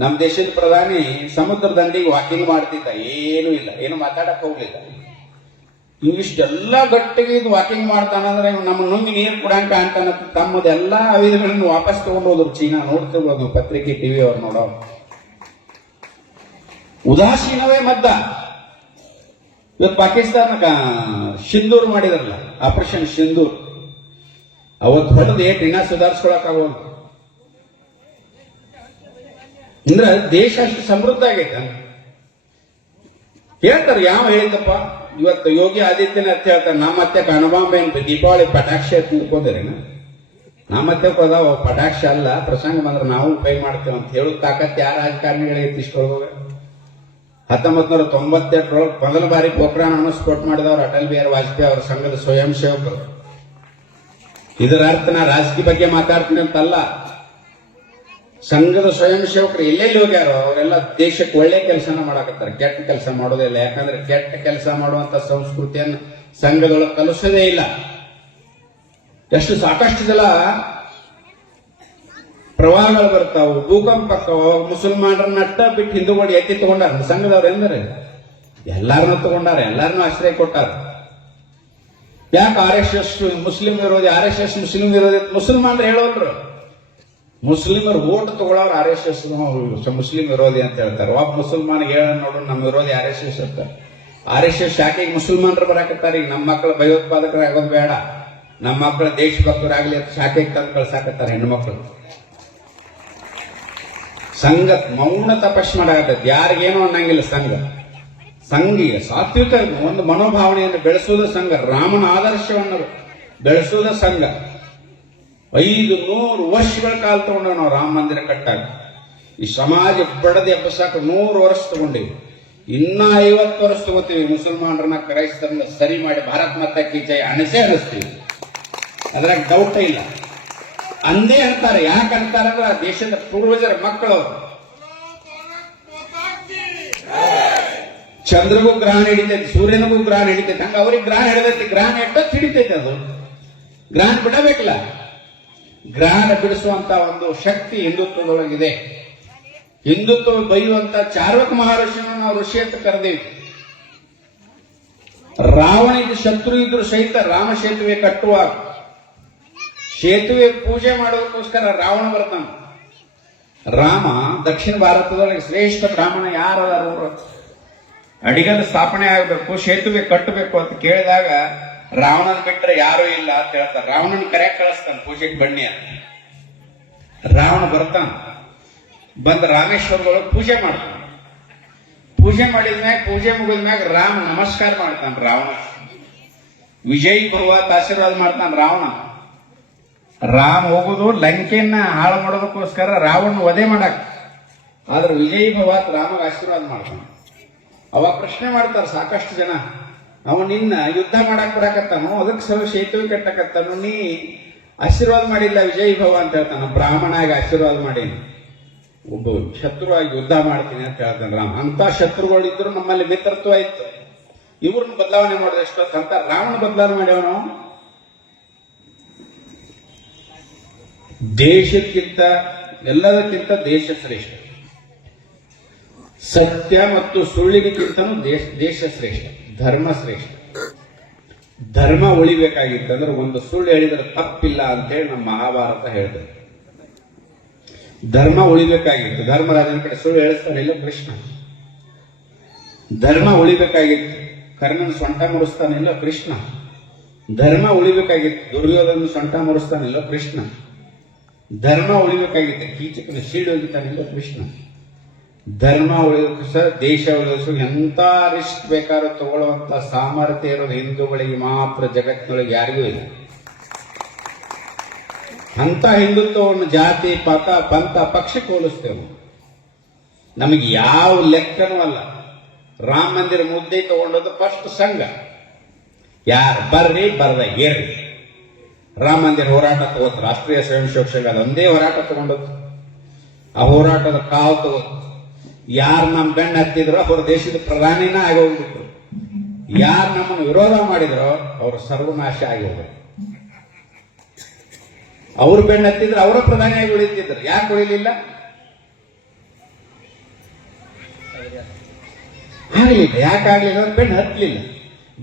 ನಮ್ಮ ದೇಶದ ಪ್ರಧಾನಿ ಸಮುದ್ರ ದಂಡಿಗೆ ವಾಕಿಂಗ್ ಮಾಡ್ತಿದ್ದ, ಏನೂ ಇಲ್ಲ, ಏನು ಮಾತಾಡಕ್ ಹೋಗ್ಲಿಲ್ಲ. ಇವಿಷ್ಟೆಲ್ಲ ಗಟ್ಟಿಗೆ ಇದು ವಾಕಿಂಗ್ ಮಾಡ್ತಾನಂದ್ರೆ ನಮ್ಮ ನುಂಗಿ ನೀರು ಕುಡಂಕ ಅಂತಾನ. ತಮ್ಮದೆಲ್ಲ ಆಯುಧಗಳನ್ನು ವಾಪಸ್ ತಗೊಂಡು ಹೋದ್ರು ಚೀನಾ. ನೋಡ್ತಿರ್ಬೋದು ಪತ್ರಿಕೆ, ಟಿವಿ ಅವ್ರು ನೋಡೋ. ಉದಾಸೀನವೇ ಮದ್ದ. ಇವತ್ತು ಪಾಕಿಸ್ತಾನ ಸಿಂಧೂರ್ ಮಾಡಿದ್ರಲ್ಲ, ಆಪರೇಷನ್ ಸಿಂಧೂರ್, ಅವತ್ತು ಹೊಡೆದು ಇನ್ನ ಸುಧಾರಿಸ್ಕೊಳಕ್ ಆಗೋದು. ಅಂದ್ರೆ ದೇಶ ಅಷ್ಟು ಸಮೃದ್ಧ ಆಗೈತೆ. ಹೇಳ್ತಾರೆ, ಯಾವ ಹೇಳಿದ್ದಪ್ಪ ಇವತ್ತು ಯೋಗಿ ಆದಿತ್ಯನಾಥ್ ಹೇಳ್ತಾರೆ, ನಮ್ಮ ಮತ್ತೆ ಕಣಬಾಂಬೆ ದೀಪಾವಳಿ ಪಟಾಕ್ಷಿ ಅಂತ ತಿಳ್ಕೊಂಡ್ರೇನ? ನಮ್ಮ ಮತ್ತೆ ಅದಾವ ಪಟಾಕ್ಷಿ ಅಲ್ಲ, ಪ್ರಸಂಗ ಬಂದ್ರೆ ನಾವು ಉಪಯೋಗ ಮಾಡ್ತೇವೆ ಅಂತ ಹೇಳೋ ತಾಕತ್ ಯಾರ ರಾಜಕಾರಣಿಗಳಿಗೆ ಇಷ್ಟೊಳಗೆ. 1998 ಮೊದಲ ಬಾರಿ ಪೋಖ್ರಾನ್ ಅಣುಸ್ಫೋಟ ಮಾಡಿದವರು ಅಟಲ್ ಬಿಹಾರಿ ವಾಜಪೇಯಿ ಅವರ ಸಂಘದ ಸ್ವಯಂ ಸೇವಕರು. ಇದರ ಅರ್ಥ ನಾ ರಾಜಕೀಯ ಬಗ್ಗೆ ಮಾತಾಡ್ತೀನಿ ಅಂತಲ್ಲ. ಸಂಘದ ಸ್ವಯಂ ಸೇವಕರು ಎಲ್ಲೆಲ್ಲಿ ಹೋಗ್ಯಾರೋ ಅವರೆಲ್ಲ ದೇಶಕ್ಕೆ ಒಳ್ಳೆ ಕೆಲಸನ ಮಾಡಾಕತ್ತಾರೆ, ಕೆಟ್ಟ ಕೆಲಸ ಮಾಡೋದಿಲ್ಲ. ಯಾಕಂದ್ರೆ ಕೆಟ್ಟ ಕೆಲಸ ಮಾಡುವಂತ ಸಂಸ್ಕೃತಿಯನ್ನು ಸಂಘದೊಳಗೆ ಕಲಿಸೋದೇ ಇಲ್ಲ. ಎಷ್ಟು ಸಾಕಷ್ಟು ಸಲ ಪ್ರವಾಹಗಳು ಬರ್ತಾವು, ಭೂಕಂಪ ಆಗ್ತಾವ. ಮುಸಲ್ಮಾನರನ್ನ ಅಟ್ಟ ಬಿಟ್ಟು ಹಿಂದೂಗಳು ಎತ್ತಿ ತಗೊಂಡಾರ ಸಂಘದವ್ರು. ಎಂದರೆ ಎಲ್ಲಾರನ್ನೂ ತಗೊಂಡಾರ, ಎಲ್ಲಾರನ್ನೂ ಆಶ್ರಯ ಕೊಟ್ಟಾರ. ಯಾಕೆ RSS ಮುಸ್ಲಿಂ ವಿರೋಧಿ, RSS ಮುಸ್ಲಿಂ ವಿರೋಧಿ ಮುಸಲ್ಮಾನರು ಹೇಳೋದ್ರು. ಮುಸ್ಲಿಮರು ಓಟ್ ತಗೊಳ್ಳೋರು RSS ಮುಸ್ಲಿಂ ವಿರೋಧಿ ಅಂತ ಹೇಳ್ತಾರೆ. ಒಬ್ಬ ಮುಸಲ್ಮಾನಿಗೆ ಹೇಳ ನೋಡು ನಮ್ಮ ವಿರೋಧಿ RSS ಅಂತ. RSS ಶಾಖೆಗೆ ಮುಸಲ್ಮಾನರು ಬರಾಕತ್ತಾರೆ. ಈಗ ನಮ್ಮ ಮಕ್ಕಳು ಭಯೋತ್ಪಾದಕರಾಗೋದು ಬೇಡ, ನಮ್ಮ ಮಕ್ಕಳು ದೇಶಭಕ್ತರಾಗ್ಲಿ ಅಂತ ಶಾಖೆಗೆ ತಂದು ಕಳ್ಸಾಕತ್ತಾರೆ ಹೆಣ್ಮಕ್ಳು. ಸಂಘ ಮೌನ ತಪಸ್ ಮಾಡಾಕತ್ತೈತಿ, ಯಾರಿಗೇನೋ ಅನ್ನಂಗಿಲ್ಲ. ಸಂಘಿಗೆ ಸಾತ್ವಿಕ ಒಂದು ಮನೋಭಾವನೆಯನ್ನು ಬೆಳೆಸುವುದು ಸಂಘ. ರಾಮನ ಆದರ್ಶವನ್ನು ಬೆಳೆಸುವುದು ಸಂಘ. 500 ವರ್ಷಗಳ ಕಾಲ ತಗೊಂಡ ನಾವು ರಾಮ ಮಂದಿರ ಕಟ್ಟಾಗ. ಈ ಸಮಾಜ ಬಡದೆ ಎಬ್ಬಸಾಕ 100 ವರ್ಷ ತಗೊಂಡಿವಿ. ಇನ್ನ 50 ವರ್ಷ ತಗೋತೀವಿ. ಮುಸಲ್ಮಾನರನ್ನ ಕ್ರೈಸ್ತರನ್ನ ಸರಿ ಮಾಡಿ ಭಾರತ್ ಮಾತಾ ಕೀ ಜೈ ಅನಿಸ್ತೀವಿ. ಅದ್ರಾಗ ಡೌಟ್ ಇಲ್ಲ. ಅಂದೇ ಅಂತಾರೆ. ಯಾಕೆ ಅಂತಾರ? ದೇಶದ ಪೂರ್ವಜರ ಮಕ್ಕಳು. ಚಂದ್ರಗೂ ಗ್ರಹಣ ಹಿಡಿತೈತಿ, ಸೂರ್ಯನಿಗೂ ಗ್ರಹಣ ಹಿಡಿತೈತಿ, ಹಂಗ ಅವ್ರಿಗೆ ಗ್ರಹಣ ಹಿಡಿದೈತಿ. ಗ್ರಹಣ ಎಷ್ಟೊತ್ತು ಹಿಡಿತೈತಿ? ಅದು ಗ್ರಹಣ ಬಿಡಬೇಕಲ್ಲ. ಗ್ರಹಣ ಬಿಡಿಸುವಂತ ಒಂದು ಶಕ್ತಿ ಹಿಂದುತ್ವದೊಳಗಿದೆ. ಹಿಂದುತ್ವ ಬೈಯುವಂತ ಚಾರ್ವಕ ಮಹರ್ಷಿಯನ್ನು ನಾವು ಋಷಿ ಅಂತ ಕರೆದೇವಿ. ರಾವಣಿಗೆ ಶತ್ರು ಇದ್ರು ಸಹಿತ ರಾಮ ಸೇತುವೆ ಕಟ್ಟುವಾಗ ಸೇತುವೆ ಪೂಜೆ ಮಾಡೋದಕ್ಕೋಸ್ಕರ ರಾವಣ ಬರ್ತಾನ. ರಾಮ ದಕ್ಷಿಣ ಭಾರತದೊಳಗೆ ಶ್ರೇಷ್ಠ ಬ್ರಾಹ್ಮಣ ಯಾರದಾರ? ಅಡಿಗಲ್ ಸ್ಥಾಪನೆ ಆಗಬೇಕು, ಸೇತುವೆ ಕಟ್ಟಬೇಕು ಅಂತ ಕೇಳಿದಾಗ ರಾವಣನ ಬಿಟ್ಟರೆ ಯಾರೂ ಇಲ್ಲ ಅಂತ ಹೇಳ್ತಾರೆ. ರಾವಣನ ಕರೆಯಾಗ ಕಳಿಸ್ತಾನೆ ಪೂಜೆಗೆ ಬನ್ನಿ ಅಂತ. ರಾವಣ ಬರ್ತಾನ, ಬಂದ ರಾಮೇಶ್ವರದೊಳಗೆ ಪೂಜೆ ಮಾಡ್ತಾನೆ. ಪೂಜೆ ಮಾಡಿದ್ಮ್ಯಾಗ, ಪೂಜೆ ಮುಗಿದ್ಮ್ಯಾಗ ರಾಮ ನಮಸ್ಕಾರ ಮಾಡ್ತಾನ. ರಾವಣ ವಿಜಯ್ ಭವ ಆಶೀರ್ವಾದ ಮಾಡ್ತಾನ. ರಾಮ ಹೋಗುದು ಲಂಕೆಯನ್ನ ಹಾಳು ಮಾಡೋದಕ್ಕೋಸ್ಕರ ರಾವಣ ವಧೆ ಮಾಡಕ್. ಆದ್ರೆ ವಿಜಯ್ ಭವ ರಾಮಗ ಆಶೀರ್ವಾದ ಮಾಡ್ತಾನ. ಅವಾಗ ಪ್ರಶ್ನೆ ಮಾಡ್ತಾರ ಸಾಕಷ್ಟು ಜನ, ಅವ ನಿನ್ನ ಯುದ್ಧ ಮಾಡಕ್ ಬರಾಕತ್ತಾನು, ಅದಕ್ಕೆ ಸೇತುವೆ ಕಟ್ಟಕತ್ತಾನು, ನೀ ಆಶೀರ್ವಾದ ಮಾಡಿಲ್ಲ ವಿಜಯ್ ಭವ ಅಂತ ಹೇಳ್ತಾನ. ಬ್ರಾಹ್ಮಣಾಗಿ ಆಶೀರ್ವಾದ ಮಾಡೀನಿ, ಒಬ್ಬ ಶತ್ರುವಾಗಿ ಯುದ್ಧ ಮಾಡ್ತೀನಿ ಅಂತ ಹೇಳ್ತಾನೆ ರಾಮ. ಅಂತ ಶತ್ರುಗಳಿದ್ರು ನಮ್ಮಲ್ಲಿ ಮಿತ್ರತ್ವ ಇತ್ತು. ಇವ್ರನ್ನ ಬದಲಾವಣೆ ಮಾಡೋದು ಎಷ್ಟೊತ್ತು ಅಂತ ರಾವಣ ಬದಲಾವಣೆ ಮಾಡ್ಯಾವ ನಾವು. ದೇಶಕ್ಕಿಂತ ಎಲ್ಲದಕ್ಕಿಂತ ದೇಶ ಶ್ರೇಷ್ಠ. ಸತ್ಯ ಮತ್ತು ಸುಳ್ಳಿಗಿಂತನೂ ದೇಶ ಶ್ರೇಷ್ಠ, ಧರ್ಮ ಶ್ರೇಷ್ಠ. ಧರ್ಮ ಉಳಿಬೇಕಾಗಿತ್ತಂದ್ರೆ ಒಂದು ಸುಳ್ಳು ಹೇಳಿದ್ರೆ ತಪ್ಪಿಲ್ಲ ಅಂತೇಳಿ ನಮ್ಮ ಮಹಾಭಾರತ ಹೇಳ್ತಾರೆ. ಧರ್ಮ ಉಳಿಬೇಕಾಗಿತ್ತು. ಧರ್ಮರಾಜನ ಕಡೆ ಸುಳ್ಳು ಹೇಳಿಸ್ತಾನಿಲ್ಲ ಕೃಷ್ಣ. ಧರ್ಮ ಉಳಿಬೇಕಾಗಿತ್ತು. ಕರ್ಣನ ಸೊಂಟ ಮುರಿಸ್ತಾನಿಲ್ಲ ಕೃಷ್ಣ. ಧರ್ಮ ಉಳಿಬೇಕಾಗಿತ್ತು. ದುರ್ಯೋಧನ ಸೊಂಟ ಮುರಿಸ್ತಾನಿಲ್ಲ ಕೃಷ್ಣ. ಧರ್ಮ ಉಳಿಬೇಕಾಗಿತ್ತು. ಕೀಚಕನ ಶೀಡ್ ಹೋಗಿತಾನಿಲ್ಲ ಕೃಷ್ಣ. ಧರ್ಮ ಉಳಿಸ, ದೇಶ ಉಳಿಸು, ಎಂತ ರಿಸ್ಕ್ ಬೇಕಾದ್ರೂ ತಗೊಳ್ಳುವಂತ ಸಾಮರ್ಥ್ಯ ಇರೋದು ಹಿಂದೂಗಳಿಗೆ ಮಾತ್ರ, ಜಗತ್ತಿನೊಳಗೆ ಯಾರಿಗೂ ಇಲ್ಲ. ಅಂತ ಹಿಂದುತ್ವವನ್ನು ಜಾತಿ ಪಂಥ ಪಕ್ಷಕ್ಕೆ ಹೋಲಿಸ್ತೇವೆ. ನಮಗೆ ಯಾವ ಲೆಕ್ಕನೂ ಅಲ್ಲ. ರಾಮ ಮಂದಿರ ಮುದ್ದೆ ತಗೊಂಡದ್ದು ಫಸ್ಟ್ ಸಂಘ. ಯಾರು ಬರ್ರಿ ಬರ್ದ ಏರ್ರಿ ರಾಮ ಮಂದಿರ ಹೋರಾಟ ತಗೋತು. ರಾಷ್ಟ್ರೀಯ ಸ್ವಯಂ ಸೇವಕ ಸಂಘ ಅದೊಂದೇ ಹೋರಾಟ ತಗೊಂಡದ್ದು. ಆ ಹೋರಾಟದ ಕಾವು ತಗೋತು. ಯಾರು ನಮ್ಮ ಬೆನ್ನ ಹತ್ತಿದ್ರೋ ಅವ್ರ ದೇಶದ ಪ್ರಧಾನಿನ ಆಗಿ ಹೋಗ್ಬಿಟ್ರು. ಯಾರು ನಮ್ಮನ್ನು ವಿರೋಧ ಮಾಡಿದ್ರೋ ಅವ್ರ ಸರ್ವನಾಶ ಆಗಿ ಹೋಗ್ಬೇಕು. ಅವ್ರು ಬೆನ್ನ ಹತ್ತಿದ್ರೆ ಅವರ ಪ್ರಧಾನಿಯಾಗಿ ಉಳಿತಿದ್ರು. ಯಾಕೆ ಉಳಿಲಿಲ್ಲ? ಆಗ್ಲಿಲ್ಲ. ಯಾಕೆ ಆಗ್ಲಿಲ್ಲ? ಅವ್ರು ಬೆನ್ನು ಹತ್ತಲಿಲ್ಲ.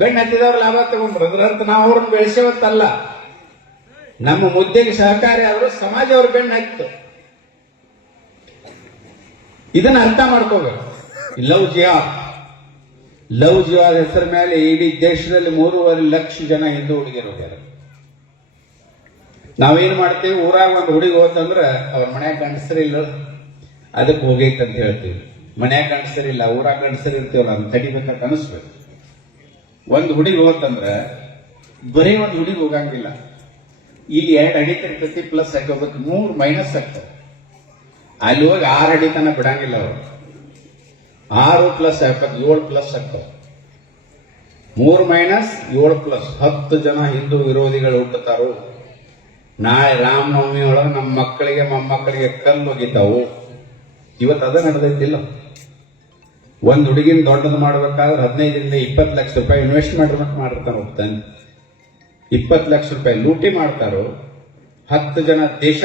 ಬೆನ್ನು ಹತ್ತಿದವ್ರು ಲಾಭ ತಗೊಂಡ್ರು. ಅದ್ರ ಅರ್ಥ ನಾವು ಅವ್ರನ್ನ ಬೆಳೆಸೇವತ್ತಲ್ಲ. ನಮ್ಮ ಮುದ್ದೆಗೆ ಸಹಕಾರಿ ಆದರೂ ಸಮಾಜ ಅವ್ರ ಬೆನ್ನು ಹತ್ತಿತು. ಇದನ್ನ ಅರ್ಥ ಮಾಡ್ಕೋಬೇಕು. ಲವ್ ಜಿಹಾದ್ ಹೆಸರ ಮೇಲೆ ಇಡೀ ದೇಶದಲ್ಲಿ 3.5 ಲಕ್ಷ ಜನ ಹಿಂದೂ ಹುಡುಗಿಯರು ಹೋಗ್ಯಾರ. ನಾವೇನ್ ಮಾಡ್ತೀವಿ, ಊರಾಗ ಒಂದು ಹುಡುಗಿ ಹೋತಂದ್ರೆ ಅವ್ರ ಮನ್ಯಾಗ ಗಂಡಸರಿಲ್ಲ ಅದಕ್ಕೆ ಹೋಗೈತೆ ಅಂತ ಹೇಳ್ತೀವಿ. ಮನ್ಯಾಗ ಗಂಡಸರಿಲ್ಲ, ಊರಾಗ ಗಂಡಸರಿ ಇರ್ತೀವಲ್ಲ, ಅದನ್ನ ತಡಿಬೇಕಂತ ಅನಿಸ್ಬೇಕು. ಒಂದು ಹುಡುಗಿ ಹೋತಂದ್ರೆ ಬರೀ ಒಂದು ಹುಡುಗಿ ಹೋಗಂಗಿಲ್ಲ. ಇಲ್ಲಿ 2 ಅಡಿ ತಿರ್ತೈತಿ, ಪ್ಲಸ್ ಹಾಕೋಬೇಕು, 3 ಮೈನಸ್ ಆಗ್ತದೆ. ಅಲ್ಲಿ ಹೋಗಿ 6 ಅಡಿ ತನ ಬಿಡಂಗಿಲ್ಲ ಅವರು. 6 ಪ್ಲಸ್ 7 ಪ್ಲಸ್ ಆಗ್ತವೆ. 3 ಮೈನಸ್ 7 ಪ್ಲಸ್ 10 ಜನ ಹಿಂದೂ ವಿರೋಧಿಗಳು ಹುಟ್ಟುತ್ತಾರು. ನಾಳೆ ರಾಮನವಮಿ ಒಳಗೆ ನಮ್ಮ ಮಕ್ಕಳಿಗೆ ಮೊಮ್ಮಕ್ಕಳಿಗೆ ಕಲ್ಲು ಒಗಿತಾವು. ಇವತ್ತು ಅದ ನಡೆದೈತಿಲ್ಲ. ಒಂದು ಹುಡುಗಿನ ದೊಡ್ಡದು ಮಾಡ್ಬೇಕಾದ್ರೆ 15ರಿಂದ 20 ಲಕ್ಷ ರೂಪಾಯಿ ಇನ್ವೆಸ್ಟ್ಮೆಂಟ್ ಮಾಡಿರ್ತಾನೆ. ಹೋಗ್ತಾನೆ 20 ಲಕ್ಷ ರೂಪಾಯಿ ಲೂಟಿ ಮಾಡ್ತಾರೋ. 10 ಜನ ದೇಶ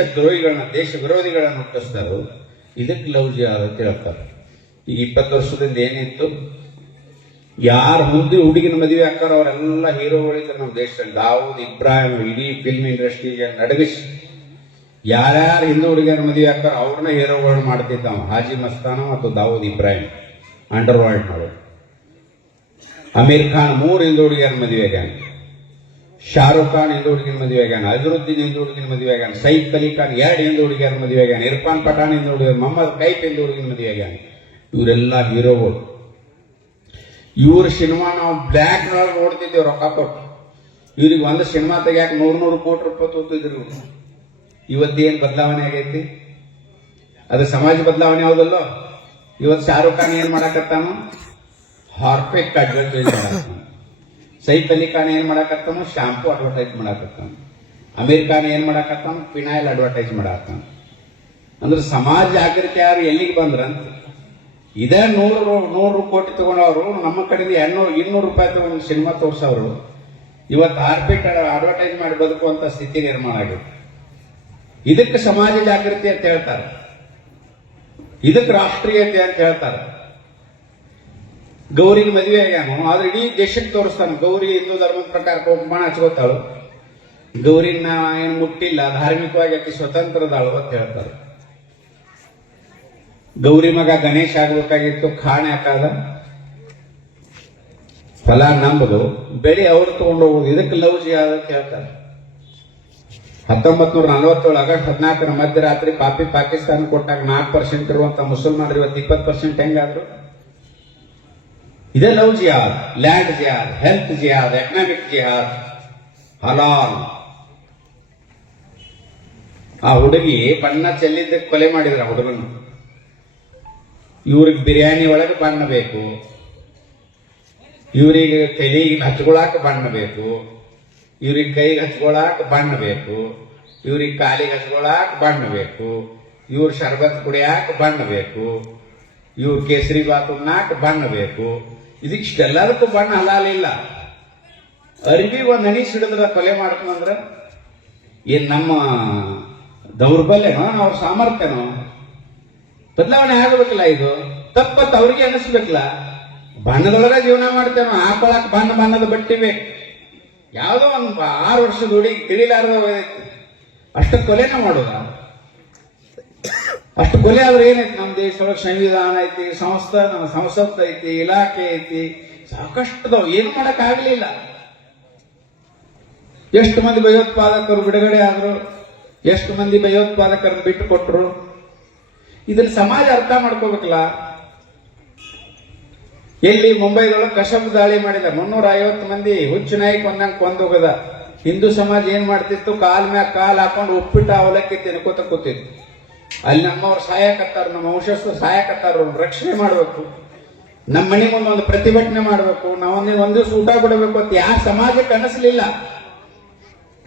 ವಿರೋಧಿಗಳನ್ನ ಹುಟ್ಟಿಸ್ತಾರೋ. ಇದಕ್ಕೆ ಲವ್ ಜಿಹಾದ್ ಅಂತ ಹೇಳ್ತಾರೆ. ಈಗ 20 ವರ್ಷದಿಂದ ಏನಿತ್ತು, ಯಾರು ಮುಂದೆ ಹುಡುಗಿನ ಮದುವೆ ಹಾಕಾರ ಅವರೆಲ್ಲ ಹೀರೋಗಳಿದ್ರು ನಮ್ಮ ದೇಶದಲ್ಲಿ. ದಾವೂದ್ ಇಬ್ರಾಹಿಂ ಇಡೀ ಫಿಲ್ಮ್ ಇಂಡಸ್ಟ್ರಿಗೆ ನಡಗಿಸಿ ಯಾರ್ಯಾರು ಹಿಂದೂ ಹುಡುಗಿಯರ ಮದುವೆ ಹಾಕಾರ ಅವ್ರನ್ನ ಹೀರೋಗಳನ್ನ ಮಾಡ್ತಿದ್ದಾವ. ಹಾಜಿ ಮಸ್ತಾನ ಮತ್ತು ದಾವೂದ್ ಇಬ್ರಾಹಿಂ ಅಂಡರ್ ವರ್ಲ್ಡ್ ಮಾಡೋದು. ಅಮೀರ್ ಖಾನ್ 3 ಹಿಂದೂ ಹುಡುಗಿಯರ ಮದುವೆ ಆಗ್ಯಾನ. ಶಾರುಖ್ ಖಾನ್ ಹಿಂದೂ ಹುಡುಗಿನ ಮದುವೆ ಆಗ್ಯಾನ. ಅಜರುದ್ದೀನ್ ಹಿಂದೂ ಹುಡುಗಿನ ಮದುವೆ ಆಗ್ಯಾನ. ಸೈಫ್ ಅಲಿ ಖಾನ್ 2 ಹಿಂದೂ ಹುಡುಗಿಯರ ಮದುವೆ ಆಗ್ಯಾನ. ಇರ್ಫಾನ್ ಪಠಾಣ್ ಹಿಂದೂ ಹುಡುಗಿಯರು, ಮೊಹಮ್ಮದ್ ಕೈಫ್ ಹಿಂದೂ ಹುಡುಗಿನ ಮದುವೆ ಆಗ್ಯಾನ. ಇವರೆಲ್ಲ ಹೀರೋಗಳು. ಇವ್ರ ಸಿನಿಮಾ ನಾವು ಬ್ಲ್ಯಾಕ್ ನೊಳಗೆ ನೋಡ್ತಿದ್ದೇವೆ ರೊಕ್ಕ ಕೊಟ್ಟು. ಇವ್ರಿಗೆ ಒಂದು ಸಿನಿಮಾ ತೆಗಿಯಾಕ 100 ಕೋಟಿ ರೂಪಾಯಿ ತೋತಿದ್ರು. ಇವತ್ತೇನು ಬದಲಾವಣೆ ಆಗೈತಿ? ಅದು ಸಮಾಜ ಬದಲಾವಣೆ ಯಾವುದಲ್ಲೋ. ಇವತ್ತು ಶಾರುಖ್ ಖಾನ್ ಏನ್ ಮಾಡಕತ್ತಾನು? ಹಾರ್ಪಿಕ್ ಅಡ್ವರ್ಟೈಸ್ ಮಾಡತ್ತಾನ. ಸೈಫ್ ಅಲಿ ಖಾನ್ ಏನ್ ಮಾಡಕತ್ತಾನು? ಶಾಂಪೂ ಅಡ್ವರ್ಟೈಸ್ ಮಾಡಕತ್ತಾನ. ಅಮೀರ್ ಖಾನ್ ಏನ್ ಮಾಡಕತ್ತಾನ? Phenyl advertise ಮಾಡತ್ತಾನ. ಅಂದ್ರೆ ಸಮಾಜ ಜಾಗೃತಿ ಯಾರು ಎಲ್ಲಿಗೆ ಬಂದ್ರಂತ. ಇದೇ 100 ಕೋಟಿ ತಗೊಂಡವರು ನಮ್ಮ ಕಡೆಯಿಂದ 200 ರೂಪಾಯಿ ತಗೊಂಡು ಸಿನಿಮಾ ತೋರ್ಸವ್ರು ಇವತ್ತು ಆರ್ಬಿಟ್ ಅಡ್ವರ್ಟೈಸ್ ಮಾಡಿ ಬದುಕುವಂತ ಸ್ಥಿತಿ ನಿರ್ಮಾಣ ಆಗಿದೆ. ಇದಕ್ಕೆ ಸಮಾಜ ಜಾಗೃತಿ ಅಂತ ಹೇಳ್ತಾರೆ. ಇದಕ್ಕೆ ರಾಷ್ಟ್ರೀಯತೆ ಅಂತ ಹೇಳ್ತಾರೆ. ಗೌರಿಗೆ ಮದುವೆ ಆಗ್ಯಾನು, ಆದ್ರೆ ಇಡೀ ದೇಶಕ್ಕೆ ತೋರಿಸ್ತಾನೆ. ಗೌರಿ ಹಿಂದೂ ಧರ್ಮದ ಪ್ರಕಾರ ಕುಂಕುಮ ಹಚ್ಕೋತಾಳು. ಗೌರಿನ ಏನು ಮುಟ್ಟಿಲ್ಲ, ಧಾರ್ಮಿಕವಾಗಿ ಆಕೆ ಸ್ವತಂತ್ರದಾಳು ಅಂತ ಹೇಳ್ತಾರೆ. ಗೌರಿ ಮಗ ಗಣೇಶ್ ಆಗ್ಬೇಕಾಗಿತ್ತು, ಖಾಣೆ ಹಾಕಾದ. ಫಲ ನಂಬುದು, ಬೆಳೆ ಅವ್ರು ತಗೊಂಡು ಹೋಗುದು. ಇದಕ್ಕೆ ಲವ್ ಜಿಹಾದ್ ಅಂತ ಹೇಳ್ತಾರೆ. 1947 ಆಗಸ್ಟ್ 14 ಮಧ್ಯರಾತ್ರಿ ಪಾಕಿಸ್ತಾನ ಕೊಟ್ಟಾಗ 4% ಇರುವಂತ ಮುಸಲ್ಮಾನರು ಇವತ್ತು 20% ಹೆಂಗಾದ್ರು. ಇದೇ ಲವ್ ಜಿಹಾದ್, ಲ್ಯಾಂಡ್ ಜಿಹಾದ್, ಹೆಲ್ತ್ ಜಿಹಾದ್, ಎಕನಾಮಿಕ್ ಜಿಹಾದ್, ಹಲಾಲ್. ಆ ಹುಡುಗಿ ಬಣ್ಣ ಚೆಲ್ಲಿದ್ದಕ್ಕೆ ಕೊಲೆ ಮಾಡಿದ್ರ ಹುಡುಗನ. ಇವ್ರಿಗೆ ಬಿರಿಯಾನಿ ಒಳಗೆ ಬಣ್ಣ ಬೇಕು, ಇವ್ರಿಗೆ ತಲೆಗೆ ಹಚ್ಕೊಳಾಕ ಬಣ್ಣ ಬೇಕು, ಇವ್ರಿಗೆ ಕೈಗೆ ಹಚ್ಕೊಳಾಕ ಬಣ್ಣ ಬೇಕು, ಇವ್ರಿಗೆ ಕಾಲಿಗೆ ಹಚ್ಕೊಳಾಕ ಬಣ್ಣ ಬೇಕು, ಇವ್ರ ಶರ್ಬತ್ ಕುಡಿಯಾಕ ಬಣ್ಣ ಬೇಕು, ಇವ್ರ ಕೇಸರಿ ಬಾತ್ ಉಣ್ಣಾಕ ಬಣ್ಣ ಬೇಕು. ಇದಕ್ಕೆಲ್ಲದಕ್ಕೂ ಬಣ್ಣ ಹಲಾಲಿಲ್ಲ. ಅರಿವಿ ಒಂದ್ ಹನಿ ಸಿಡಿದ್ರ ಕೊಲೆ ಮಾಡ್ಕೊಂಡ್ರ ಏನ್ ನಮ್ಮ ದೌರ್ಬಲ್ಯನೋ ಅವ್ರ ಸಾಮರ್ಥ್ಯನೋ? ಬದಲಾವಣೆ ಆಗಬೇಕಲ್ಲ. ಇದು ತಪ್ಪತ್ತು ಅವ್ರಿಗೆ ಅನಿಸ್ಬೇಕಲ್ಲ. ಬಣ್ಣದೊಳಗ ಜೀವನ ಮಾಡ್ತೇನೋ, ಹಾಕೊಳಕ್ ಬಣ್ಣದ ಬಟ್ಟೆ ಬೇಕು. ಯಾವುದೋ ಒಂದು 6 ವರ್ಷದ ಹುಡುಗಿ ತಿಳಿಲಾರದ ಅಷ್ಟು ಕೊಲೆನ ಮಾಡೋದ. ಅಷ್ಟು ಕೊಲೆ ಆದ್ರೆ ಏನೈತಿ? ನಮ್ಮ ದೇಶದೊಳಗೆ ಸಂವಿಧಾನ ಐತಿ, ಸಂಸತ್ ಐತಿ, ಇಲಾಖೆ ಐತಿ, ಸಾಕಷ್ಟು ಏನು ಮಾಡಕ್ ಆಗ್ಲಿಲ್ಲ. ಎಷ್ಟು ಮಂದಿ ಭಯೋತ್ಪಾದಕರು ಬಿಡುಗಡೆ ಆದ್ರು, ಎಷ್ಟು ಮಂದಿ ಭಯೋತ್ಪಾದಕರನ್ನು ಬಿಟ್ಟು ಕೊಟ್ಟರು. ಇದನ್ನ ಸಮಾಜ ಅರ್ಥ ಮಾಡ್ಕೋಬೇಕಲ್ಲ. ಎಲ್ಲಿ ಮುಂಬೈದೊಳಗೆ ಕಶಬ್ ದಾಳಿ ಮಾಡಿದ 350 ಮಂದಿ ಹುಚ್ಚು ನಾಯಿ ಕೊಂದಂಗೆ ಕೊಂದೋಗದ. ಹಿಂದೂ ಸಮಾಜ ಏನ್ ಮಾಡ್ತಿತ್ತು, ಕಾಲ್ ಮ್ಯಾಗ ಕಾಲ್ ಹಾಕೊಂಡು ಉಪ್ಪಿಟ್ಟು ಅವಲಕ್ಕಿ ತಿನ್ಕೋತ ಕೂತಿತ್ತು. ಅಲ್ಲಿ ನಮ್ಮವ್ರು ಸಹಾಯಕತ್ತಾರ, ನಮ್ಮ ವಂಶಸ್ಥರು ಸಹಾಯಕತ್ತಾರ, ರಕ್ಷಣೆ ಮಾಡಬೇಕು, ನಮ್ಮ ಮನೆ ಮುಂದೆ ಒಂದು ಪ್ರತಿಭಟನೆ ಮಾಡಬೇಕು, ನಾವೊಂದೇ ಒಂದು ದಿವಸ ಊಟ ಕೊಡಬೇಕು ಅಂತ ಯಾವ ಸಮಾಜಕ್ಕೆ ಅನಿಸ್ಲಿಲ್ಲ.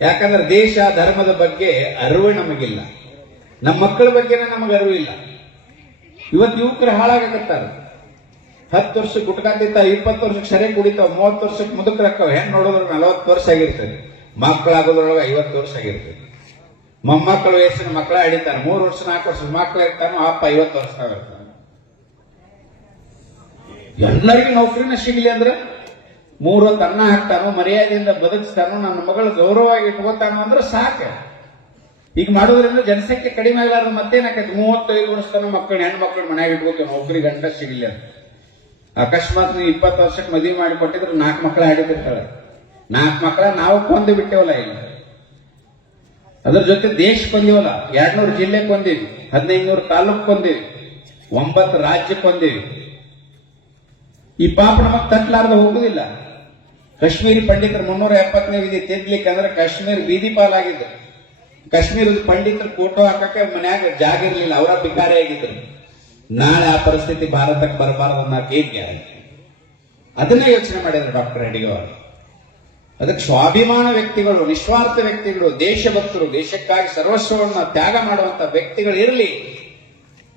ಯಾಕಂದ್ರೆ ದೇಶ ಧರ್ಮದ ಬಗ್ಗೆ ಅರಿವು ನಮಗಿಲ್ಲ, ನಮ್ಮ ಮಕ್ಕಳ ಬಗ್ಗೆನೇ ನಮಗೆ ಅರಿವು ಇಲ್ಲ. ಇವತ್ತು ಯುವಕರು ಹಾಳಾಗಕತ್ತಾರ. 10 ವರ್ಷ ಗುಟ್ಕಾ ತಿಂತಾವ, 20 ವರ್ಷಕ್ಕೆ ಸರಿ ಕುಡಿತಾವ, 30 ವರ್ಷಕ್ಕೆ ಮುದುಕರಕ್ಕವ. ಹೆಣ್ಣು ನೋಡಿದ್ರೆ 40 ವರ್ಷ ಆಗಿರ್ತದೆ, ಮಕ್ಕಳಾಗೋದ್ರೊಳಗೆ 50 ವರ್ಷ ಆಗಿರ್ತದೆ. ಮೊಮ್ಮಕ್ಕಳು ವಯಸ್ಸಿನ ಮಕ್ಕಳ ಹಿಡಿತಾನೆ, 3 ವರ್ಷ 4 ವರ್ಷದ ಮಕ್ಕಳು ಇರ್ತಾನೋ, ಅಪ್ಪ 50 ವರ್ಷ ಇರ್ತಾನೆ. ಎಲ್ಲರಿಗೂ ನೌಕರಿನ ಸಿಗಲಿ ಅಂದ್ರೆ 3 ಹೊತ್ತು ಅನ್ನ ಹಾಕ್ತಾನೋ, ಮರ್ಯಾದೆಯಿಂದ ಬದುಕಿಸ್ತಾನೋ, ನನ್ನ ಮಗಳು ಗೌರವವಾಗಿ ಇಟ್ಕೋತಾನೋ ಅಂದ್ರೆ ಸಾಕು. ಈಗ ಮಾಡೋದ್ರಿಂದ ಜನಸಂಖ್ಯೆ ಕಡಿಮೆ ಆಗಲಾರ್ದು ಮತ್ತೇನಾಕೈತಿ, 35 ವರ್ಷ ಮಕ್ಕಳು ಹೆಣ್ಮಕ್ಳು ಮನೆಯಾಗ ಇಟ್ಕೋತೀವಿ, ನೌಕರಿ ಗಂಟ ಸಿಗಲಿ ಅಂತ. ಅಕಸ್ಮಾತ್ ನೀವು 20 ವರ್ಷಕ್ಕೆ ಮದುವೆ ಮಾಡಿ ಕೊಟ್ಟಿದ್ರೆ 4 ಮಕ್ಕಳ ಹಿಡಿದಿರ್ತಾಳೆ. 4 ಮಕ್ಕಳ ನಾವು ಕೊಂದು ಬಿಟ್ಟೇವಲ್ಲ ಇಲ್ಲ. ಅದ್ರ ಜೊತೆ ದೇಶ ಕೊಂದಿವಲ್ಲ, 200 ಜಿಲ್ಲೆ ಕೊಂದೀವಿ, 1500 ತಾಲೂಕು ಕೊಂದೀವಿ, 9 ರಾಜ್ಯ ಕೊಂದೀವಿ. ಈ ಪಾಪ ನಮಗ್ ತಟ್ಲಾರ್ದ ಹೋಗುದಿಲ್ಲ. ಕಾಶ್ಮೀರಿ ಪಂಡಿತರು 370ನೇ ವಿಧಿ ತಿದ್ಲಿಕ್ಕೆ ಅಂದ್ರೆ ಕಾಶ್ಮೀರ ಬೀದಿ ಪಾಲಾಗಿದ್ರು. ಕಾಶ್ಮೀರದ ಪಂಡಿತರು ಫೋಟೋ ಹಾಕಕ್ಕೆ ಮನ್ಯಾಗ ಜಾಗ ಇರಲಿಲ್ಲ, ಅವರ ಬಿಕಾರಿ ಆಗಿದ್ರು. ನಾಳೆ ಆ ಪರಿಸ್ಥಿತಿ ಭಾರತಕ್ಕೆ ಬರಬಾರದು ಅನ್ನೋಕೆ ಏನ್ ಗ್ಯಾರಂಟಿ? ಅದನ್ನ ಯೋಚನೆ ಮಾಡಿದ್ರು ಡಾಕ್ಟರ್ ಅಡಿಗ ಅವರು. ಅದಕ್ಕೆ ಸ್ವಾಭಿಮಾನ ವ್ಯಕ್ತಿಗಳು, ನಿಸ್ವಾರ್ಥ ವ್ಯಕ್ತಿಗಳು, ದೇಶಭಕ್ತರು, ದೇಶಕ್ಕಾಗಿ ಸರ್ವಸ್ವವನ್ನ ತ್ಯಾಗ ಮಾಡುವಂತ ವ್ಯಕ್ತಿಗಳು ಇರಲಿ,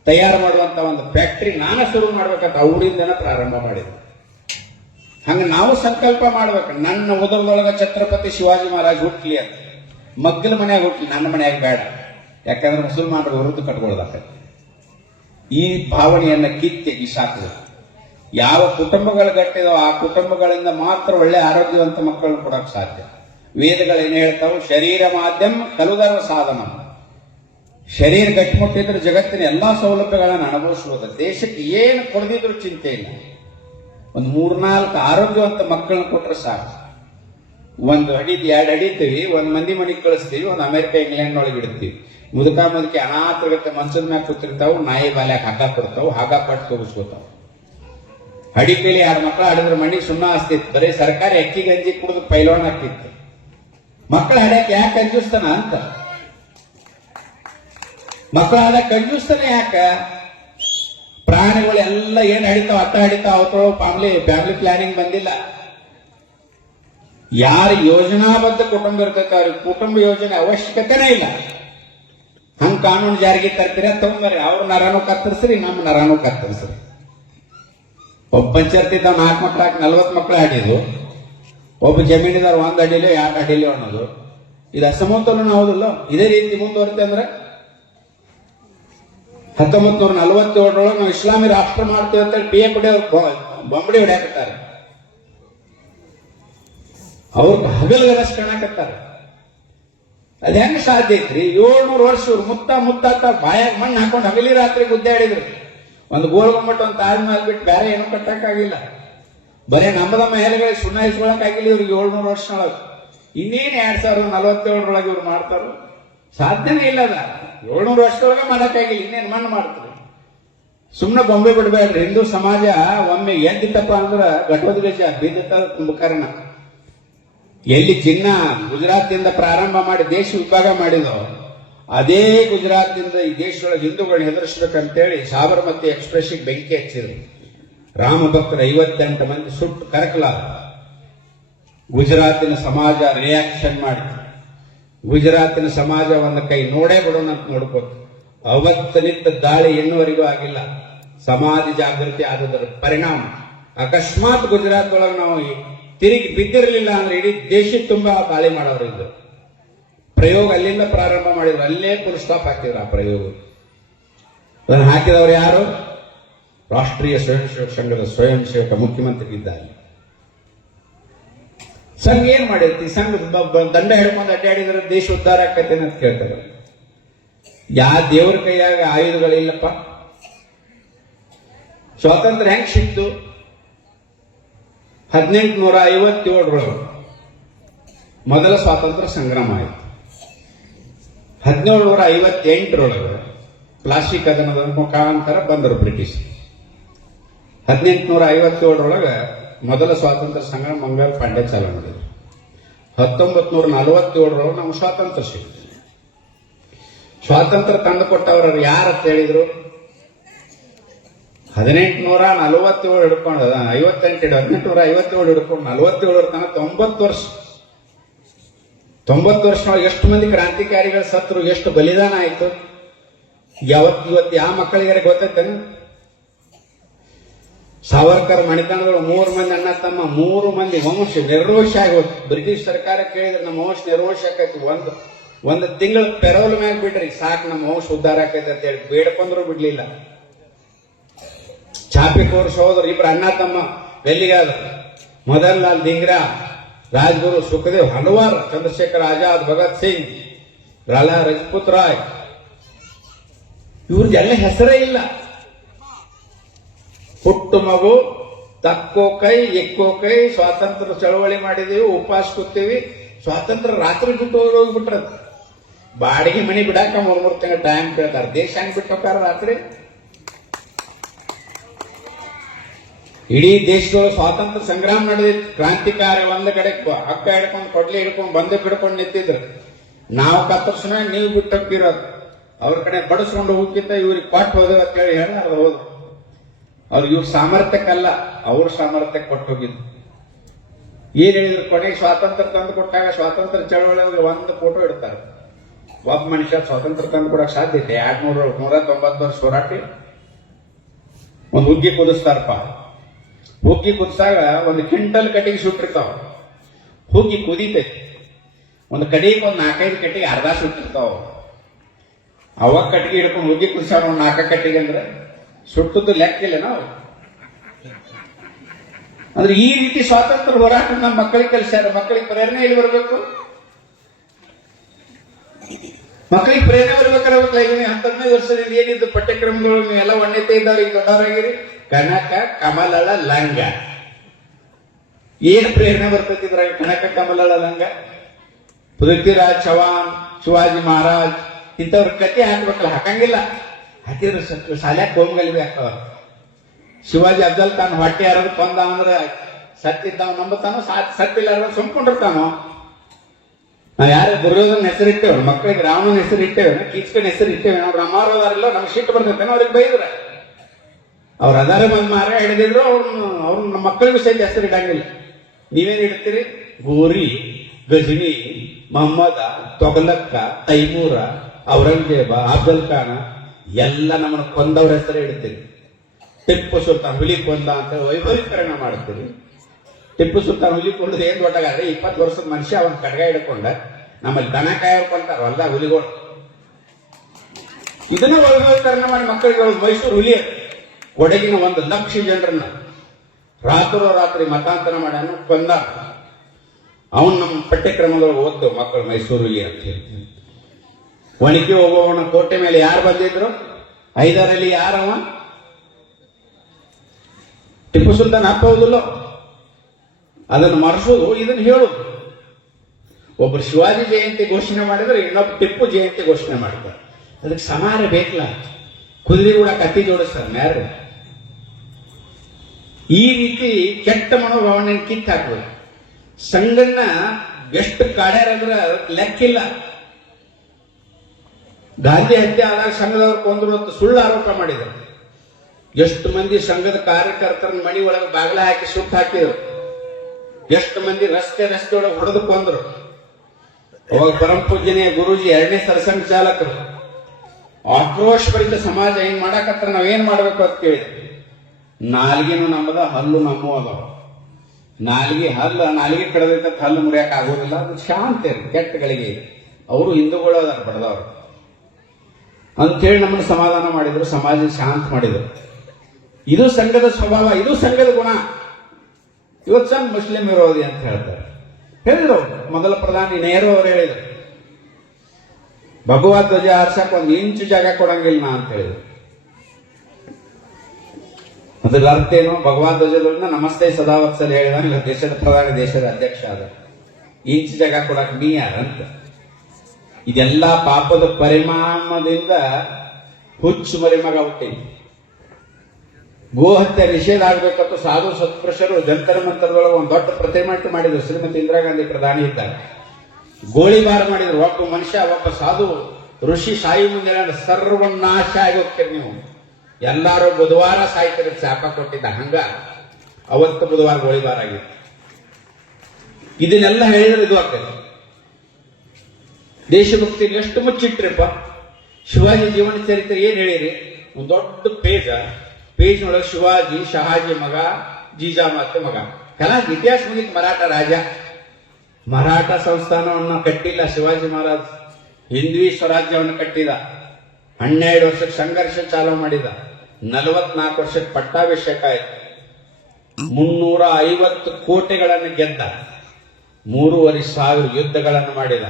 ತಯಾರು ಮಾಡುವಂತ ಒಂದು ಫ್ಯಾಕ್ಟರಿ ನಾನು ಶುರು ಮಾಡ್ಬೇಕಂತ ಅವರಿಂದನ ಪ್ರಾರಂಭ ಮಾಡಿದ್ರು. ಹಂಗ ನಾವು ಸಂಕಲ್ಪ ಮಾಡ್ಬೇಕು, ನನ್ನ ಉದರದೊಳಗ ಛತ್ರಪತಿ ಶಿವಾಜಿ ಮಹಾರಾಜ್ ಹುಟ್ಲಿ ಅಂತ. ಮಗ್ಗಲ ಮನ್ಯಾಗ ಹುಟ್ಲಿ, ನನ್ನ ಮನ್ಯಾಗ ಬೇಡ. ಯಾಕಂದ್ರೆ ಮುಸಲ್ಮಾನರು ವಿರುದ್ಧ ಕಟ್ಕೊಳ್ದಾಕತ್ತೆ. ಈ ಭಾವನೆಯನ್ನ ಕಿತ್ತೆಗಿ ಸಾಕಬೇಕು. ಯಾವ ಕುಟುಂಬಗಳು ಗಟ್ಟಿದೋ ಆ ಕುಟುಂಬಗಳಿಂದ ಮಾತ್ರ ಒಳ್ಳೆ ಆರೋಗ್ಯವಂತ ಮಕ್ಕಳನ್ನು ಕೊಡಕ್ ಸಾಧ್ಯ. ವೇದಗಳೇನು ಹೇಳ್ತಾವು, ಶರೀರ ಮಾಧ್ಯಮ ಕಲುಧರ್ಮ ಸಾಧನ. ಶರೀರ ಗಟ್ಟಿಮುಟ್ಟಿದ್ರೆ ಜಗತ್ತಿನ ಎಲ್ಲಾ ಸೌಲಭ್ಯಗಳನ್ನು ಅನುಭವಿಸಬಹುದು. ದೇಶಕ್ಕೆ ಏನು ಕೊಡದಿದ್ರು ಚಿಂತೆ ಇಲ್ಲ. ಒಂದು 3-4 ಆರೋಗ್ಯವಂತ ಮಕ್ಕಳನ್ನ ಕೊಟ್ರೆ ಸಾಕು. 1 ಅಡಿ 2 ಅಡಿತೀವಿ, 1 ಮಂದಿ ಮನೆಗೆ ಕಳಿಸ್ತೀವಿ, 1 ಅಮೆರಿಕ ಇಂಗ್ಲೆಂಡ್ ಒಳಗೆ ಇಡ್ತೀವಿ. ಮುದುಕಿ ಅನಾಥಗತ್ತೆ ಮಂಚದ ಮ್ಯಾಗ ಕೂತಿರ್ತಾವು, ನಾಯಿ ಬಾಲ್ಯಾಗ ಹಗ್ಗ ಕೊಡ್ತಾವು, ಹಗ್ಗ ಪಟ್ಟು ತೋಗಿಸ್ಕೋತಾವು. ಅಡಿಕೆಲಿ 2 ಮಕ್ಕಳು ಆಡಿದ್ರೆ ಮಣ್ಣಿ ಸುಣ್ಣ ಹಸ್ತಿತ್ತು, ಬರೀ ಸರ್ಕಾರಿ ಅಕ್ಕಿ ಗಂಜಿ ಕುಡಿದು ಪೈಲೋಣ ಹಾಕಿತ್ತು. ಮಕ್ಕಳು ಹಡ್ಯಾಕ ಯಾಕೆ ಕಂಜೂಸ್ತಾನ ಅಂತ, ಮಕ್ಕಳು ಆದ ಕಂಜೂಸ್ತಾನೆ ಯಾಕ? ಪ್ರಾಣಿಗಳೆಲ್ಲ ಏನ್ ಹಡಿತಾವ ಅತ್ತ ಹಡಿತಾವ, ಅವತ್ತೊಳಗೆ ಫ್ಯಾಮಿಲಿ ಪ್ಲಾನಿಂಗ್ ಬಂದಿಲ್ಲ. ಯಾರ ಯೋಜನಾಬದ್ಧ ಕುಟುಂಬ ಇರ್ತೈತೆ ಅವ್ರಿಗೆ ಕುಟುಂಬ ಯೋಜನೆ ಅವಶ್ಯಕತೆನೇ ಇಲ್ಲ. ಹಂಗ ಕಾನೂನು ಜಾರಿಗೆ ತರ್ತೀರ, ತಗೊಂಬರ್ರಿ, ಅವ್ರ ನರಾನು ಕತ್ತರಿಸ್ರಿ, ನಮ್ಮ ನರಾನು ಕತ್ತರಿಸ್ರಿ. ಒಬ್ಬ ಪಂಚಾಯತಿದ್ದ 4 ಮಕ್ಕಳು ಹಾಕಿ 40 ಮಕ್ಕಳು ಆಡಿದ್ರು. ಒಬ್ಬ ಜಮೀನಿದಾರ 1 ಅಡಿಲೋ 2 ಅಡಿಲೋ ಅನ್ನೋದು, ಇದು ಅಸಮತೋಲನ ಹೌದಿಲ್ಲ. ಇದೇ ರೀತಿ ಮುಂದುವರಿತೆ ಅಂದ್ರೆ 1947 ನಾವು ಇಸ್ಲಾಮಿ ರಾಷ್ಟ್ರ ಮಾಡ್ತೇವೆ ಅಂತ PA ಬೊಂಬಡಿ ಹೊಡ್ಯಾಕತ್ತಾರೆ. ಅವ್ರು ಹಗಲಗನಷ್ಟು ಕಾಣಕತ್ತಾರೆ. ಅದ ಹೆಂಗ ಸಾಧ್ಯ ಐತ್ರಿ? 700 ವರ್ಷ ಇವ್ರು ಮುತ್ತಾತ ಬಾಯಾಗ ಮಣ್ಣು ಹಾಕೊಂಡು ಹಗಲಿ ರಾತ್ರಿ ಗುದ್ದಾಡಿದ್ರು. ಒಂದು ಗೋಲ್ ಗುಮ್ಮಟ, ಒಂದು ತಾಜ್ ಮಹಲ್ ಬಿಟ್ಟು ಬೇರೆ ಏನೂ ಕಟ್ಟಕ್ಕಾಗಿಲ್ಲ. ಬರೇ ನಮ್ಮದ ಮಹಿಳೆಗಳಿಗೆ ಸುಣ್ಣ ಇಸ್ಕೊಳಕ್ಕಾಗಿಲ್ಲ ಇವ್ರಿಗೆ 700 ವರ್ಷದೊಳಗೆ. ಇನ್ನೇನು 2047 ಇವ್ರು ಮಾಡ್ತಾರೋ? ಸಾಧ್ಯನೇ ಇಲ್ಲ. ಅದ 700 ವರ್ಷದೊಳಗೆ ಮಾಡಕ್ಕಾಗಿಲ್ಲ, ಇನ್ನೇನು ಮಣ್ಣು ಮಾಡ್ತಾರೆ. ಸುಮ್ಮನೆ ಬೊಂಬೆ ಬಿಡ್ಬೇಡ್ರಿ. ಹಿಂದೂ ಸಮಾಜ ಒಮ್ಮೆ ಎದ್ದಿತ್ತಪ್ಪ ಅಂದ್ರೆ ಘಟೋದ್ಗಜ ಬೀದಿತ್ತ ಕುಂಭಕರ್ಣ. ಎಲ್ಲಿ ಚಿನ್ನ ಗುಜರಾತ್ನಿಂದ ಪ್ರಾರಂಭ ಮಾಡಿ ದೇಶ ವಿಭಾಗ ಮಾಡಿದೋ, ಅದೇ ಗುಜರಾತ್ನಿಂದ ಈ ದೇಶದೊಳಗೆ ಹಿಂದೂಗಳನ್ನ ಹೆದರಿಸ್ಬೇಕಂತೇಳಿ ಸಾಬರಮತಿ ಎಕ್ಸ್ಪ್ರೆಸ್ಗೆ ಬೆಂಕಿ ಹಚ್ಚಿದ್ರು. ರಾಮ ಭಕ್ತರು 58 ಮಂದಿ ಸುಟ್ಟು ಕರಕಲಾದ. ಗುಜರಾತಿನ ಸಮಾಜ ರಿಯಾಕ್ಷನ್ ಮಾಡಿತು. ಗುಜರಾತಿನ ಸಮಾಜ ಒಂದು ಕೈ ನೋಡೇ ಬಿಡೋಣ ಅಂತ ನೋಡ್ಕೋತ ಅವತ್ತನಿದ್ದ ದಾಳಿ ಇನ್ನುವರೆಗೂ ಆಗಿಲ್ಲ. ಸಮಾಜ ಜಾಗೃತಿ ಆದದರ ಪರಿಣಾಮ ಅಕಸ್ಮಾತ್ ಗುಜರಾತ್ ಒಳಗೆ ನಾವು ತಿರುಗಿ ಬಿದ್ದಿರಲಿಲ್ಲ ಅಂದ್ರೆ ಇಡೀ ದೇಶ ತುಂಬಾ ದಾಳಿ ಮಾಡೋರು ಇದ್ರು. ಪ್ರಯೋಗ ಅಲ್ಲಿಂದ ಪ್ರಾರಂಭ ಮಾಡಿದ್ರು, ಅಲ್ಲೇ ಫುಲ್ ಸ್ಟಾಪ್ ಹಾಕಿದ್ರು ಆ ಪ್ರಯೋಗ. ಅದನ್ನು ಹಾಕಿದವರು ಯಾರು? ರಾಷ್ಟ್ರೀಯ ಸ್ವಯಂ ಸೇವಕ ಸಂಘದ ಸ್ವಯಂ ಸೇವಕ ಮುಖ್ಯಮಂತ್ರಿ ಇದ್ದಾರೆ. ಸಂಘ ಏನ್ ಮಾಡಿರ್ತಿ? ಸಂಘ ದಂಡ ಹಿಡ್ಕೊಂಡು ಅಡ್ಡಾಡಿದ್ರೆ ದೇಶ ಉದ್ಧಾರ ಆಕೈತೆ ಅಂತ ಕೇಳ್ತಾರೆ. ಯಾವ ದೇವ್ರ ಕೈಯಾಗ ಆಯುಧಗಳಿಲ್ಲಪ್ಪ. ಸ್ವಾತಂತ್ರ್ಯ ಹೆಂಗ್ ಸಿಕ್ತು? 1857 ಮೊದಲ ಸ್ವಾತಂತ್ರ್ಯ ಸಂಗ್ರಾಮ ಆಯಿತು. 1758 ಪ್ಲಾಸ್ಟಿಕ್ ಕದನದ ಮುಖಾಂತರ ಬಂದರು ಬ್ರಿಟಿಷ್. 1857 ಮೊದಲ ಸ್ವಾತಂತ್ರ್ಯ ಸಂಗ್ರಾಮ ಮಂಗಲ್ ಪಾಂಡೆ ಚಾಲೂ ಮಾಡಿದ್ರು. 1947 ನಾವು ಸ್ವಾತಂತ್ರ್ಯ ಸಿಕ್ತು. ಸ್ವಾತಂತ್ರ್ಯ ತಂದು ಕೊಟ್ಟವರು ಯಾರು ಅಂತ ಹೇಳಿದ್ರು? 1847 ಹಿಡ್ಕೊಂಡು 1857 ಹಿಡ್ಕೊಂಡು 47 ತನಕ 90 ವರ್ಷ. 90 ವರ್ಷದೊಳಗೆ ಎಷ್ಟು ಮಂದಿ ಕ್ರಾಂತಿಕಾರಿಗಳು ಸತ್ರು, ಎಷ್ಟು ಬಲಿದಾನ ಆಯ್ತು. ಇವತ್ತು ಯಾವ ಮಕ್ಕಳಿಗಾರೆ ಗೊತ್ತೈತೇನು? ಸಾವರ್ಕರ್ ಮಣಿತನಗಳು 3 ಮಂದಿ ಅಣ್ಣ ತಮ್ಮ, 3 ಮಂದಿ ವಂಶ ನಿರ್ರೋಷ ಆಗೋದು. ಬ್ರಿಟಿಷ್ ಸರ್ಕಾರ ಕೇಳಿದ್ರೆ ನಮ್ಮ ವಂಶ ನಿರ್ರೋಷ ಆಕೈತಿ, ಒಂದು ತಿಂಗಳ ಪೆರೋಲ್ ಮ್ಯಾಗ ಬಿಡ್ರಿ ಸಾಕು ನಮ್ಮ ವಂಶ ಉದ್ಧಾರ ಆಕೈತಿ ಅಂತ ಹೇಳಿ ಬೇಡ್ಕೊಂಡ್ರು ಬಿಡ್ಲಿಲ್ಲ. ಚಾಪಿ ಕೋರ್ಸ್ ಹೋದ್ರು, ಇಬ್ರು ಅಣ್ಣ ತಮ್ಮ ಎಲ್ಲಿಗಾದ್ರು. ಮದನ್ ಲಾಲ್ ಧಿಂಗ್ರಾ, ರಾಜ್ಗುರು ಸುಖದೇವ್, ಹಲವಾರು, ಚಂದ್ರಶೇಖರ್ ಆಜಾದ್, ಭಗತ್ ಸಿಂಗ್, ಲಾಲಾ ಲಜಪತ್ ರಾಯ್, ಇವ್ರದ್ದೆಲ್ಲ ಹೆಸರೇ ಇಲ್ಲ. ಹುಟ್ಟು ಮಗು, ತಕ್ಕೋ ಕೈ ಎಕ್ಕೋ ಕೈ, ಸ್ವಾತಂತ್ರ್ಯ ಚಳವಳಿ ಮಾಡಿದೀವಿ, ಉಪವಾಸ ಕೂತೀವಿ. ಸ್ವಾತಂತ್ರ್ಯ ರಾತ್ರಿ ಬಿಟ್ಟು ಹೋಗ್ಬಿಟ್ರ. ಬಾಡಿಗೆ ಮನಿ ಬಿಡಾಕ 3 ತಿಂಗಳ ಟೈಮ್ ಕೇಳ್ತಾರ. ದೇಶ ಹೆಂಗ್ ಬಿಟ್ಟು ಹೋಗ್ತಾರ ರಾತ್ರಿ? ಇಡೀ ದೇಶದೊಳಗೆ ಸ್ವಾತಂತ್ರ್ಯ ಸಂಗ್ರಾಮ ನಡೆದಿತ್ತು. ಕ್ರಾಂತಿಕಾರಿ ಒಂದ್ ಕಡೆ ಹಕ್ಕ ಹಿಡ್ಕೊಂಡು, ಕೊಡ್ಲಿ ಹಿಡ್ಕೊಂಡು, ಬಂದೂಕ್ ಹಿಡ್ಕೊಂಡು ನಿಂತಿದ್ರು. ನಾವು ಕತ್ತರ್ಸನ ನೀವು ಬಿಟ್ಟು ಹೋಗಿರೋದು. ಅವ್ರ ಕಡೆ ಬಡಿಸ್ಕೊಂಡು ಹೋಗಿತ್ತ ಇವ್ರಿಗೆ ಕೊಟ್ಟು ಹೋದೇವ ಅಂತ ಹೇಳಿ ಅದು ಹೋದ್ರು. ಅವ್ರಿಗೆ ಇವ್ರ ಸಾಮರ್ಥ್ಯಕ್ಕಲ್ಲ, ಅವ್ರ ಸಾಮರ್ಥ್ಯಕ್ಕೆ ಕೊಟ್ಟು ಹೋಗಿದ್ದು. ಏನ್ ಹೇಳಿದ್ರು? ಕೊನೆಗೆ ಸ್ವಾತಂತ್ರ್ಯ ತಂದು ಕೊಟ್ಟಾಗ ಸ್ವಾತಂತ್ರ್ಯ ಚಳವಳಿ ಒಂದು ಫೋಟೋ ಇಡ್ತಾರೆ. ಒಬ್ಬ ಮನುಷ್ಯ ಸ್ವಾತಂತ್ರ್ಯ ತಂದು ಕೊಡಕ್ ಸಾಧ್ಯ ಇದೆ? 190 ವರ್ಷ ಹೋರಾಟಿ ಒಂದು ಹುಗ್ಗಿ ಕುದಿಸ್ತಾರಪ್ಪ. ಹುಗ್ಗಿ ಕುದಿಸಾಗ ಒಂದು ಕ್ವಿಂಟಲ್ ಕಟ್ಟಿಗೆ ಸುಟ್ಟಿರ್ತಾವ. ಹುಗ್ಗಿ ಕುದೀತೈತಿ. ಒಂದು ಕಡೆಗೆ ಒಂದು 4-5 ಕಟ್ಟಿಗೆ ಅರ್ಧ ಸುಟ್ಟಿರ್ತಾವ. ಅವಾಗ ಕಟ್ಟಿಗೆ ಹಿಡ್ಕೊಂಡು ಹುಗ್ಗಿ ಕುದಿಸಾರ ಒಂದು 4 ಕಟ್ಟಿಗೆ ಅಂದ್ರೆ ಸುಟ್ಟದ್ದು ಲೆಕ್ಕಿಲ್ಲ ನಾವು. ಅಂದ್ರೆ ಈ ರೀತಿ ಸ್ವಾತಂತ್ರ್ಯ ಹೋರಾಟ ನಮ್ಮ ಮಕ್ಕಳಿಗೆ ಕಲಿಸ್ಯಾರ. ಮಕ್ಕಳಿಗೆ ಪ್ರೇರಣೆ ಎಲ್ಲಿ ಬರಬೇಕು? ಮಕ್ಕಳಿಗೆ ಪ್ರೇರಣೆ ಬರ್ಬೇಕಾದ್ರೆ 19 ವರ್ಷದಿಂದ ಏನಿದ್ದು ಪಠ್ಯಕ್ರಮಗಳು ನೀವೆಲ್ಲ ಒಣ್ಣತೆ ಇದ್ದವ್ರಿಗೆ ದೊಡ್ಡವರಾಗಿರಿ. ಕನಕ ಕಮಲಳ ಲಂಗ ಏನ್ ಪ್ರೇರಣೆ ಬರ್ತೈತಿದ್ರ? ಕನಕ ಕಮಲಳ ಲಂಗ, ಪೃಥ್ವಿರಾಜ್ ಚೌಹಾಣ್, ಶಿವಾಜಿ ಮಹಾರಾಜ್ ಇಂಥವ್ರ ಕತೆ ಹಾಕ್ಬೇಕಲ್ಲ. ಹಾಕಂಗಿಲ್ಲ. ಹಾಕಿದ್ರೆ ಶಾಲ್ಯಾಗ ಕೋಮಗಲ್ವಿ ಆಗ್ತಾವ. ಶಿವಾಜಿ ಅಫ್ಜಲ್ ಖಾನ್ ಹೊಟ್ಟೆ ಯಾರು ಕೊಂದ ಅಂದ್ರೆ ಸತ್ತಿದ್ದಾವ ನಂಬುತ್ತಾನೋ, ಸತ್ತಿಲ್ಲ ಸುಮ್ಕೊಂಡಿರ್ತಾನೋ. ನಾವ್ ಯಾರು ದುರ್ಯೋಧನ ಹೆಸರು ಇಟ್ಟೇವ, ಮಕ್ಕಳಿಗೆ ರಾವಣನ ಹೆಸರು ಇಟ್ಟೇವೆ, ಕೀಚಕನ ಹೆಸರು ಇಟ್ಟೇವೆ. ನಾವು ರಮಾರದಾರಿಲ್ಲ, ನಮ್ಗೆ ಸಿಟ್ಟು ಬರ್ತೈತೇನೋ ಅವ್ರಿಗೆ ಬೈದ್ರ. ಅವ್ರ ಅದಾರ ಬಂದ್ ಮಾರ ಹಿಡಿದಿದ್ರು ಅವ್ರ ನಮ್ಮ ಮಕ್ಕಳಿಗೂ ಸಹಿತ ಹೆಸರು ಇಡಂಗಿಲ್ಲ. ನೀವೇನ್ ಇಡ್ತೀರಿ? ಗೋರಿ, ಗಜನಿ, ಮೊಹಮ್ಮದ, ತೊಗಲಕ್ಕ, ತೈಮೂರ, ಔರಂಗಜೇಬ, ಅಫ್ಜಲ್ ಖಾನ ಎಲ್ಲ ನಮ್ಮನ್ನ ಕೊಂದವ್ರ ಹೆಸರು ಇಡ್ತೀರಿ. ಟಿಪ್ಪು ಸುಲ್ತಾನ್ ಹುಲಿ ಕೊಂದ ಅಂತ ವೈಭವೀಕರಣ ಮಾಡ್ತೀರಿ. ಟಿಪ್ಪು ಸುಲ್ತಾನ್ ಹುಲಿ ಕೊಂಡದ ಏನ್ ದೊಡ್ಡಗಾದ್ರೆ 20 ವರ್ಷದ ಮನುಷ್ಯ ಅವನ್ ಕಡ್ಗ ಹಿಡ್ಕೊಂಡ. ನಮ್ಮಲ್ಲಿ ದನ ಕಾಯ್ಕೊಂತಾರ ಹೊಲ್ದ ಹುಲಿಗಳು. ಇದನ್ನ ವೈಭವೀಕರಣ ಮಾಡಿ ಮಕ್ಕಳಿಗೆ ಮೈಸೂರು ಹುಲಿ ಕೊಡಗಿನ 1 ಲಕ್ಷ ಜನರನ್ನ ರಾತ್ರಿ ಮತಾಂತರ ಮಾಡ್ಯಾನ, ಕೊಂದ. ಅವನ್ ನಮ್ಮ ಪಠ್ಯಕ್ರಮದೊಳಗೆ ಓದ್ತೇವೆ ಮಕ್ಕಳು ಮೈಸೂರು ಹುಲಿ ಅಂತ ಹೇಳಿ. ಒಣಗಿ ಹೋಗುವವನ ಕೋಟೆ ಮೇಲೆ ಯಾರು ಬಂದಿದ್ರು? 5ರಲ್ಲಿ ಯಾರವ? ಟಿಪ್ಪು ಸುಲ್ತಾನ್ ಹಾಕೋದಿಲ್ಲ. ಅದನ್ನು ಮರೆಸೋದು, ಇದನ್ನು ಹೇಳುದು. ಒಬ್ಬರು ಶಿವಾಜಿ ಜಯಂತಿ ಘೋಷಣೆ ಮಾಡಿದ್ರೆ ಇನ್ನೊಬ್ಬ ಟಿಪ್ಪು ಜಯಂತಿ ಘೋಷಣೆ ಮಾಡ್ತಾರೆ. ಅದಕ್ಕೆ ಸಮಾನ ಬೇಕಲ್ಲ. ಕುದುರೆ ಕೂಡ ಕತ್ತಿ ಜೋಡಿಸ್ತಾರೆ ಯಾರು. ಈ ರೀತಿ ಕೆಟ್ಟ ಮನೋಭಾವನೆ ಕಿತ್ತು ಹಾಕ್ಬೇಕು. ಸಂಘನ್ನ ಎಷ್ಟು ಕಾಡ್ಯಾರಂದ್ರೆ ಲೆಕ್ಕಿಲ್ಲ. ಗಾಂಧಿ ಹತ್ಯೆ ಆದಾಗ ಸಂಘದವ್ರು ಕೊಂದ್ರು ಅಂತ ಸುಳ್ಳು ಆರೋಪ ಮಾಡಿದರು. ಎಷ್ಟು ಮಂದಿ ಸಂಘದ ಕಾರ್ಯಕರ್ತರನ್ನ ಮನಿ ಒಳಗೆ ಬಾಗಿಲ ಹಾಕಿ ಸುಟ್ಟು ಹಾಕಿದ್ರು. ಎಷ್ಟು ಮಂದಿ ರಸ್ತೆ ಒಳಗೆ ಹೊಡೆದು ಕೊಂದ್ರು. ಅವಾಗ ಪರಮ ಪೂಜ್ಯನೆಯ ಗುರೂಜಿ 2ನೇ ಸರಸಂಘ ಚಾಲಕರು ಆಕ್ರೋಶಭರಿತ ಸಮಾಜ ಏನ್ ಮಾಡಾಕತ್ರ ನಾವೇನ್ ಮಾಡ್ಬೇಕು ಅಂತ ಕೇಳಿದೆ. ನಾಲ್ಗಿನೂ ನಮ್ಮದ, ಹಲ್ಲು ನಮ್ಮ ಅದಾವ. ನಾಲಿಗೆ ಕಡದೈತ ಹಲ್ಲು ಮುರಿಯಾಕ ಆಗೋದಿಲ್ಲ. ಅದು ಶಾಂತ ಇರಿ, ಕೆಟ್ಟಗಳಿಗೆ ಅವರು ಹಿಂದೂಗಳು ಅದಾರ ಬಡದವ್ರು ಅಂತೇಳಿ ನಮ್ಮನ್ನು ಸಮಾಧಾನ ಮಾಡಿದ್ರು, ಸಮಾಜ ಶಾಂತ ಮಾಡಿದ್ರು. ಇದು ಸಂಘದ ಸ್ವಭಾವ, ಇದು ಸಂಘದ ಗುಣ. ಇವತ್ತು ಸಂಘ ಮುಸ್ಲಿಂ ವಿರೋಧಿ ಅಂತ ಹೇಳ್ತಾರೆ. ಹೇಳಿದ್ರು ಮೊದಲ ಪ್ರಧಾನಿ ನೆಹರು ಅವರು ಹೇಳಿದ್ರು, ಭಗವಾ ಧ್ವಜ ಹಾರ್ಸಕ್ 1 ಇಂಚು ಜಾಗ ಕೊಡಂಗಿಲ್ಲ ನಾ ಅಂತ ಹೇಳಿದ್ರು. ಅದ್ರ ಅರ್ಥ ಏನು? ಭಗವಾ ಧ್ವಜದಿಂದ ನಮಸ್ತೆ ಸದಾವತ್ಸಲ ಹೇಳಿದ ಇವತ್ತು ದೇಶದ ಪ್ರಧಾನಿ, ದೇಶದ ಅಧ್ಯಕ್ಷ ಆದ. ಇಂಚು ಜಾಗ ಕೊಡಕ್ ನೀ ಯಾರಂತ. ಇದೆಲ್ಲ ಪಾಪದ ಪರಿಣಾಮದಿಂದ ಹುಚ್ಚು ಮರಿಮಗ ಹುಟ್ಟಿ ಗೋಹತ್ಯೆ ನಿಷೇಧ ಆಗ್ಬೇಕಂತ ಸಾಧು ಸತ್ಪುರುಷರು ಜಂತರ ಮಂತರದೊಳಗೆ ಒಂದು ದೊಡ್ಡ ಪ್ರತಿಮೆ ಮಾಡಿದ್ರು. ಶ್ರೀಮತಿ ಇಂದಿರಾ ಗಾಂಧಿ ಪ್ರಧಾನಿ ಇದ್ದಾಗ ಗೋಳಿಬಾರ್ ಮಾಡಿದ್ರು. ಒಬ್ಬ ಮನುಷ್ಯ, ಒಬ್ಬ ಸಾಧು ಋಷಿ ಸಾಯಿ ಮುಂದೆ ಸರ್ವನಾಶ ಆಗಿ ಹೋಗ್ತೀರಿ ನೀವು, ಎಲ್ಲಾರು ಬುಧವಾರ ಸಾಯ್ತೀರಿ ಶಾಪ ಕೊಟ್ಟಿದ್ದ. ಹಂಗ ಅವತ್ತು ಬುಧವಾರ ಗೋಳಿಬಾರ್ ಆಗಿತ್ತು. ಇದನ್ನೆಲ್ಲ ಹೇಳಿದ್ರೆ ಇದು ಆಗ್ತದೆ. ದೇಶಭಕ್ತಿ ಎಷ್ಟು ಮುಚ್ಚಿಟ್ರಿಪ್ಪ. ಶಿವಾಜಿ ಜೀವನ ಚರಿತ್ರೆ ಏನ್ ಹೇಳಿರಿ, ಒಂದು ದೊಡ್ಡ ಪೇಜ್ ಒಳಗೆ ಶಿವಾಜಿ ಶಹಾಜಿ ಮಗ, ಜೀಜಾಮಾತೆ ಮಗ, ಎಲ್ಲ ಇತಿಹಾಸ ಮುಗಿತು. ಮರಾಠ ರಾಜ, ಮರಾಠ ಸಂಸ್ಥಾನವನ್ನು ಕಟ್ಟಿಲ್ಲ ಶಿವಾಜಿ ಮಹಾರಾಜ್, ಹಿಂದ್ವಿ ಸ್ವರಾಜ್ಯವನ್ನು ಕಟ್ಟಿದ. 12 ವರ್ಷಕ್ಕೆ ಸಂಘರ್ಷ ಚಾಲೂ ಮಾಡಿದ. 44 ವರ್ಷಕ್ಕೆ ಪಟ್ಟಾಭಿಷೇಕ ಆಯ್ತು. 350 ಕೋಟೆಗಳನ್ನು ಗೆದ್ದ. 3,500 ಯುದ್ಧಗಳನ್ನು ಮಾಡಿದ.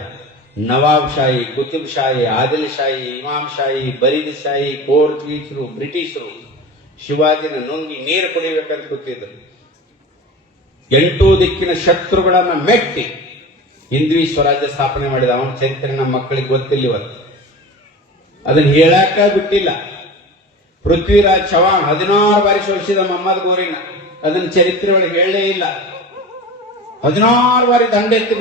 ನವಾಬ್ ಶಾಹಿ, ಕುತುಬ್ ಶಾಹಿ, ಆದಿಲ್ ಶಾಹಿ, ಇಮಾಮ್ ಶಾಹಿ, ಬರೀದ್ ಶಾಹಿ, ಪೋರ್ಚುಗೀಸರು, ಬ್ರಿಟಿಷರು ಶಿವಾಜಿನ ನುಂಗಿ ನೀರು ಕುಡಿಬೇಕಂತ ಕೂತಿದ್ರು. 8 ದಿಕ್ಕಿನ ಶತ್ರುಗಳನ್ನ ಮೆಟ್ಟಿ ಹಿಂದ್ವಿ ಸ್ವರಾಜ್ಯ ಸ್ಥಾಪನೆ ಮಾಡಿದ. ಅವನ ಚರಿತ್ರೆ ನಮ್ಮ ಮಕ್ಕಳಿಗೆ ಗೊತ್ತಿಲ್ಲ ಇವತ್ತು, ಅದನ್ನ ಹೇಳಾಕ ಬಿಟ್ಟಿಲ್ಲ. ಪೃಥ್ವಿರಾಜ್ ಚವಾಣ್ 16 ಬಾರಿ ಸೋಲಿಸಿದ ಮೊಹಮ್ಮದ್ ಗೋರಿನ, ಅದನ್ನ ಚರಿತ್ರೆ ಒಳಗೆ ಹೇಳೇ ಇಲ್ಲ. 16 ಬಾರಿ ದಂಡೆತ್ತಿ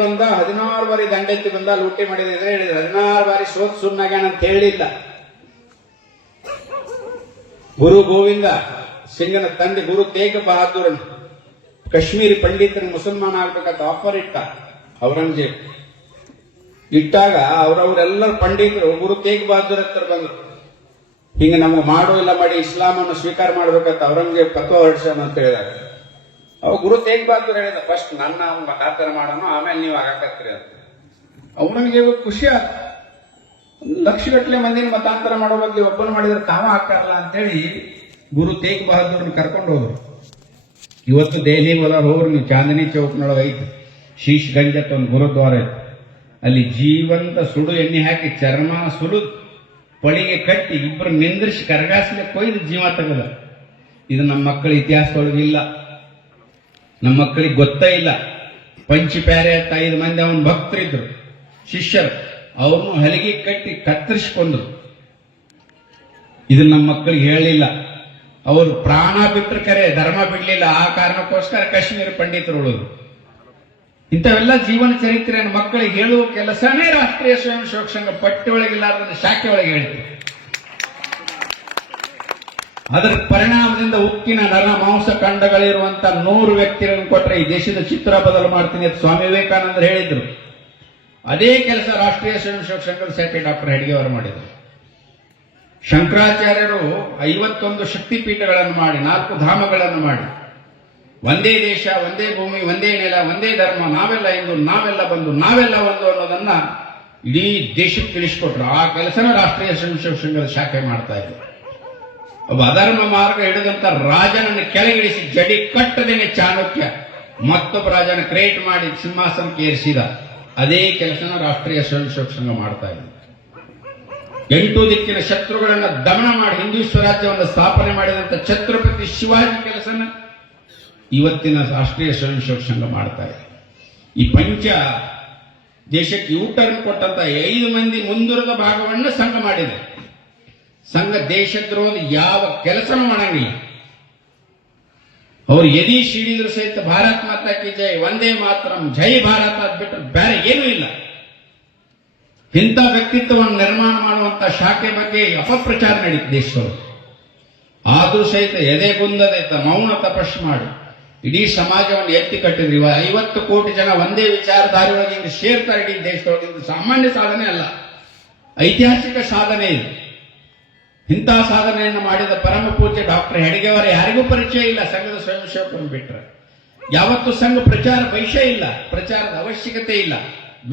ಬಂದ ಲೂಟಿ ಮಾಡಿದ್ರೆ ಹೇಳಿದ್ರೆ 16 ಬಾರಿ ಸೋತ್ ಸುಮ್ಮನಾಗ್ಯಾನ ಅಂತ ಹೇಳಿಲ್ಲ. ಗುರು ಗೋವಿಂದ ಸಿಂಗನ ತಂದೆ ಗುರು ತೇಗ್ ಬಹಾದೂರನ್ ಕಾಶ್ಮೀರಿ ಪಂಡಿತನ ಮುಸಲ್ಮಾನ ಆಗ್ಬೇಕಂತ ಆಫರ್ ಇಟ್ಟ ಔರಂಗಜೇಬ್. ಇಟ್ಟಾಗ ಅವರೆಲ್ಲರೂ ಪಂಡಿತರು ಗುರು ತೇಗ್ ಬಹಾದೂರ್ ಹತ್ರ ಬಂದ್ರು. ಹಿಂಗ ನಮ್ಗೆ ಮಾಡೋ ಇಲ್ಲ ಮಾಡಿ ಇಸ್ಲಾಂ ಅನ್ನು ಸ್ವೀಕಾರ ಮಾಡ್ಬೇಕಂತ ಔರಂಗಜೇಬ್ ಫತ್ವಾ ಹೊರಡ್ಸೋಣ ಅಂತ ಹೇಳಿದಾಗ ಅವ ಗುರು ತೇಗ್ ಬಹಾದೂರ್ ಹೇಳಿದ, ಫಸ್ಟ್ ನನ್ನ ಮತಾಂತರ ಮಾಡೋಣ, ಆಮೇಲೆ ನೀವು ಆಗಾಕತ್ರಿ ಅಂತ. ಔರಂಗಜೇಬ್ ಖುಷಿ ಆತ. ಲಕ್ಷಗಟ್ಟಲೆ ಮಂದಿನ ಮತಾಂತರ ಮಾಡೋ ಬದಲು ಒಬ್ಬನ ಮಾಡಿದ್ರೆ ತಾವ ಹಾಕಾರಲ್ಲ ಅಂತೇಳಿ ಗುರು ತೇಗ್ ಬಹಾದೂರ್ನ ಕರ್ಕೊಂಡು ಹೋದ್ರು. ಇವತ್ತು ದೆಹಲಿಗೆ ಹೋದ್ರು ನೀವು, ಚಾಂದಿನಿ ಚೌಕ್ನೊಳಗೆ ಐತಿ ಶೀಶ್ ಗಂಜ್ ಅಂತ ಒಂದು ಗುರುದ್ವಾರ ಐತಿ. ಅಲ್ಲಿ ಜೀವಂತ ಸುಡು ಎಣ್ಣೆ ಹಾಕಿ ಚರ್ಮ ಸುಲಿದು ಪಳಿಗೆ ಕಟ್ಟಿ ಇಬ್ಬರು ನಿಂದ್ರಿಸಿ ಕರಗಾಸಲೆ ಕೊಯ್ದು ಜೀವ ತೆಗೆದ. ಇದು ನಮ್ಮ ಮಕ್ಕಳ ಇತಿಹಾಸದೊಳಗೆ ಇಲ್ಲ, ನಮ್ಮ ಮಕ್ಕಳಿಗೆ ಗೊತ್ತೇ ಇಲ್ಲ. ಪಂಚಿ ಪ್ಯಾರೆ ಅಂತ 5 ಮಂದಿ ಅವನ ಭಕ್ತರಿದ್ರು, ಶಿಷ್ಯರು, ಅವ್ರನ್ನು ಹಲಿಗೆ ಕಟ್ಟಿ ಕತ್ತರಿಸಿಕೊಂಡ್ರು. ಇದನ್ನ ನಮ್ಮ ಮಕ್ಕಳಿಗೆ ಹೇಳಲಿಲ್ಲ. ಅವರು ಪ್ರಾಣ ಬಿಟ್ಟರು ಕರೆ ಧರ್ಮ ಬಿಡ್ಲಿಲ್ಲ. ಆ ಕಾರಣಕ್ಕೋಸ್ಕರ ಕಾಶ್ಮೀರ ಪಂಡಿತರು ಉಳಿದ್ರು. ಇಂಥವೆಲ್ಲ ಜೀವನ ಚರಿತ್ರೆಯನ್ನು ಮಕ್ಕಳಿಗೆ ಹೇಳುವ ಕೆಲಸನೇ ರಾಷ್ಟ್ರೀಯ ಸ್ವಯಂ ಸೇವಕ ಸಂಘ ಪಟ್ಟಿ ಒಳಗಿಲ್ಲಾರ್ದ ಶಾಖೆ ಒಳಗೆ ಹೇಳ್ತೀವಿ. ಅದರ ಪರಿಣಾಮದಿಂದ ಉಕ್ಕಿನ ನರ ಮಾಂಸ ಖಂಡಗಳಿರುವಂತ 100 ವ್ಯಕ್ತಿಗಳನ್ನು ಕೊಟ್ಟರೆ ಈ ದೇಶದ ಚಿತ್ರ ಬದಲು ಮಾಡ್ತೀನಿ ಅಂತ ಸ್ವಾಮಿ ವಿವೇಕಾನಂದರು ಹೇಳಿದ್ರು. ಅದೇ ಕೆಲಸ ರಾಷ್ಟ್ರೀಯ ಸ್ವಯಂ ಸೇವಕ ಸಂಘದ ಶಾಖೆ ಡಾಕ್ಟರ್ ಹೆಡ್ಗೆ ಅವರು ಮಾಡಿದರು. ಶಂಕರಾಚಾರ್ಯರು 51 ಶಕ್ತಿಪೀಠಗಳನ್ನು ಮಾಡಿ 4 ಧಾಮಗಳನ್ನು ಮಾಡಿ ಒಂದೇ ದೇಶ, ಒಂದೇ ಭೂಮಿ, ಒಂದೇ ನೆಲ, ಒಂದೇ ಧರ್ಮ, ನಾವೆಲ್ಲ ಇಂದು, ನಾವೆಲ್ಲ ಬಂದು, ನಾವೆಲ್ಲ ಒಂದು ಅನ್ನೋದನ್ನ ಇಡೀ ದೇಶಕ್ಕೆ ತಿಳಿಸಿಕೊಟ್ರು. ಆ ಕೆಲಸನ ರಾಷ್ಟ್ರೀಯ ಸ್ವಯಂ ಸೇವಕ ಸಂಘದ ಶಾಖೆ ಮಾಡ್ತಾ ಇದ್ರು. ಒಬ್ಬ ಅಧರ್ಮ ಮಾರ್ಗ ಹಿಡಿದಂತ ರಾಜನನ್ನು ಕೆಳಗಿಳಿಸಿ ಜಡಿ ಕಟ್ಟದೇನೆ ಚಾಣಕ್ಯ ಮತ್ತೊಬ್ಬ ರಾಜನ ಕ್ರಿಯೇಟ್ ಮಾಡಿ ಸಿಂಹಾಸನಕ್ಕೆ ಏರಿಸಿದ. ಅದೇ ಕೆಲಸನ ರಾಷ್ಟ್ರೀಯ ಸ್ವಯಂ ಸೇವಕ ಸಂಘ ಮಾಡ್ತಾ ಇದೆ. 8 ದಿಕ್ಕಿನ ಶತ್ರುಗಳನ್ನ ದಮನ ಮಾಡಿ ಹಿಂದೂ ಸ್ವರಾಜ್ಯವನ್ನು ಸ್ಥಾಪನೆ ಮಾಡಿದಂತ ಛತ್ರಪತಿ ಶಿವಾಜಿ ಕೆಲಸನ ಇವತ್ತಿನ ರಾಷ್ಟ್ರೀಯ ಸ್ವಯಂ ಸೇವಕ ಸಂಘ ಮಾಡ್ತಾ ಇದೆ. ಈ ಪಂಚ ದೇಶಕ್ಕೆ ಯೂಟರ್ನ್ ಕೊಟ್ಟಂತ 5 ಮಂದಿ ಮುಂದುವರೆದ ಭಾಗವನ್ನು ಸಂಘ ಮಾಡಿದೆ. ಸಂಘ ದೇಶದ್ರೋಹದ ಯಾವ ಕೆಲಸನೂ ಮಾಡಂಗಿಲ್ಲ. ಅವ್ರು ಎದಿ ಸಿಡಿದ್ರು ಸಹಿತ ಭಾರತ್ ಮಾತಾ ಕಿ ಜೈ, ವಂದೇ ಮಾತರಂ, ಜೈ ಭಾರತ ಬಿಟ್ಟರೆ ಬೇರೆ ಏನೂ ಇಲ್ಲ. ಇಂಥ ವ್ಯಕ್ತಿತ್ವವನ್ನು ನಿರ್ಮಾಣ ಮಾಡುವಂತ ಶಾಖೆ ಬಗ್ಗೆ ಅಪಪ್ರಚಾರ ನಡೀತು ದೇಶದವರು. ಆದ್ರೂ ಸಹಿತ ಎದೆಗುಂದದೆ ಮೌನ ತಪಸ್ಸು ಮಾಡಿ ಇಡೀ ಸಮಾಜವನ್ನು ಎತ್ತಿ ಕಟ್ಟಿದ್ರಿ. 50 ಕೋಟಿ ಜನ ಒಂದೇ ವಿಚಾರಧಾರೆ ಒಳಗೆ ಹಿಂಗೆ ಸೇರ್ತಾರೆ ಇಡೀ ದೇಶದೊಳಗೆ. ಇದು ಸಾಮಾನ್ಯ ಸಾಧನೆ ಅಲ್ಲ, ಐತಿಹಾಸಿಕ ಸಾಧನೆ ಇದು. ಇಂಥ ಸಾಧನೆಯನ್ನು ಮಾಡಿದ ಪರಮ ಪೂಜ್ಯ ಡಾಕ್ಟರ್ ಹೆಡ್ಗೆ ಅವರ ಯಾರಿಗೂ ಪರಿಚಯ ಇಲ್ಲ ಸಂಘದ ಸ್ವಯಂ ಸೇವಕರನ್ನು ಬಿಟ್ಟರೆ. ಯಾವತ್ತೂ ಸಂಘ ಪ್ರಚಾರ ಬಯಸೇ ಇಲ್ಲ, ಪ್ರಚಾರದ ಅವಶ್ಯಕತೆ ಇಲ್ಲ,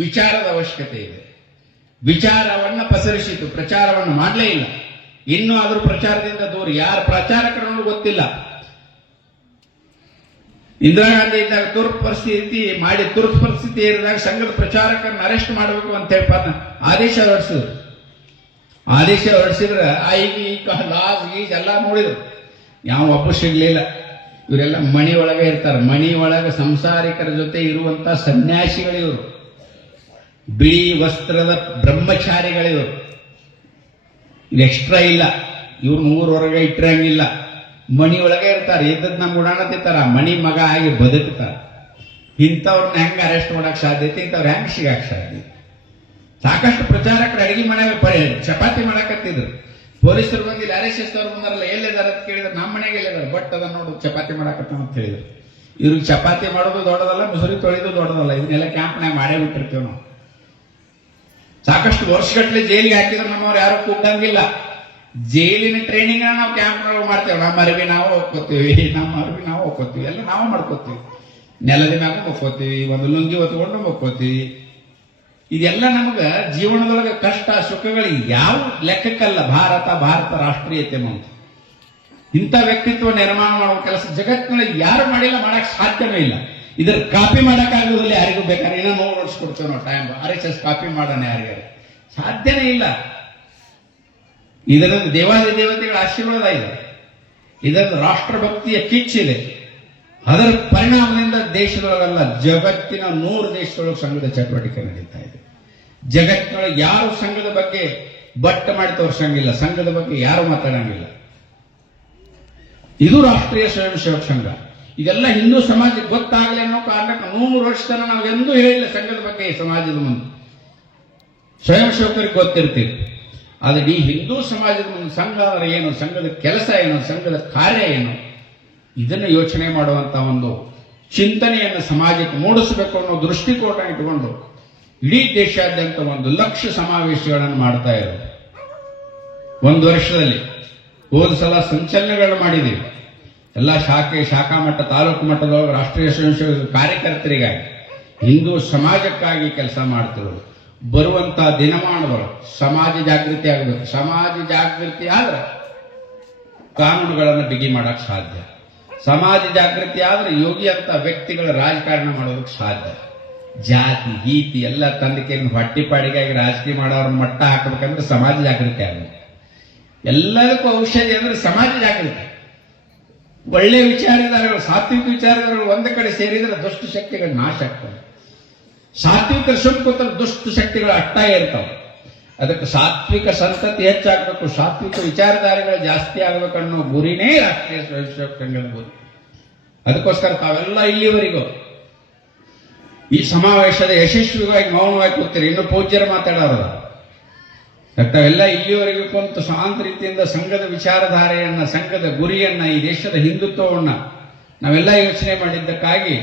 ವಿಚಾರದ ಅವಶ್ಯಕತೆ ಇದೆ. ವಿಚಾರವನ್ನ ಪಸರಿಸಿತು, ಪ್ರಚಾರವನ್ನು ಮಾಡಲೇ ಇಲ್ಲ. ಇನ್ನೂ ಆದರೂ ಪ್ರಚಾರದಿಂದ ದೂರ. ಯಾರು ಪ್ರಚಾರಕರನ್ನು ಗೊತ್ತಿಲ್ಲ. ಇಂದಿರಾ ಗಾಂಧಿ ಇದ್ದಾಗ ತುರ್ತು ಪರಿಸ್ಥಿತಿ ಇರಿದಾಗ ಸಂಘದ ಪ್ರಚಾರಕರನ್ನು ಅರೆಸ್ಟ್ ಮಾಡಬೇಕು ಅಂತ ಹೇಳಿ ಆದೇಶ ಹೊರಡಿಸಿದ್ರು. ಆದೇಶ ಹೊರಡಿಸಿದ್ರೆ ಲಾಸ್ ಗೀಸ್ ಎಲ್ಲ ನೋಡಿದ್ರು, ಯಾವ ಒಬ್ಬ ಸಿಗ್ಲಿಲ್ಲ. ಇವರೆಲ್ಲ ಮಣಿ ಒಳಗೆ ಇರ್ತಾರೆ. ಮಣಿ ಒಳಗೆ ಸಂಸಾರಿಕರ ಜೊತೆ ಇರುವಂತ ಸನ್ಯಾಸಿಗಳಿವರು, ಬಿಳಿ ವಸ್ತ್ರದ ಬ್ರಹ್ಮಚಾರಿಗಳಿವರು. ಇದು ಎಕ್ಸ್ಟ್ರಾ ಇಲ್ಲ. ಇವ್ರು 3 ಹೊರಗೆ ಇಟ್ಟಿರಂಗಿಲ್ಲ. ಮನಿ ಒಳಗೆ ಇರ್ತಾರೆ, ಇದ್ದದ್ ನಮ್ ಉಡಾಣತಿರ್ತಾರ, ಮನಿ ಮಗ ಆಗಿ ಬದುಕ್ತಾರ. ಇಂಥವ್ರನ್ನ ಹೆಂಗ ಅರೆಸ್ಟ್ ಮಾಡಕ್ ಸಾಧ್ಯತೆ, ಇಂಥವ್ರ ಹೆಂಗ್ ಸಿಗಾಕ್ ಸಾಧ್ಯ? ಸಾಕಷ್ಟು ಪ್ರಚಾರಕರು ಅಡಿಗೆ ಮನೆಯಾಗ ಚಪಾತಿ ಮಾಡಕತ್ತಿದ್ರು. ಪೊಲೀಸರು ಬಂದಿಲ್ಲ, RSS ಅವ್ರು ಬಂದಾರಲ್ಲ, ಎಲ್ಲಿದಾರ ಅಂತ ಕೇಳಿದ್ರೆ ನಮ್ಮ ಮನೆಗೆ ಎಲ್ಲಿದಾರೆ, ಬಟ್ ಅದನ್ನ ನೋಡು ಚಪಾತಿ ಮಾಡಕತ್ತ ಅಂತ ಹೇಳಿದ್ರು. ಇವ್ರಿಗೆ ಚಪಾತಿ ಮಾಡೋದು ದೊಡ್ಡದಲ್ಲ, ಮುಸುರಿ ತೊಳೆದು ದೊಡ್ಡದಲ್ಲ, ಇದನ್ನೆಲ್ಲ ಕ್ಯಾಂಪ್ನಾಗ ಮಾಡೇ ಬಿಟ್ಟಿರ್ತೀವಿ ನಾವು. ಸಾಕಷ್ಟು ವರ್ಷಗಟ್ಟಲೆ ಜೈಲಿಗೆ ಹಾಕಿದ್ರೆ ನಮ್ಮವ್ರು ಯಾರು ಕೂಗಂಗಿಲ್ಲ. ಜೈಲಿನ ಟ್ರೈನಿಂಗ್ ನಾವು ಕ್ಯಾಂಪ್ನೊಳಗೆ ಮಾಡ್ತೇವೆ. ನಮ್ಮ ಅರಿವಿ ನಾವು ಹೋಗ್ಕೋತೀವಿ, ಎಲ್ಲ ನಾವು ಮಾಡ್ಕೋತೀವಿ. ನೆಲದ ಮ್ಯಾಗ ಹೋಗ್ಕೋತೀವಿ, ಒಂದು ಲುಂಗಿ ಹೊತ್ಕೊಂಡು ಹೋಗ್ಕೋತೀವಿ. ಇದೆಲ್ಲ ನಮಗ ಜೀವನದೊಳಗೆ ಕಷ್ಟ ಸುಖಗಳು ಯಾವ ಲೆಕ್ಕಕ್ಕಲ್ಲ. ಭಾರತ ರಾಷ್ಟ್ರೀಯತೆ ಅಂತ ಇಂಥ ವ್ಯಕ್ತಿತ್ವ ನಿರ್ಮಾಣ ಮಾಡುವ ಕೆಲಸ ಜಗತ್ತಿನಲ್ಲಿ ಯಾರು ಮಾಡಿಲ್ಲ, ಮಾಡಕ್ ಸಾಧ್ಯವೇ ಇಲ್ಲ. ಇದ್ರ ಕಾಪಿ ಮಾಡಕ್ಕಾಗೋದಿಲ್ಲ ಯಾರಿಗೂ. ಬೇಕಾದ್ರೆ ಏನೋ ನೋಡ್ಸ್ಕೊಡ್ತೇವೆ ನಾವು ಟೈಮ್, RSS ಕಾಪಿ ಮಾಡೋಣ ಯಾರಿಗಾರು ಸಾಧ್ಯನೇ ಇಲ್ಲ. ಇದರ ದೇವಾದಿ ದೇವತೆಗಳ ಆಶೀರ್ವಾದ ಇದೆ, ಇದರ ರಾಷ್ಟ್ರಭಕ್ತಿಯ ಕಿಚ್ಚಿದೆ. ಅದರ ಪರಿಣಾಮದಿಂದ ದೇಶದೊಳಗಲ್ಲ, ಜಗತ್ತಿನ 100 ದೇಶದೊಳಗೆ ಸಂಘದ ಚಟುವಟಿಕೆ ನಡೀತಾ ಇದೆ. ಜಗತ್ತಿನೊಳಗೆ ಯಾರು ಸಂಘದ ಬಗ್ಗೆ ಬಟ್ಟ ಮಾಡಿ ತೋರ್ಸಂಗಿಲ್ಲ, ಸಂಘದ ಬಗ್ಗೆ ಯಾರು ಮಾತಾಡಂಗಿಲ್ಲ. ಇದು ರಾಷ್ಟ್ರೀಯ ಸ್ವಯಂ ಸೇವಕ ಸಂಘ. ಇದೆಲ್ಲ ಹಿಂದೂ ಸಮಾಜಕ್ಕೆ ಗೊತ್ತಾಗಲಿ ಅನ್ನೋ ಕಾರಣಕ್ಕೆ 100 ವರ್ಷ ತನ ನಾವು ಎಂದೂ ಹೇಳಿಲ್ಲ ಸಂಘದ ಬಗ್ಗೆ. ಈ ಸಮಾಜದ ಮುಂದೆ ಸ್ವಯಂ ಸೇವಕರಿಗೆ ಗೊತ್ತಿರ್ತೀವಿ, ಆದ್ರೆ ಈ ಹಿಂದೂ ಸಮಾಜದ ಮುಂದೆ ಸಂಘ ಅಂದ್ರೆ ಏನು, ಸಂಘದ ಕೆಲಸ ಏನು, ಸಂಘದ ಕಾರ್ಯ ಏನು, ಇದನ್ನು ಯೋಚನೆ ಮಾಡುವಂತ ಒಂದು ಚಿಂತನೆಯನ್ನು ಸಮಾಜಕ್ಕೆ ಮೂಡಿಸಬೇಕು ಅನ್ನೋ ದೃಷ್ಟಿಕೋನ ಇಟ್ಟುಕೊಂಡು ಇಡೀ ದೇಶಾದ್ಯಂತ 1 ಲಕ್ಷ ಸಮಾವೇಶಗಳನ್ನು ಮಾಡ್ತಾ ಇರೋದು. 1 ವರ್ಷದಲ್ಲಿ ಹೋದ ಸಲ ಸಂಚಲನಗಳು ಮಾಡಿದ್ದೀವಿ. ಎಲ್ಲ ಶಾಖಾ ಮಟ್ಟ, ತಾಲೂಕು ಮಟ್ಟದೊಳಗೆ ರಾಷ್ಟ್ರೀಯ ಸ್ವಯಂ ಸೇವಕ ಕಾರ್ಯಕರ್ತರಿಗಾಗಿ, ಹಿಂದೂ ಸಮಾಜಕ್ಕಾಗಿ ಕೆಲಸ ಮಾಡ್ತಿರೋದು. ಬರುವಂತ ದಿನಮಾನಗಳು ಸಮಾಜ ಜಾಗೃತಿ ಆಗಬೇಕು. ಸಮಾಜ ಜಾಗೃತಿ ಆದ್ರೆ ಕಾನೂನುಗಳನ್ನು ಬಿಗಿ ಮಾಡಕ್ ಸಾಧ್ಯ. ಸಮಾಜ ಜಾಗೃತಿ ಆದ್ರೆ ಯೋಗಿ ಅಂತ ವ್ಯಕ್ತಿಗಳ ರಾಜಕಾರಣ ಮಾಡೋದಕ್ಕೆ ಸಾಧ್ಯ. ಜಾತಿ ಗೀತಿ ಎಲ್ಲ ತಂದಿಕೆಯನ್ನು ಹೊಟ್ಟಿಪಾಡಿಗಾಗಿ ರಾಜಕೀಯ ಮಾಡೋರನ್ನ ಮಟ್ಟ ಹಾಕಬೇಕಂದ್ರೆ ಸಮಾಜ ಜಾಗೃತಿ ಆಗಬೇಕು. ಎಲ್ಲದಕ್ಕೂ ಔಷಧಿ ಅಂದ್ರೆ ಸಮಾಜ ಜಾಗೃತಿ. ಒಳ್ಳೆ ವಿಚಾರಧಾರೆಗಳು, ಸಾತ್ವಿಕ ವಿಚಾರಧಾರೆಗಳು ಒಂದು ಕಡೆ ಸೇರಿದ್ರೆ ದುಷ್ಟ ಶಕ್ತಿಗಳು ನಾಶ ಆಗ್ತವೆ. ಸಾತ್ವಿಕ ಸುಂಕುತ್ತ ದುಷ್ಟ ಶಕ್ತಿಗಳು ಅಟ್ಟಾ ಇರ್ತಾವೆ. ಅದಕ್ಕೆ ಸಾತ್ವಿಕ ಸಂತತಿ ಹೆಚ್ಚಾಗಬೇಕು, ಸಾತ್ವಿಕ ವಿಚಾರಧಾರೆಗಳು ಜಾಸ್ತಿ ಆಗಬೇಕನ್ನೋ ಗುರಿನೇ ರಾಷ್ಟ್ರೀಯ ಸ್ವಯಂ ಸೇವಕ ಸಂಘದ ಗುರಿ. ಅದಕ್ಕೋಸ್ಕರ ತಾವೆಲ್ಲ ಇಲ್ಲಿವರೆಗೂ ಈ ಸಮಾವೇಶದ ಯಶಸ್ವಿಗಾಗಿ ಮೌನವಾಗಿ ಕೂತೀರಿ. ಇನ್ನು ಪೂಜ್ಯರು ಮಾತಾಡೋರು ತಾವೆಲ್ಲ ಇಲ್ಲಿವರೆಗೂ ಕುಂತು ಶಾಂತ ರೀತಿಯಿಂದ ಸಂಘದ ವಿಚಾರಧಾರೆಯನ್ನ, ಸಂಘದ ಗುರಿಯನ್ನ, ಈ ದೇಶದ ಹಿಂದುತ್ವವನ್ನ ನಾವೆಲ್ಲ ಯೋಚನೆ ಮಾಡಿದ್ದಕ್ಕಾಗಿ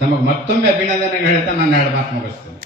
ತಮಗೆ ಮತ್ತೊಮ್ಮೆ ಅಭಿನಂದನೆ ಹೇಳ್ತಾ ನಾನು 2 ಮಾತು ಮುಗಿಸ್ತೇನೆ.